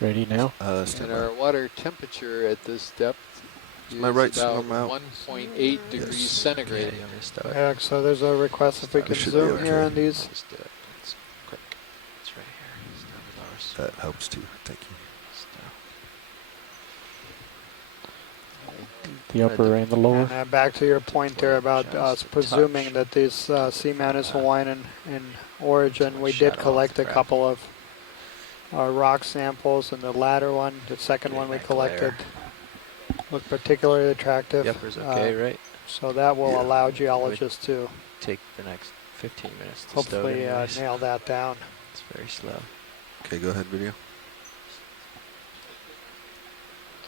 Ready now? And our water temperature at this depth is my right about storm out? 1.8 degrees centigrade. Yeah, so there's a request if we can zoom here on these. Just do it. It's quick. It's right here. It's down below us. That helps too. Thank you. The upper and the lower. And back to your point there about us presuming that this seamount is Hawaiian in origin. We did collect a couple of rock samples, and the latter one, the second one we collected, looked particularly attractive. The upper's okay, right? So that will allow geologists to take the next 15 minutes to hopefully nail that down. It's very slow. Okay, go ahead, video.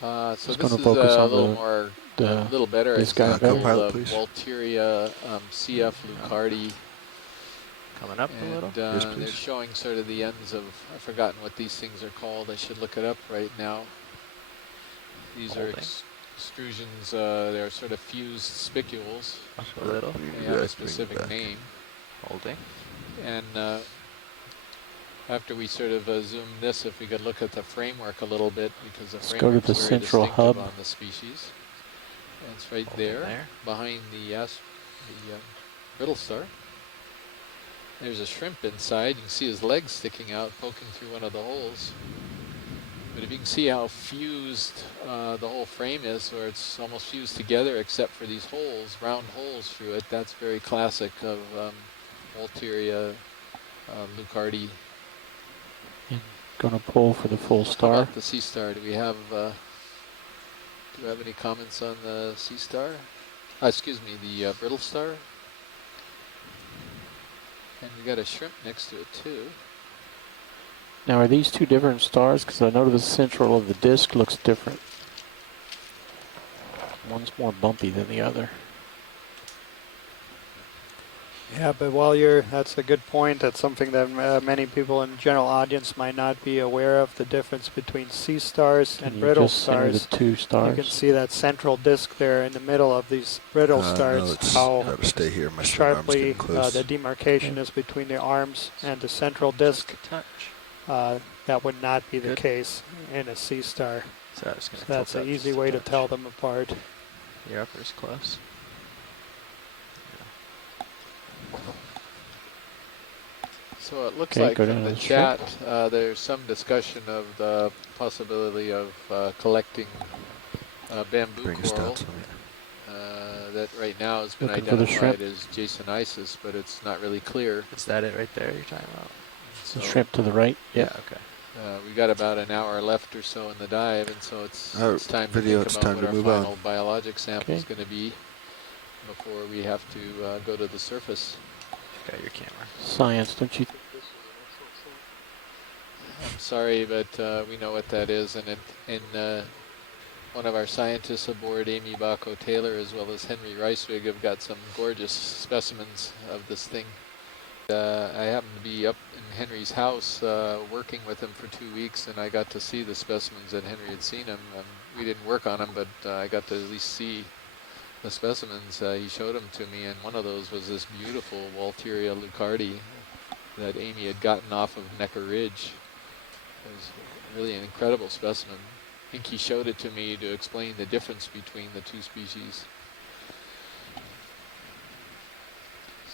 So Just this gonna is focus a on little the- more, the- a little better this guy example better. of please. Walteria CF Lucardi. Coming up a little. Yes, They're please. showing sort of the ends of, I've forgotten what these things are called. I should look it up right now. These are extrusions, they're sort of fused spicules. Up a little. They have a specific name. Holding. And after we sort of zoom this, if we could look at the framework a little bit, because the Let's go to framework the is very central distinctive hub. on the species. And it's right there, behind the brittle star. There's a shrimp inside. You can see his legs sticking out, poking through one of the holes. But if you can see how fused the whole frame is, where it's almost fused together except for these holes, round holes through it, that's very classic of Walteria Lucardi. Gonna pull for the full How star. about the sea star? Do we have any comments on the sea star? Excuse me, the brittle star. And we got a shrimp next to it too. Now, are these two different stars? Because I noticed the central of the disk looks different. One's more bumpy than the other. Yeah, but that's a good point. That's something that many people in the general audience might not be aware of, the difference between sea stars Can and you brittle just center stars. the two stars? You can see that central disk there in the middle of these brittle No, stars, it's how gotta stay here. My swim arm's sharply getting close. the demarcation is between the arms and the central disk. That would not be the case in a sea star. So I was gonna That's tilt an up easy just a way to touch. tell them apart. Your upper's close. So it looks Okay, like go from down the to the chat, there's some discussion of the possibility of collecting bamboo Bring us down coral. some. That right now has been Looking for the identified shrimp. as Jasonisis, but it's not really clear. Is that it right there you're talking about? The shrimp to the right? Yeah, Yep. okay. We got about an hour left or so in the dive, and so it's time to video, think it's about time what to our move final on. biologic sample is Okay. going to be before we have to go to the surface. Got your camera. Science, don't you? I'm sorry, but we know what that is, and one of our scientists aboard, Amy Bacco-Taylor, as well as Henry Reiswig, have got some gorgeous specimens of this thing. I happened to be up in Henry's house working with him for 2 weeks, and I got to see the specimens that Henry had seen them. We didn't work on them, but I got to at least see the specimens. He showed them to me, and one of those was this beautiful Walteria leucardi that Amy had gotten off of Necker Ridge. It was really an incredible specimen. I think he showed it to me to explain the difference between the two species.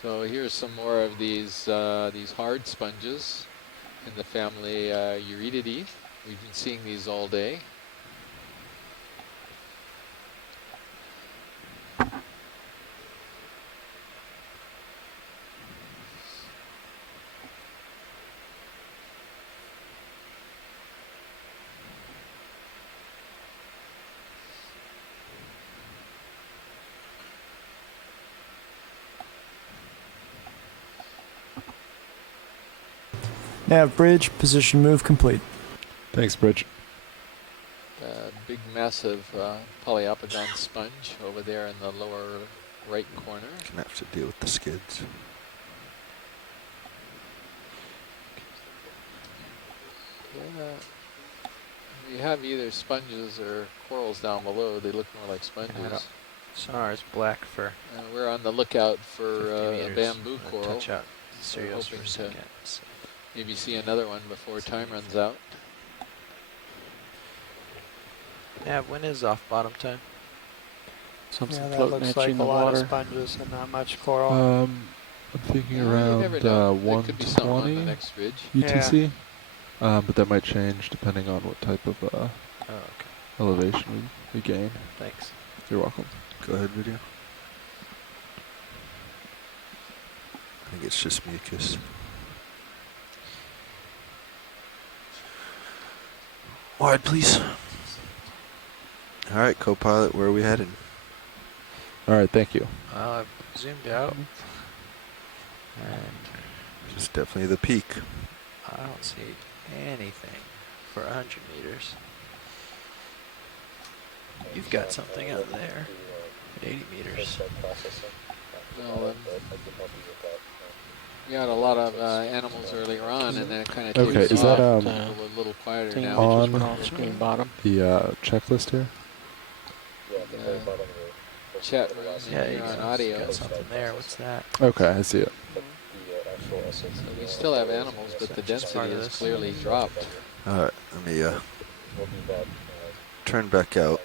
So here's some more of these hard sponges in the family Eurydidae. We've been seeing these all day. Nav bridge, position move complete. Thanks, Bridge. Big massive polyopogon sponge over there in the lower right corner. Gonna have to deal with the skids. Yeah. We have either sponges or corals down below. They look more like sponges. Sonar is black for. We're on the lookout for a meters. bamboo coral. Touch out We're cereals hoping for a to second. maybe see another one before time runs out. Nav, when is off bottom time? Something Yeah, that floating looks at like you in a the lot water. of sponges and not much coral. I'm thinking around There could be something on the 120 next ridge. UTC, but that might change depending on what type of elevation we gain. Thanks. You're welcome. Go ahead, video. I think it's just mucus. Wide, please. All right, co-pilot, where are we headed? All right, thank you. Well, I've zoomed out. And This is definitely the peak. I don't see anything for 100 meters. You've got something out there at 80 meters. Well, we had a lot of animals earlier on, and then it kind of Okay, takes is off. that People are a little quieter now. on Screen bottom. the checklist here? Chat room Yeah, you on got audio. something there. What's that? Okay, I see it. So we still have animals, but the density has clearly dropped. All right, let me turn back out.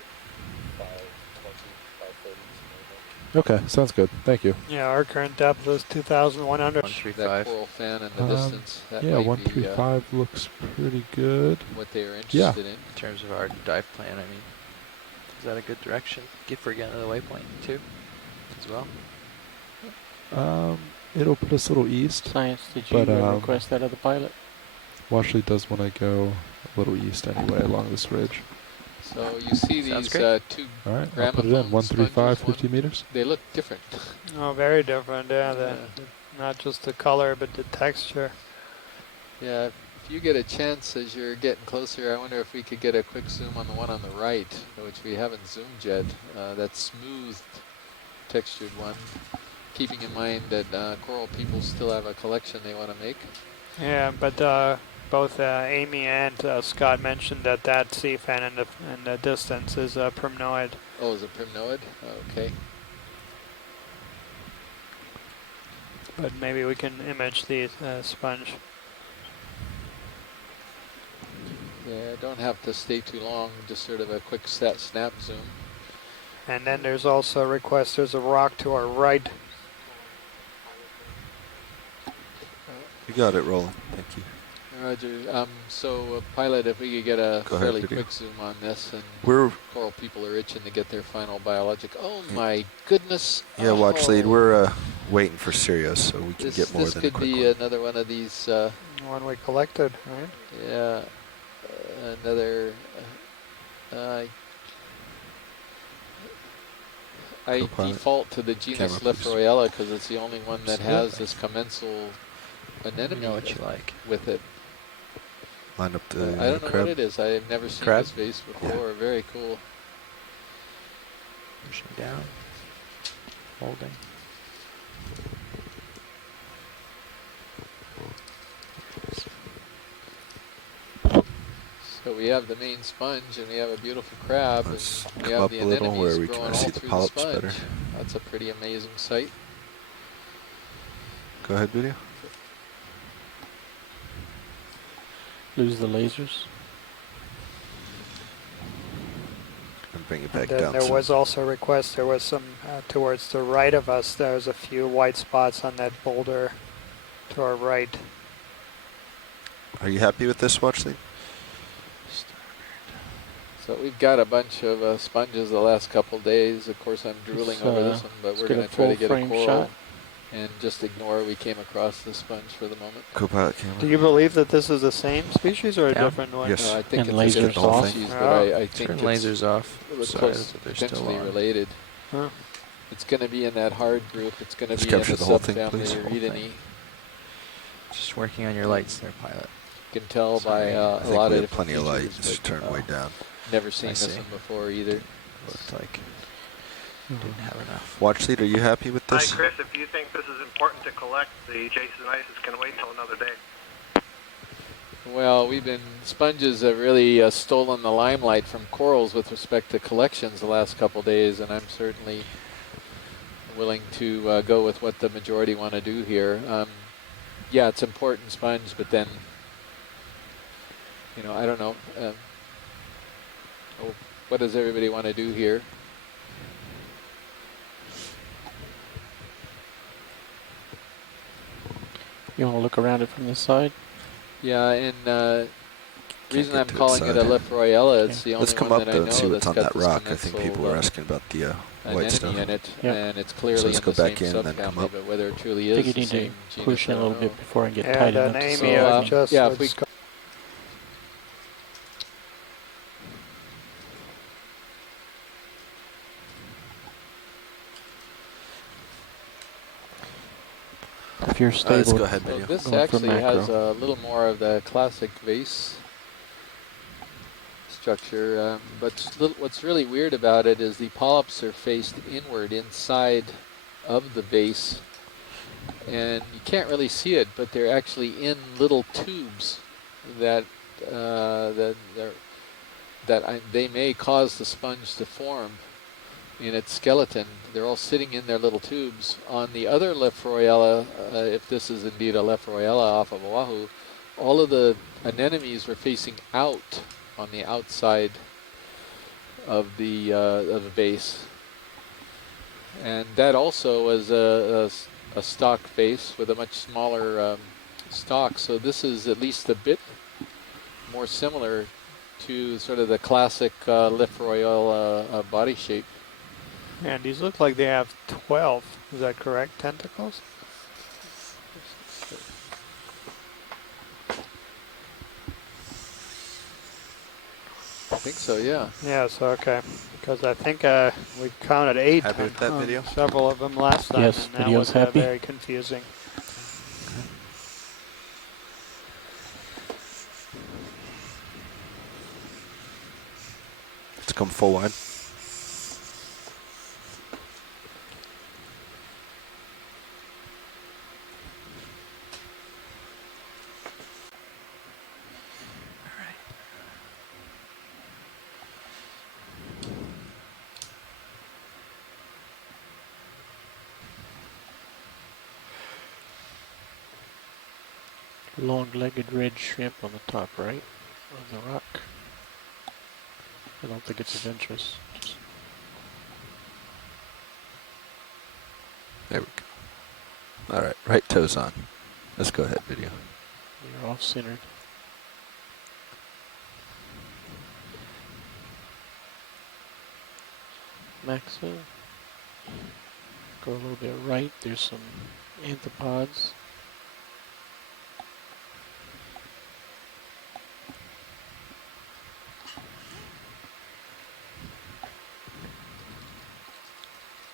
Okay, sounds good. Thank you. Yeah, our current depth is 2,100. That coral fan in the distance. That Yeah, might 135 looks pretty good. be what they are Yeah. interested in. In terms of our dive plan, I mean, is that a good direction? If we're getting to the waypoint too, as well. It'll put us a little east. Science, did you but, request that of the pilot? Washley does want to go a little east anyway along this ridge. So you see these two All right, I'll put it in. 135, 50 meters. They look different. Oh, very different, yeah. Not just the color, but the texture. Yeah, if you get a chance as you're getting closer, I wonder if we could get a quick zoom on the one on the right, which we haven't zoomed yet. That smoothed, textured one. Keeping in mind that coral people still have a collection they want to make. Yeah, but both Amy and Scott mentioned that sea fan in the distance is a primnoid. Oh, is it primnoid? Okay. But maybe we can image the sponge. Yeah, don't have to stay too long, just sort of a quick snap zoom. And then there's also a request, there's a rock to our right. You got it, Roland. Thank you. Roger. So, pilot, if we could get a Go ahead, fairly video. quick zoom on this, and We're- coral people are itching to get their final biologic. Oh my goodness! Yeah, watch lead. Oh. We're waiting for Sirius, so we can get more This than a could quick be one. another one of these. One we collected, right? Yeah, another. I Co-pilot. default to the genus Camera, please. Lefroyella because it's the only one that has Absolutely. this commensal anemone know what you like. with it. Line up the I don't know crab. what it is. I've never seen Crab? this vase before. Very cool. Pushing down. Holding. So So we have the main sponge, and we have a beautiful crab, Let's and we come have up the a little anemones where we growing can all see the through polyps sponge. better. That's a pretty amazing sight. Go ahead, video. Lose the lasers. And bring it And back then down. there some. was also a request, there was some, towards the right of us, there was a few white spots on that boulder to our right. Are you happy with this watch lead? So we've got a bunch of sponges the last couple days. Of course, I'm drooling over this one, but we're going to try to get a coral shot. and just ignore we came across the sponge for the moment. Co-pilot camera. Do you believe that this is the same species or a Yeah. different one? Yes. No, I think And it's a lasers different off. species, Oh. but I think Turn it's lasers off. close, They're still potentially on. related. Huh. It's going to be in that hard group. It's going to Just be in capture the the whole thing, subfamily please. Eurydidae. Just working on your lights there, pilot. You can tell by Sorry. a I think lot we of have plenty of different light. features, Just but, turn way down. Never seen I this see. one before either. Looked like didn't have enough. Watch lead, are you happy with Hi, this? Chris. If you think this is important to collect, the Jason Isis can wait till another day. Well, sponges have really stolen the limelight from corals with respect to collections the last couple days, and I'm certainly willing to go with what the majority want to do here. Yeah, it's important sponge, but then, I don't know. What does everybody want to do here? You want to look around it from this side? Yeah, and the reason I'm get to calling its it a side. Lefroyella, it's the Let's only come one up that I though know and see what's that's on got that this rock. I think people were asking about the white stuff. anemone in it, Yep. and it's clearly let's in go the back same in and then come subfamily, up. but whether it truly I is think you the need same to genus, push in I a don't little bit know. before I get And tight enough an to Amy, see So, everything. just yeah, if we let's go. If you're stable, let's go ahead, So video. this Going for actually has macro. a little more of the classic vase structure, but what's really weird about it is the polyps are faced inward inside of the vase, and you can't really see it, but they're actually in little tubes that they may cause the sponge to form in its skeleton. They're all sitting in their little tubes. On the other Lefroyella, if this is indeed a Lefroyella off of Oahu, all of the anemones were facing out on the outside of the base. And that also was a stock face with a much smaller stalk. So this is at least a bit more similar to sort of the classic Lefroyella body shape. And these look like they have 12, is that correct, tentacles? I think so, yeah. Yeah, so okay. Because I think we counted 8 Happy with that video? several of them last time, Yes, and that video's was happy. very confusing. Let's come full wide. Long-legged red shrimp on the top right of the rock. I don't think it's of interest. There we go. All right, right toes on. Let's go ahead, video. You're off-centered. Max in. Go a little bit right. There's some anthropods.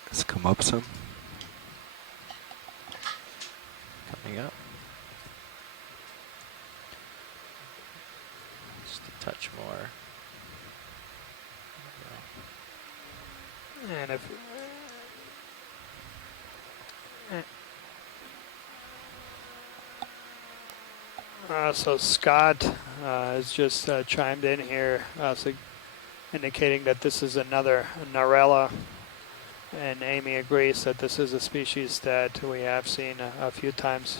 Let's come up some. Coming up. Just a touch more. And if So Scott has just chimed in here, indicating that this is another Narella, and Amy agrees that this is a species that we have seen a few times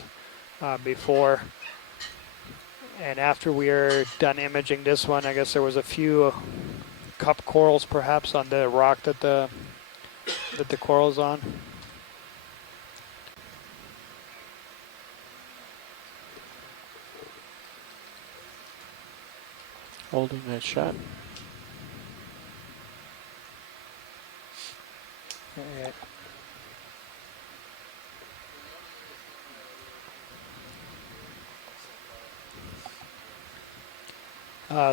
before. And after we are done imaging this one, I guess there was a few cup corals perhaps on the rock that the coral's on. Holding that shot. Yeah.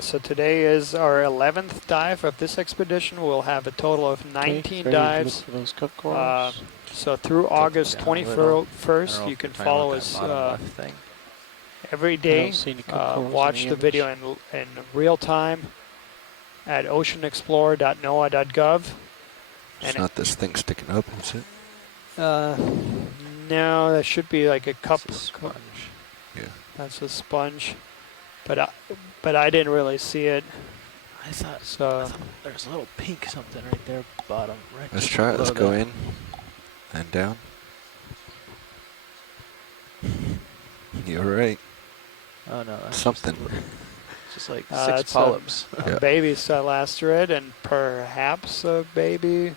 So today is our 11th dive of this expedition. We'll have a total of 19 dives. For those cup corals. So through August 21st, you can follow us every day. Watch the video in real time at oceanexplorer.noaa.gov. It's not this thing sticking open, is it? No, that should be like a cup. Sponge. Yeah. That's a sponge. But I didn't really see it. I thought so. There's a little pink something right there, bottom right. Let's try it. Let's go in and down. You're right. Oh no, that's something. Just like 6 polyps. A baby Silasterid and perhaps a baby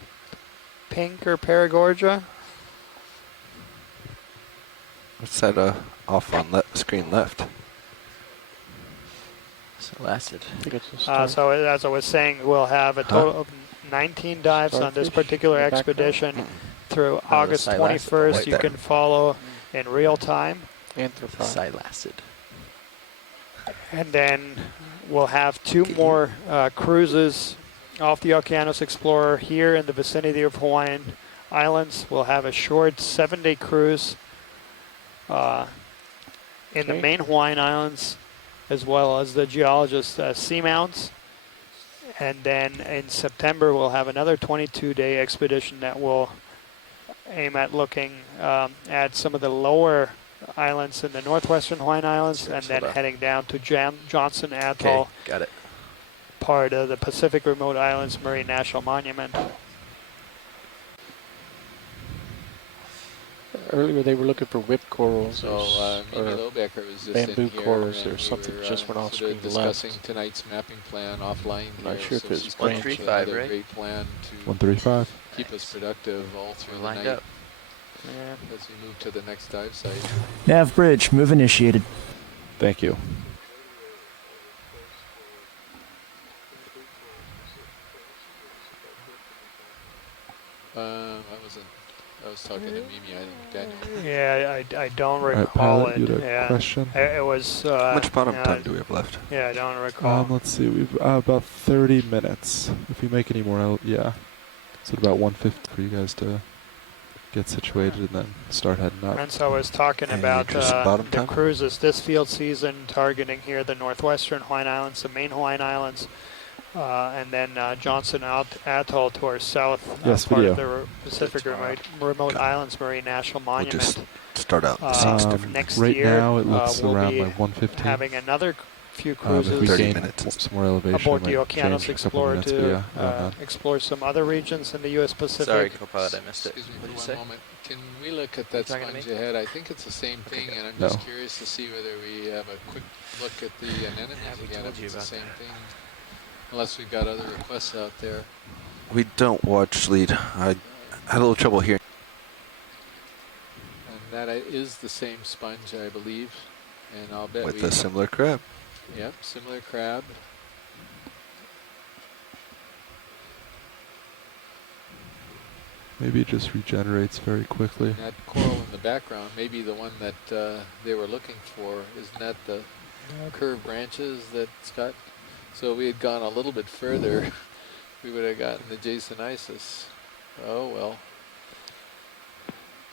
pink or Paragorgia. What's that off on screen left? Silasterid. So as I was saying, we'll have a total of 19 dives on this particular expedition through August 21st. You can follow in real time. Silasterid. And then we'll have 2 more cruises off the Okeanos Explorer here in the vicinity of Hawaiian Islands. We'll have a short 7-day cruise in the main Hawaiian Islands, as well as the geologist seamounts. And then in September, we'll have another 22-day expedition that will aim at looking at some of the lower islands in the northwestern Hawaiian Islands, and then heading down to Johnson Atoll. Okay, got it. Part of the Pacific Remote Islands Marine National Monument. Earlier they were looking for whip corals So Mimi Lobecker was just bamboo in here corals. and There's something just went off sort screen of discussing tonight's mapping plan offline. Not sure if it's she's 135, right? Great plan to 135. keep us productive all through the lined night. up. Yeah. As we move to the next dive site. Nav bridge, move initiated. Thank you. I was talking to Mimi, I think Daniel. Yeah, I don't All right, recall Pilot, you it. had a question? It was. How much bottom time do we have left? Yeah, I don't recall. Let's see. We've about 30 minutes. If we make any more, yeah. So about 150 for you guys to get situated and then start heading up. And so I was talking about the cruises this field season, targeting here the northwestern Hawaiian Islands, the main Hawaiian Islands, and then Johnson Atoll to our south, part of the Pacific Remote Islands Marine National Monument. We'll just start out the scenes different. Next right year, now it looks we'll around be like 115. having another few cruises. If we 30 gain minutes. some more elevation, aboard the might Okeanos change a couple Explorer minutes, to but yeah, explore some other regions in the U.S. Pacific. Sorry, co-pilot, I missed it. Excuse me What did you for say? one moment. Can we look at that talking to sponge me? ahead? I think it's the same thing, and I'm No. just curious to see whether we have a quick look at the anemones again, told if you it's the about same that. thing. Unless we've got other requests out there. We don't watch lead. I had a little trouble hearing. And that is the same sponge, I believe. And I'll bet With a similar crab. Yep, similar crab. maybe it just regenerates very quickly. And that coral in the background may be the one that they were looking for. Isn't that the curved branches that Scott? So we had gone a little bit further, we would have gotten the Jasonisis. Oh well.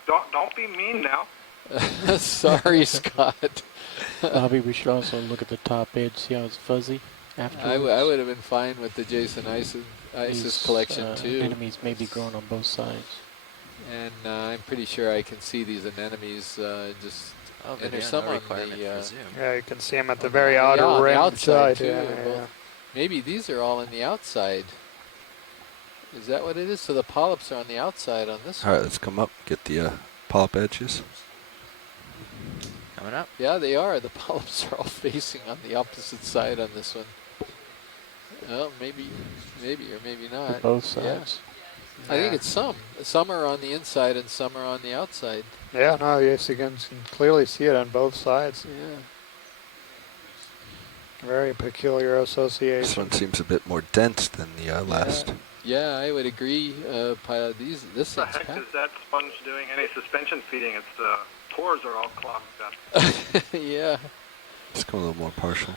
Don't be mean now. Sorry, Scott. Bobby, we should also look at the top edge, see how it's fuzzy afterwards. I would have been fine with the Jasonisis collection too. Anemones may be growing on both sides. And I'm pretty sure I can see these anemones just Oh, and there's video, some no on requirement the for zoom. Yeah, you can see them at the on very outer on the rim outside side. too. Yeah, Both- yeah. Maybe these are all on the outside. Is that what it is? So the polyps are on the outside on this All right, one. let's come up, get the polyp edges. Coming up. Yeah, they are. The polyps are all facing on the opposite side on this one. Well, maybe, or maybe not. Both sides. Yeah. I think it's some. Some are on the inside and some are on the outside. Yeah, no, yes, you can clearly see it on both sides. Yeah. Very peculiar association. This one seems a bit more dense than the last. Yeah, I would agree. Pilot, this What the thing's heck packed. is that sponge doing any suspension feeding? Its pores are all clogged up. Yeah. Let's go a little more partial.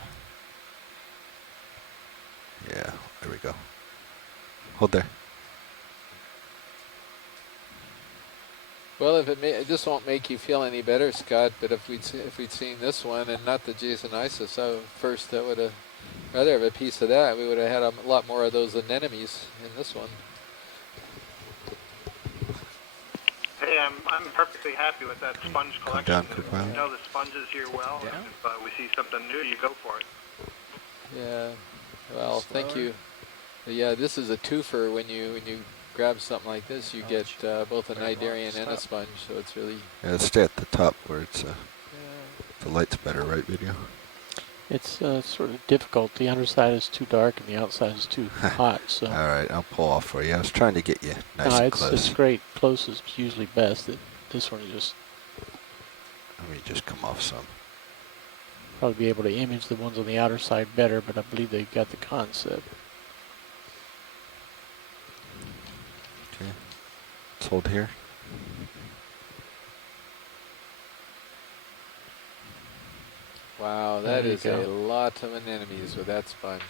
Yeah, there we go. Hold there. Well, this won't make you feel any better, Scott. But if we'd seen this one and not the Jason Isis first, that would have rather have a piece of that. We would have had a lot more of those anemones in this one. Hey, I'm perfectly happy with that sponge collection. down, quick round. You know the sponges here well. Yeah. And if we see something new, you go for it. Yeah. Well, thank you. Yeah, this is a twofer. When you grab something like this, you get both a cnidarian and a sponge. So it's really. Yeah, let's stay at the top where it's the light's better, right? Video. It's sort of difficult. The underside is too dark and the outside is too hot. So. All right, I'll pull off for you. I was trying to get you nice and close. It's great. Close is usually best. This one is just. Let me just come off some. Probably be able to image the ones on the outer side better, but I believe they got the concept. Okay, let's hold here. Wow, that is a lot of anemones with that sponge.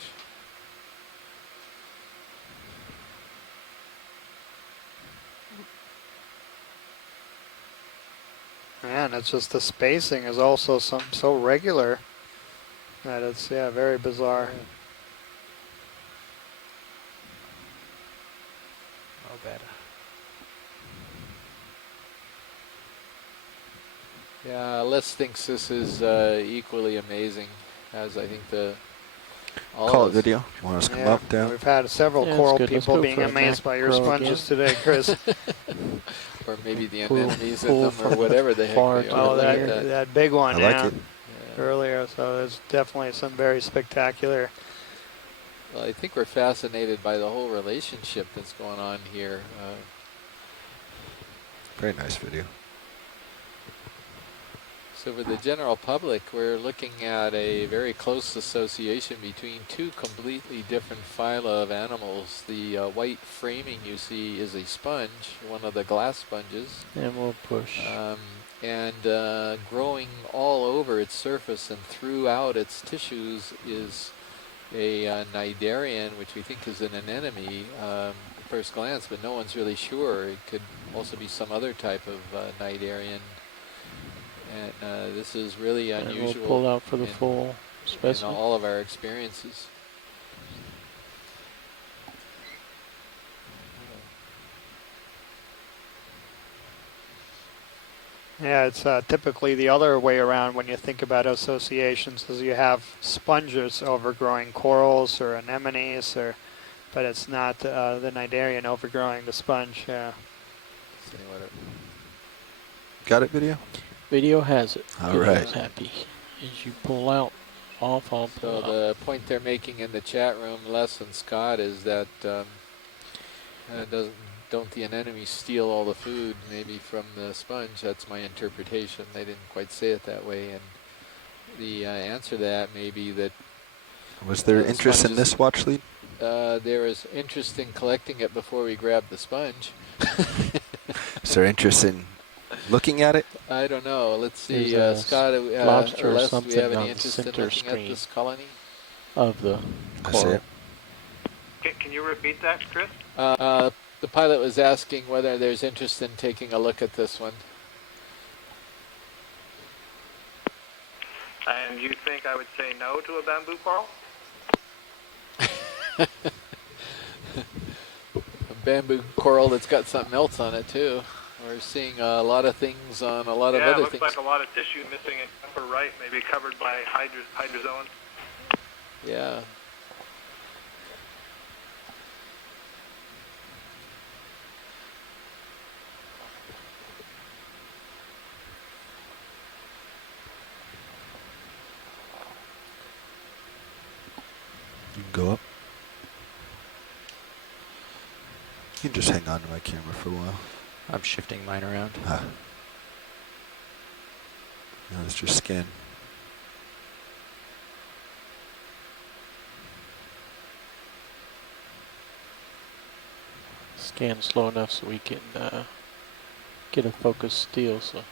Man, it's just the spacing is also so regular that it's very bizarre. Oh, better. Yeah, Les thinks this is equally amazing, as I think Call it video. You want us to come up, down? We've had several coral people being amazed by your sponges today, Chris. Or maybe the anemones in them, or whatever the heck they are. Oh, that big one, I like it. Earlier, so there's definitely some very spectacular. Well, I think we're fascinated by the whole relationship that's going on here. Very nice video. So for the general public, we're looking at a very close association between two completely different phyla of animals. The white framing you see is a sponge, one of the glass sponges. And we'll push. And growing all over its surface and throughout its tissues is a cnidarian, which we think is an anemone at first glance, but no one's really sure. It could also be some other type of cnidarian. And this is really unusual. And we'll pull out for the full specimen. In all of our experiences. Yeah, it's typically the other way around when you think about associations, is you have sponges overgrowing corals or anemones, but it's not the cnidarian overgrowing the sponge. Yeah. Got it, video? Video has it. All right. Happy. As you pull out, I'll pull So out. the point they're making in the chat room, Les and Scott, is that don't the anemones steal all the food maybe from the sponge? That's my interpretation. They didn't quite say it that way. And the answer to that may be that... Was there interest in this watch lead? There was interest in collecting it before we grabbed the sponge. Is there interest in looking at it? I don't know. Let's see, Scott, lobster or or Les, do something we have on any the interest in center looking screen at this colony? Of the I see coral. it. Can you repeat that, Chris? The pilot was asking whether there's interest in taking a look at this one. And you think I would say no to a bamboo coral? A bamboo coral that's got something else on it too. We're seeing a lot of things on a lot of Yeah, other it looks things. like a lot of tissue missing in upper right, maybe covered by hydrozoans. Yeah. You can go up. You can just hang on to my camera for a while. I'm shifting mine around. Ah. No, it's your skin. Scan slow enough so we can get a focus still. So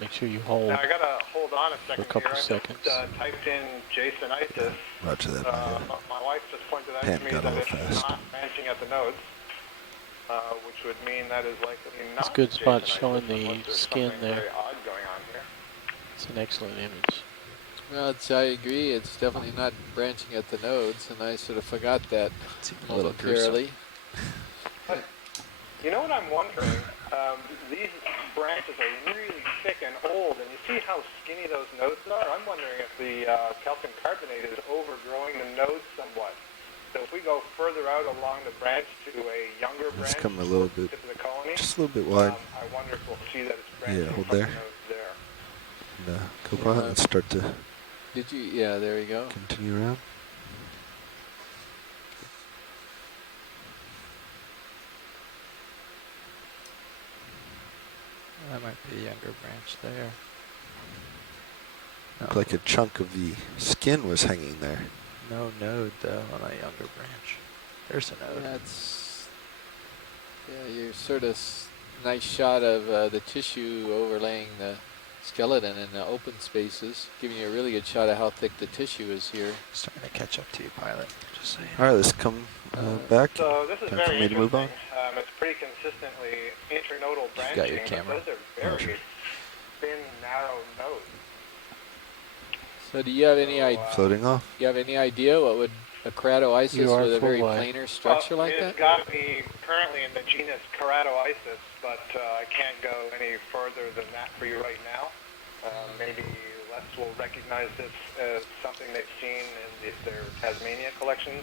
make sure you hold. Now I gotta hold on a second for a couple here. seconds. I just typed in Jasonitis. Roger that. My wife just pointed out Pan to me got a that little it's fast. not branching at the nodes, which would mean that is likely not. It's a good spot Jasonitis showing the unless there's skin something there. very odd going on here. It's an excellent image. Well, I agree. It's definitely not branching at the nodes, and I sort of forgot that a little momentarily. You know what I'm wondering? These branches are really thick and old, and you see how skinny those nodes are? I'm wondering if the calcium carbonate is overgrowing the nodes somewhat. So if we go further out along the branch to a younger branch, It's coming a little bit, tip of the colony, just a little bit wide. I wonder if we'll see that it's branching Yeah, hold from there. the nodes there. And, go on and start to Did you? Yeah, there you go. continue around. That might be a younger branch there. Looked like a chunk of the skin was hanging there. No node though on a younger branch. There's a node. That's you're sort of nice shot of the tissue overlaying the skeleton in the open spaces, giving you a really good shot of how thick the tissue is here. Starting to catch up to you, pilot. Just saying. All right, let's come back. So this is Time for very me to move on. interesting. It's pretty consistently internodal branching. got your camera. But those are very thin, narrow nodes. So do you have any Floating off. you have any idea what would a keratoisis You are with a very full wide. planar structure like that? It's got to be currently in the genus Keratoisis, but I can't go any further than that for you right now. Maybe Les will recognize this as something they've seen in their Tasmania collections.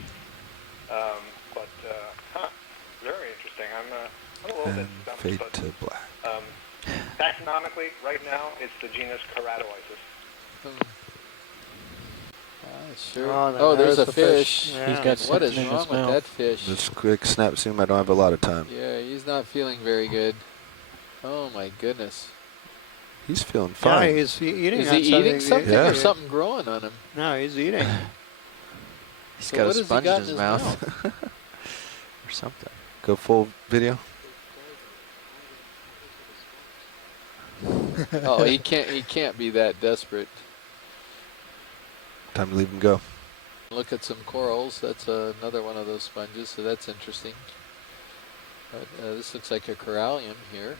Very interesting. I'm a little And bit stumped, fade but to black. taxonomically, right now, it's the genus Keratoisis. Sure. Oh, there's a the fish. Yeah. He's got What is something in wrong his with mouth. that fish? Just quick snap zoom. I don't have a lot of time. Yeah, he's not feeling very good. Oh my goodness. He's feeling Yeah, fine. he's eating. Is he eating something Yeah. or something growing on him? No, he's eating. He's So got what a has he sponge got in his mouth. Or something. Go full video. Oh, he can't be that desperate. Time to leave him go. Look at some corals. That's another one of those sponges, so that's interesting. But this looks like a corallium here.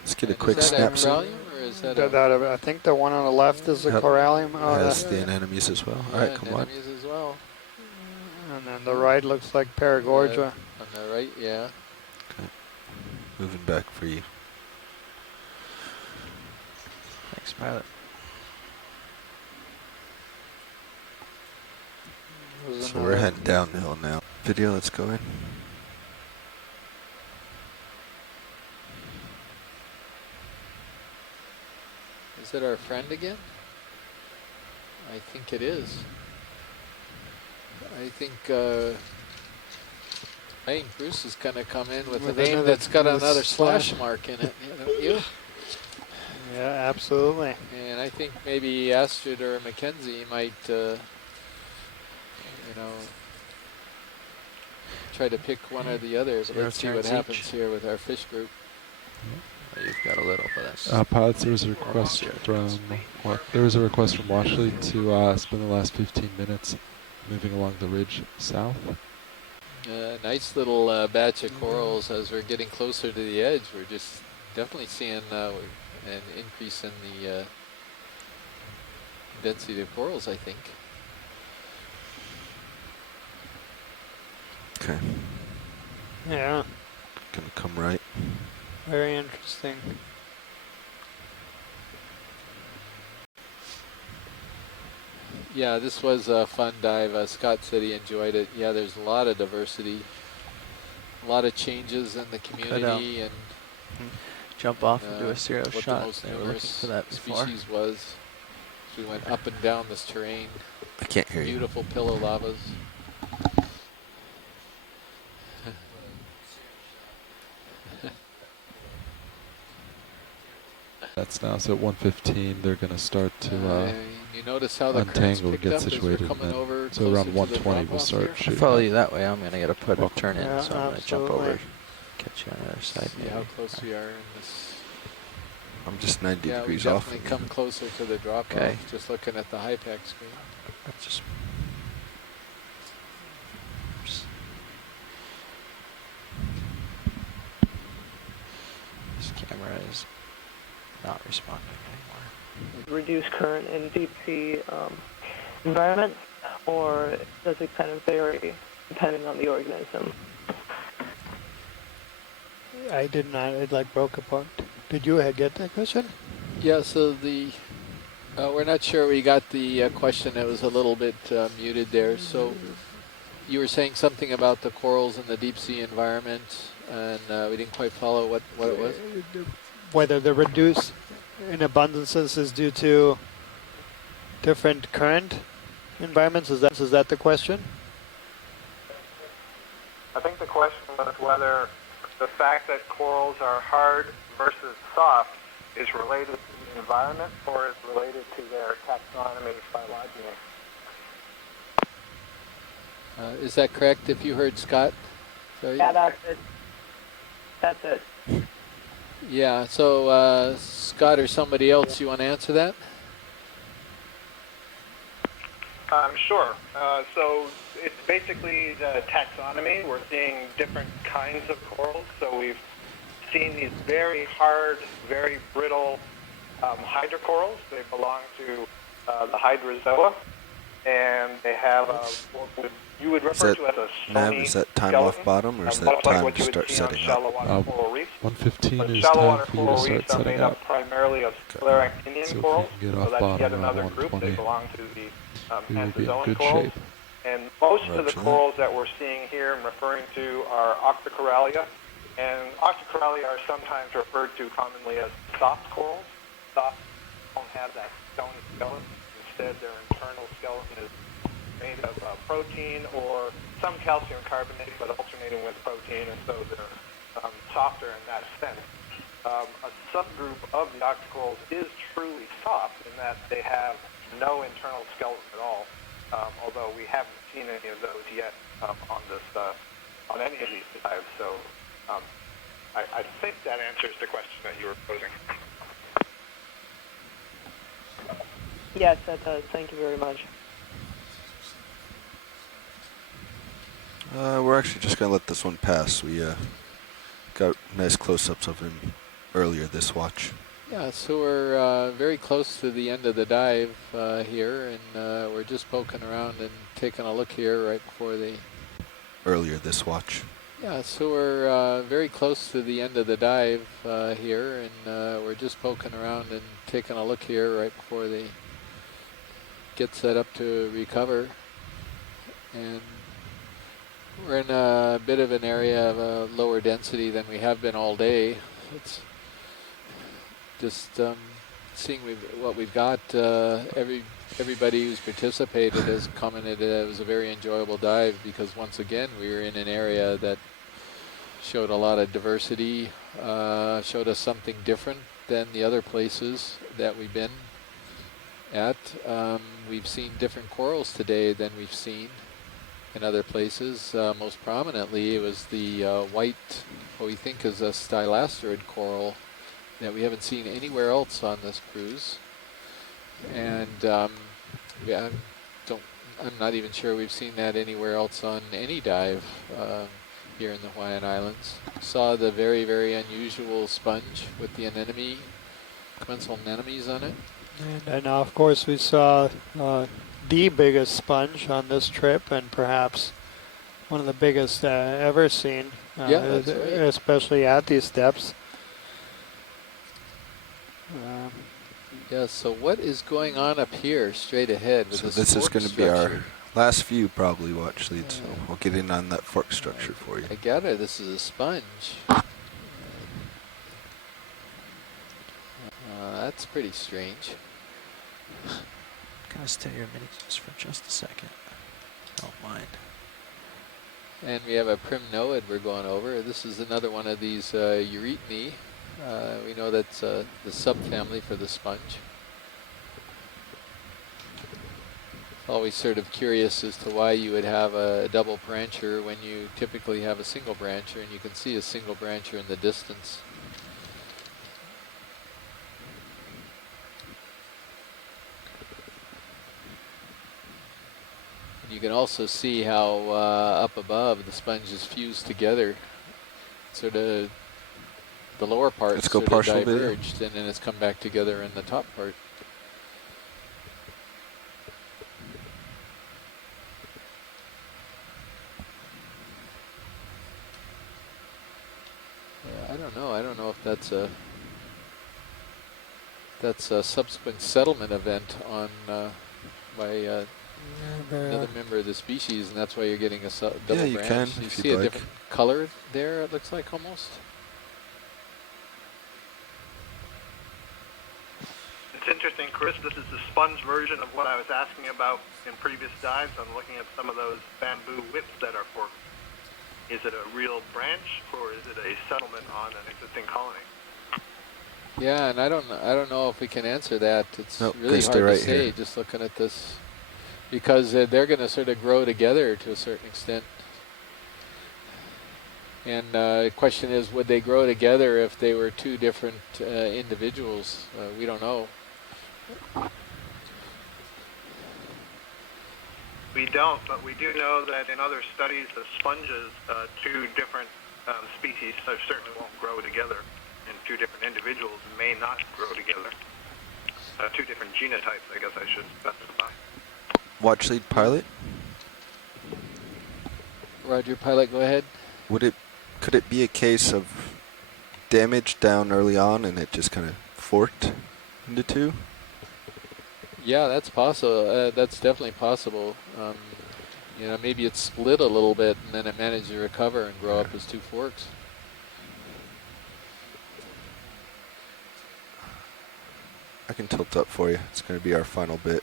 Let's get a Is quick that snap a zoom. corallium or is that I think the one on the left is a Yep. corallium. Has that- the anemones as well. All right, come on. anemones as well. and then the right looks like Paragorgia. On the right, yeah. Moving back for you. Thanks, pilot. So we're heading downhill now. Video, let's go in. Is it our friend again? I think it is. I think Bruce is going to come in with a With name another- that's got with a another slash. slash mark in it, don't you? Yeah, absolutely. And I think maybe Astrid or Mackenzie might, try to pick one or the other. But let's see what happens here with our fish group. You've got a little, but that's Pilots, there was a request from Washley to spend the last 15 minutes moving along the ridge south. Nice little batch of corals as we're getting closer to the edge. We're just definitely seeing an increase in the density of corals, I think. Okay. Yeah. Gonna come right. Very interesting. Yeah, this was a fun dive. Scott said he enjoyed it. Yeah, there's a lot of diversity, a lot of changes in the community, and jump off and do a serial what shot. the most They were looking numerous for that before. species was. So we went up and down this terrain. I can't hear you. Beautiful pillow lavas. That's now, so at 1:15 they're going to start to you notice how the untangle and picked get up as we're situated. coming And over so around closer to the 1:20 we'll drop-off start here? shooting. Follow you that way. I'm going to get a put and turn in, Yeah, so I'm going to jump over, absolutely. catch you on the other side. See how close we are in this. I'm just 90 Yeah, we degrees off. definitely come closer to the drop-off. Okay. Just looking at the HIPAC screen. Just this camera is not responding anymore. Reduce current in deep sea environments, or does it kind of vary depending on the organism? I did not. It like broke apart. Did you get that question? Yeah, so the we're not sure we got the question. It was a little bit muted there. So you were saying something about the corals in the deep sea environment, and we didn't quite follow what it was. Whether the reduced in abundances is due to different current environments. Is that the question? I think the question was whether the fact that corals are hard versus soft is related to the environment or is related to their taxonomy phylogeny. Is that correct? If you heard Scott? Sorry. Yeah, that's it. That's it. Yeah, so Scott or somebody else, you want to answer that? Sure. So it's basically the taxonomy. We're seeing different kinds of corals. So we've seen these very hard, very brittle hydrocorals. They belong to the hydrozoa, and they have what you would refer to as a stony is that time skeleton, off bottom, or is that much like time what to you would start see on setting shallow up? water coral reefs. 1:15 But is shallow time water for you to coral start reefs are setting made up. up primarily of scleractinian So if corals, you can get so off that's bottom yet around another group. They 1:20, belong to the we will be in anthozoan good corals. shape. And most of the Roger that. corals that we're seeing here and referring to are Octocoralia. And Octocoralia are sometimes referred to commonly as soft corals. Soft don't have that stony skeleton. Instead, their internal skeleton is made of protein or some calcium carbonate, but alternating with protein, and so they're softer in that sense. A subgroup of the octocorals is truly soft in that they have no internal skeleton at all, although we haven't seen any of those yet on any of these dives. So I think that answers the question that you were posing. Yes, that does. Thank you very much. We're actually just going to let this one pass. We got nice close-ups of him earlier this watch. Yeah, so we're very close to the end of the dive here, and we're just poking around and taking a look here right before the... Earlier this watch. Yeah, so we're very close to the end of the dive here, and we're just poking around and taking a look here right before they get set up to recover. And we're in a bit of an area of a lower density than we have been all day. It's just seeing what we've got. Everybody who's participated has commented it was a very enjoyable dive because once again we were in an area that showed a lot of diversity, showed us something different than the other places that we've been at. We've seen different corals today than we've seen in other places. Most prominently, it was the white, what we think is a stylasterid coral that we haven't seen anywhere else on this cruise. And I'm not even sure we've seen that anywhere else on any dive. here in the Hawaiian Islands. Saw the very, very unusual sponge with the anemone, commensal anemones on it. And of course, we saw the biggest sponge on this trip, and perhaps one of the biggest ever seen, Yeah, that's right. especially at these depths. Yeah, so what is going on up here straight ahead with So this this is fork going to be our structure? last view probably, watch lead, so we'll get in on that fork structure for you. I gather this is a sponge. That's pretty strange. Can I stay here a minute just for just a second? Don't mind. And we have a primnoid we're going over. This is another one of these Eurytmi. We know that's the subfamily for the sponge. Always sort of curious as to why you would have a double brancher when you typically have a single brancher, and you can see a single brancher in the distance. You can also see how up above the sponges fuse together. Sort of the lower part Let's go sort of partial video. diverged, and then it's come back together in the top part. I don't know. I don't know if that's a subsequent settlement event on by another member of the species, and that's why you're getting a double you branch. can, You if see you'd a like. different color there, it looks like almost. It's interesting, Chris, this is the sponge version of what I was asking about in previous dives. I'm looking at some of those bamboo whips that are forked. Is it a real branch, or is it a settlement on an existing colony? Yeah, and I don't know if we can answer that. It's Nope, really they stay hard to right say here. just looking at this, because they're going to sort of grow together to a certain extent. And the question is, would they grow together if they were two different individuals? We don't know. We don't, but we do know that in other studies of sponges, two different species certainly won't grow together, and two different individuals may not grow together. Two different genotypes, I guess I should specify. Watch lead pilot, Roger, pilot, go ahead. could it be a case of damage down early on and it just kind of forked into two? Yeah, that's possible. That's definitely possible. You know, maybe it split a little bit and then it managed to recover and grow up as two forks. I can tilt up for you. It's going to be our final bit.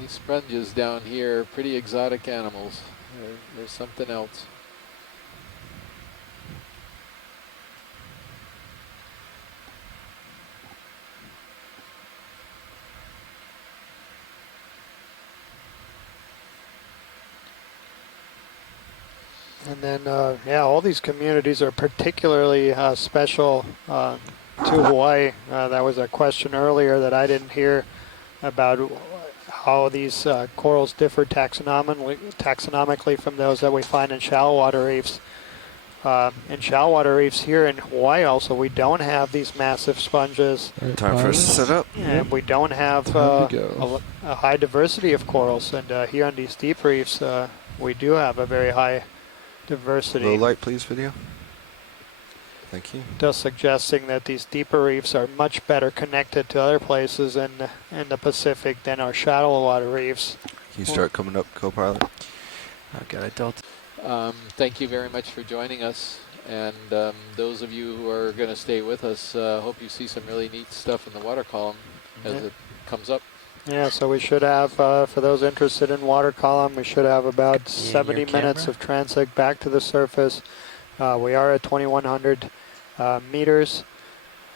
These sponges down here, pretty exotic animals. There's something else. And then, yeah, all these communities are particularly special to Hawaii. That was a question earlier that I didn't hear about how these corals differ taxonomically from those that we find in shallow water reefs. In shallow water reefs here in Hawaii also, we don't have these massive sponges. Right, time for us to set up. And we don't have a high diversity of corals. And here on these deep reefs, we do have a very high diversity. Low light, please, video. Thank you. Thus suggesting that these deeper reefs are much better connected to other places in the Pacific than our shallow water reefs. Can you start coming up, co-pilot? I've got a delta. Thank you very much for joining us. And those of you who are going to stay with us, hope you see some really neat stuff in the water column as it comes up. Yeah, so we should have, for those interested in water column, we should have about 70 minutes of transect back to the surface. We are at 2,100 meters.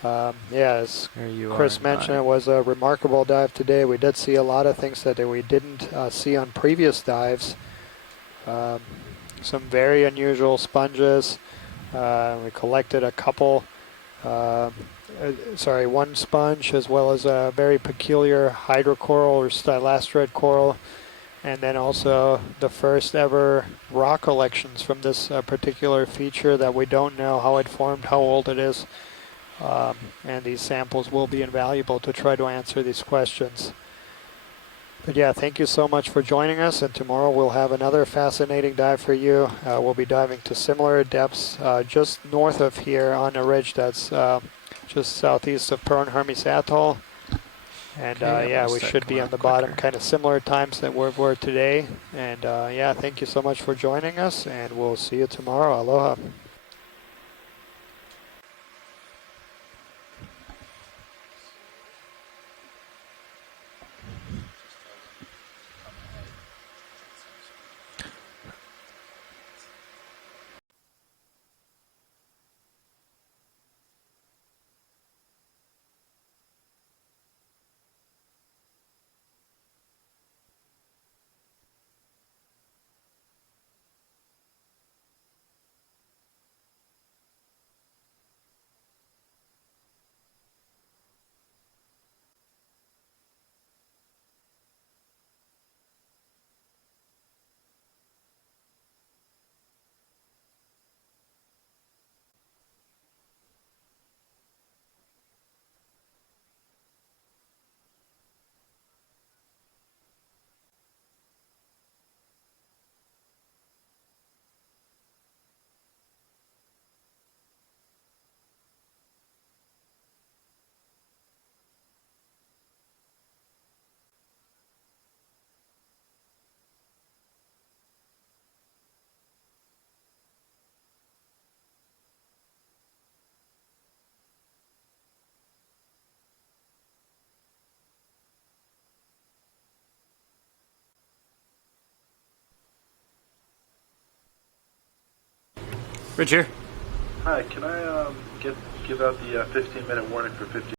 Yeah, as Chris mentioned, it was a remarkable dive today. We did see a lot of things that we didn't see on previous dives. Some very unusual sponges, We collected a couple, one sponge as well as a very peculiar hydrocoral or stylastrid coral, and then also the first ever rock collections from this particular feature that we don't know how it formed, how old it is, and these samples will be invaluable to try to answer these questions. But yeah, thank you so much for joining us, and tomorrow we'll have another fascinating dive for you. We'll be diving to similar depths just north of here on a ridge that's just southeast of Pearl Hermes Atoll. And yeah, we should be on the bottom, kind of similar times that we were today. And yeah, thank you so much for joining us, and we'll see you tomorrow. Aloha. Rich here. Hi, can I give out the 15-minute warning for 50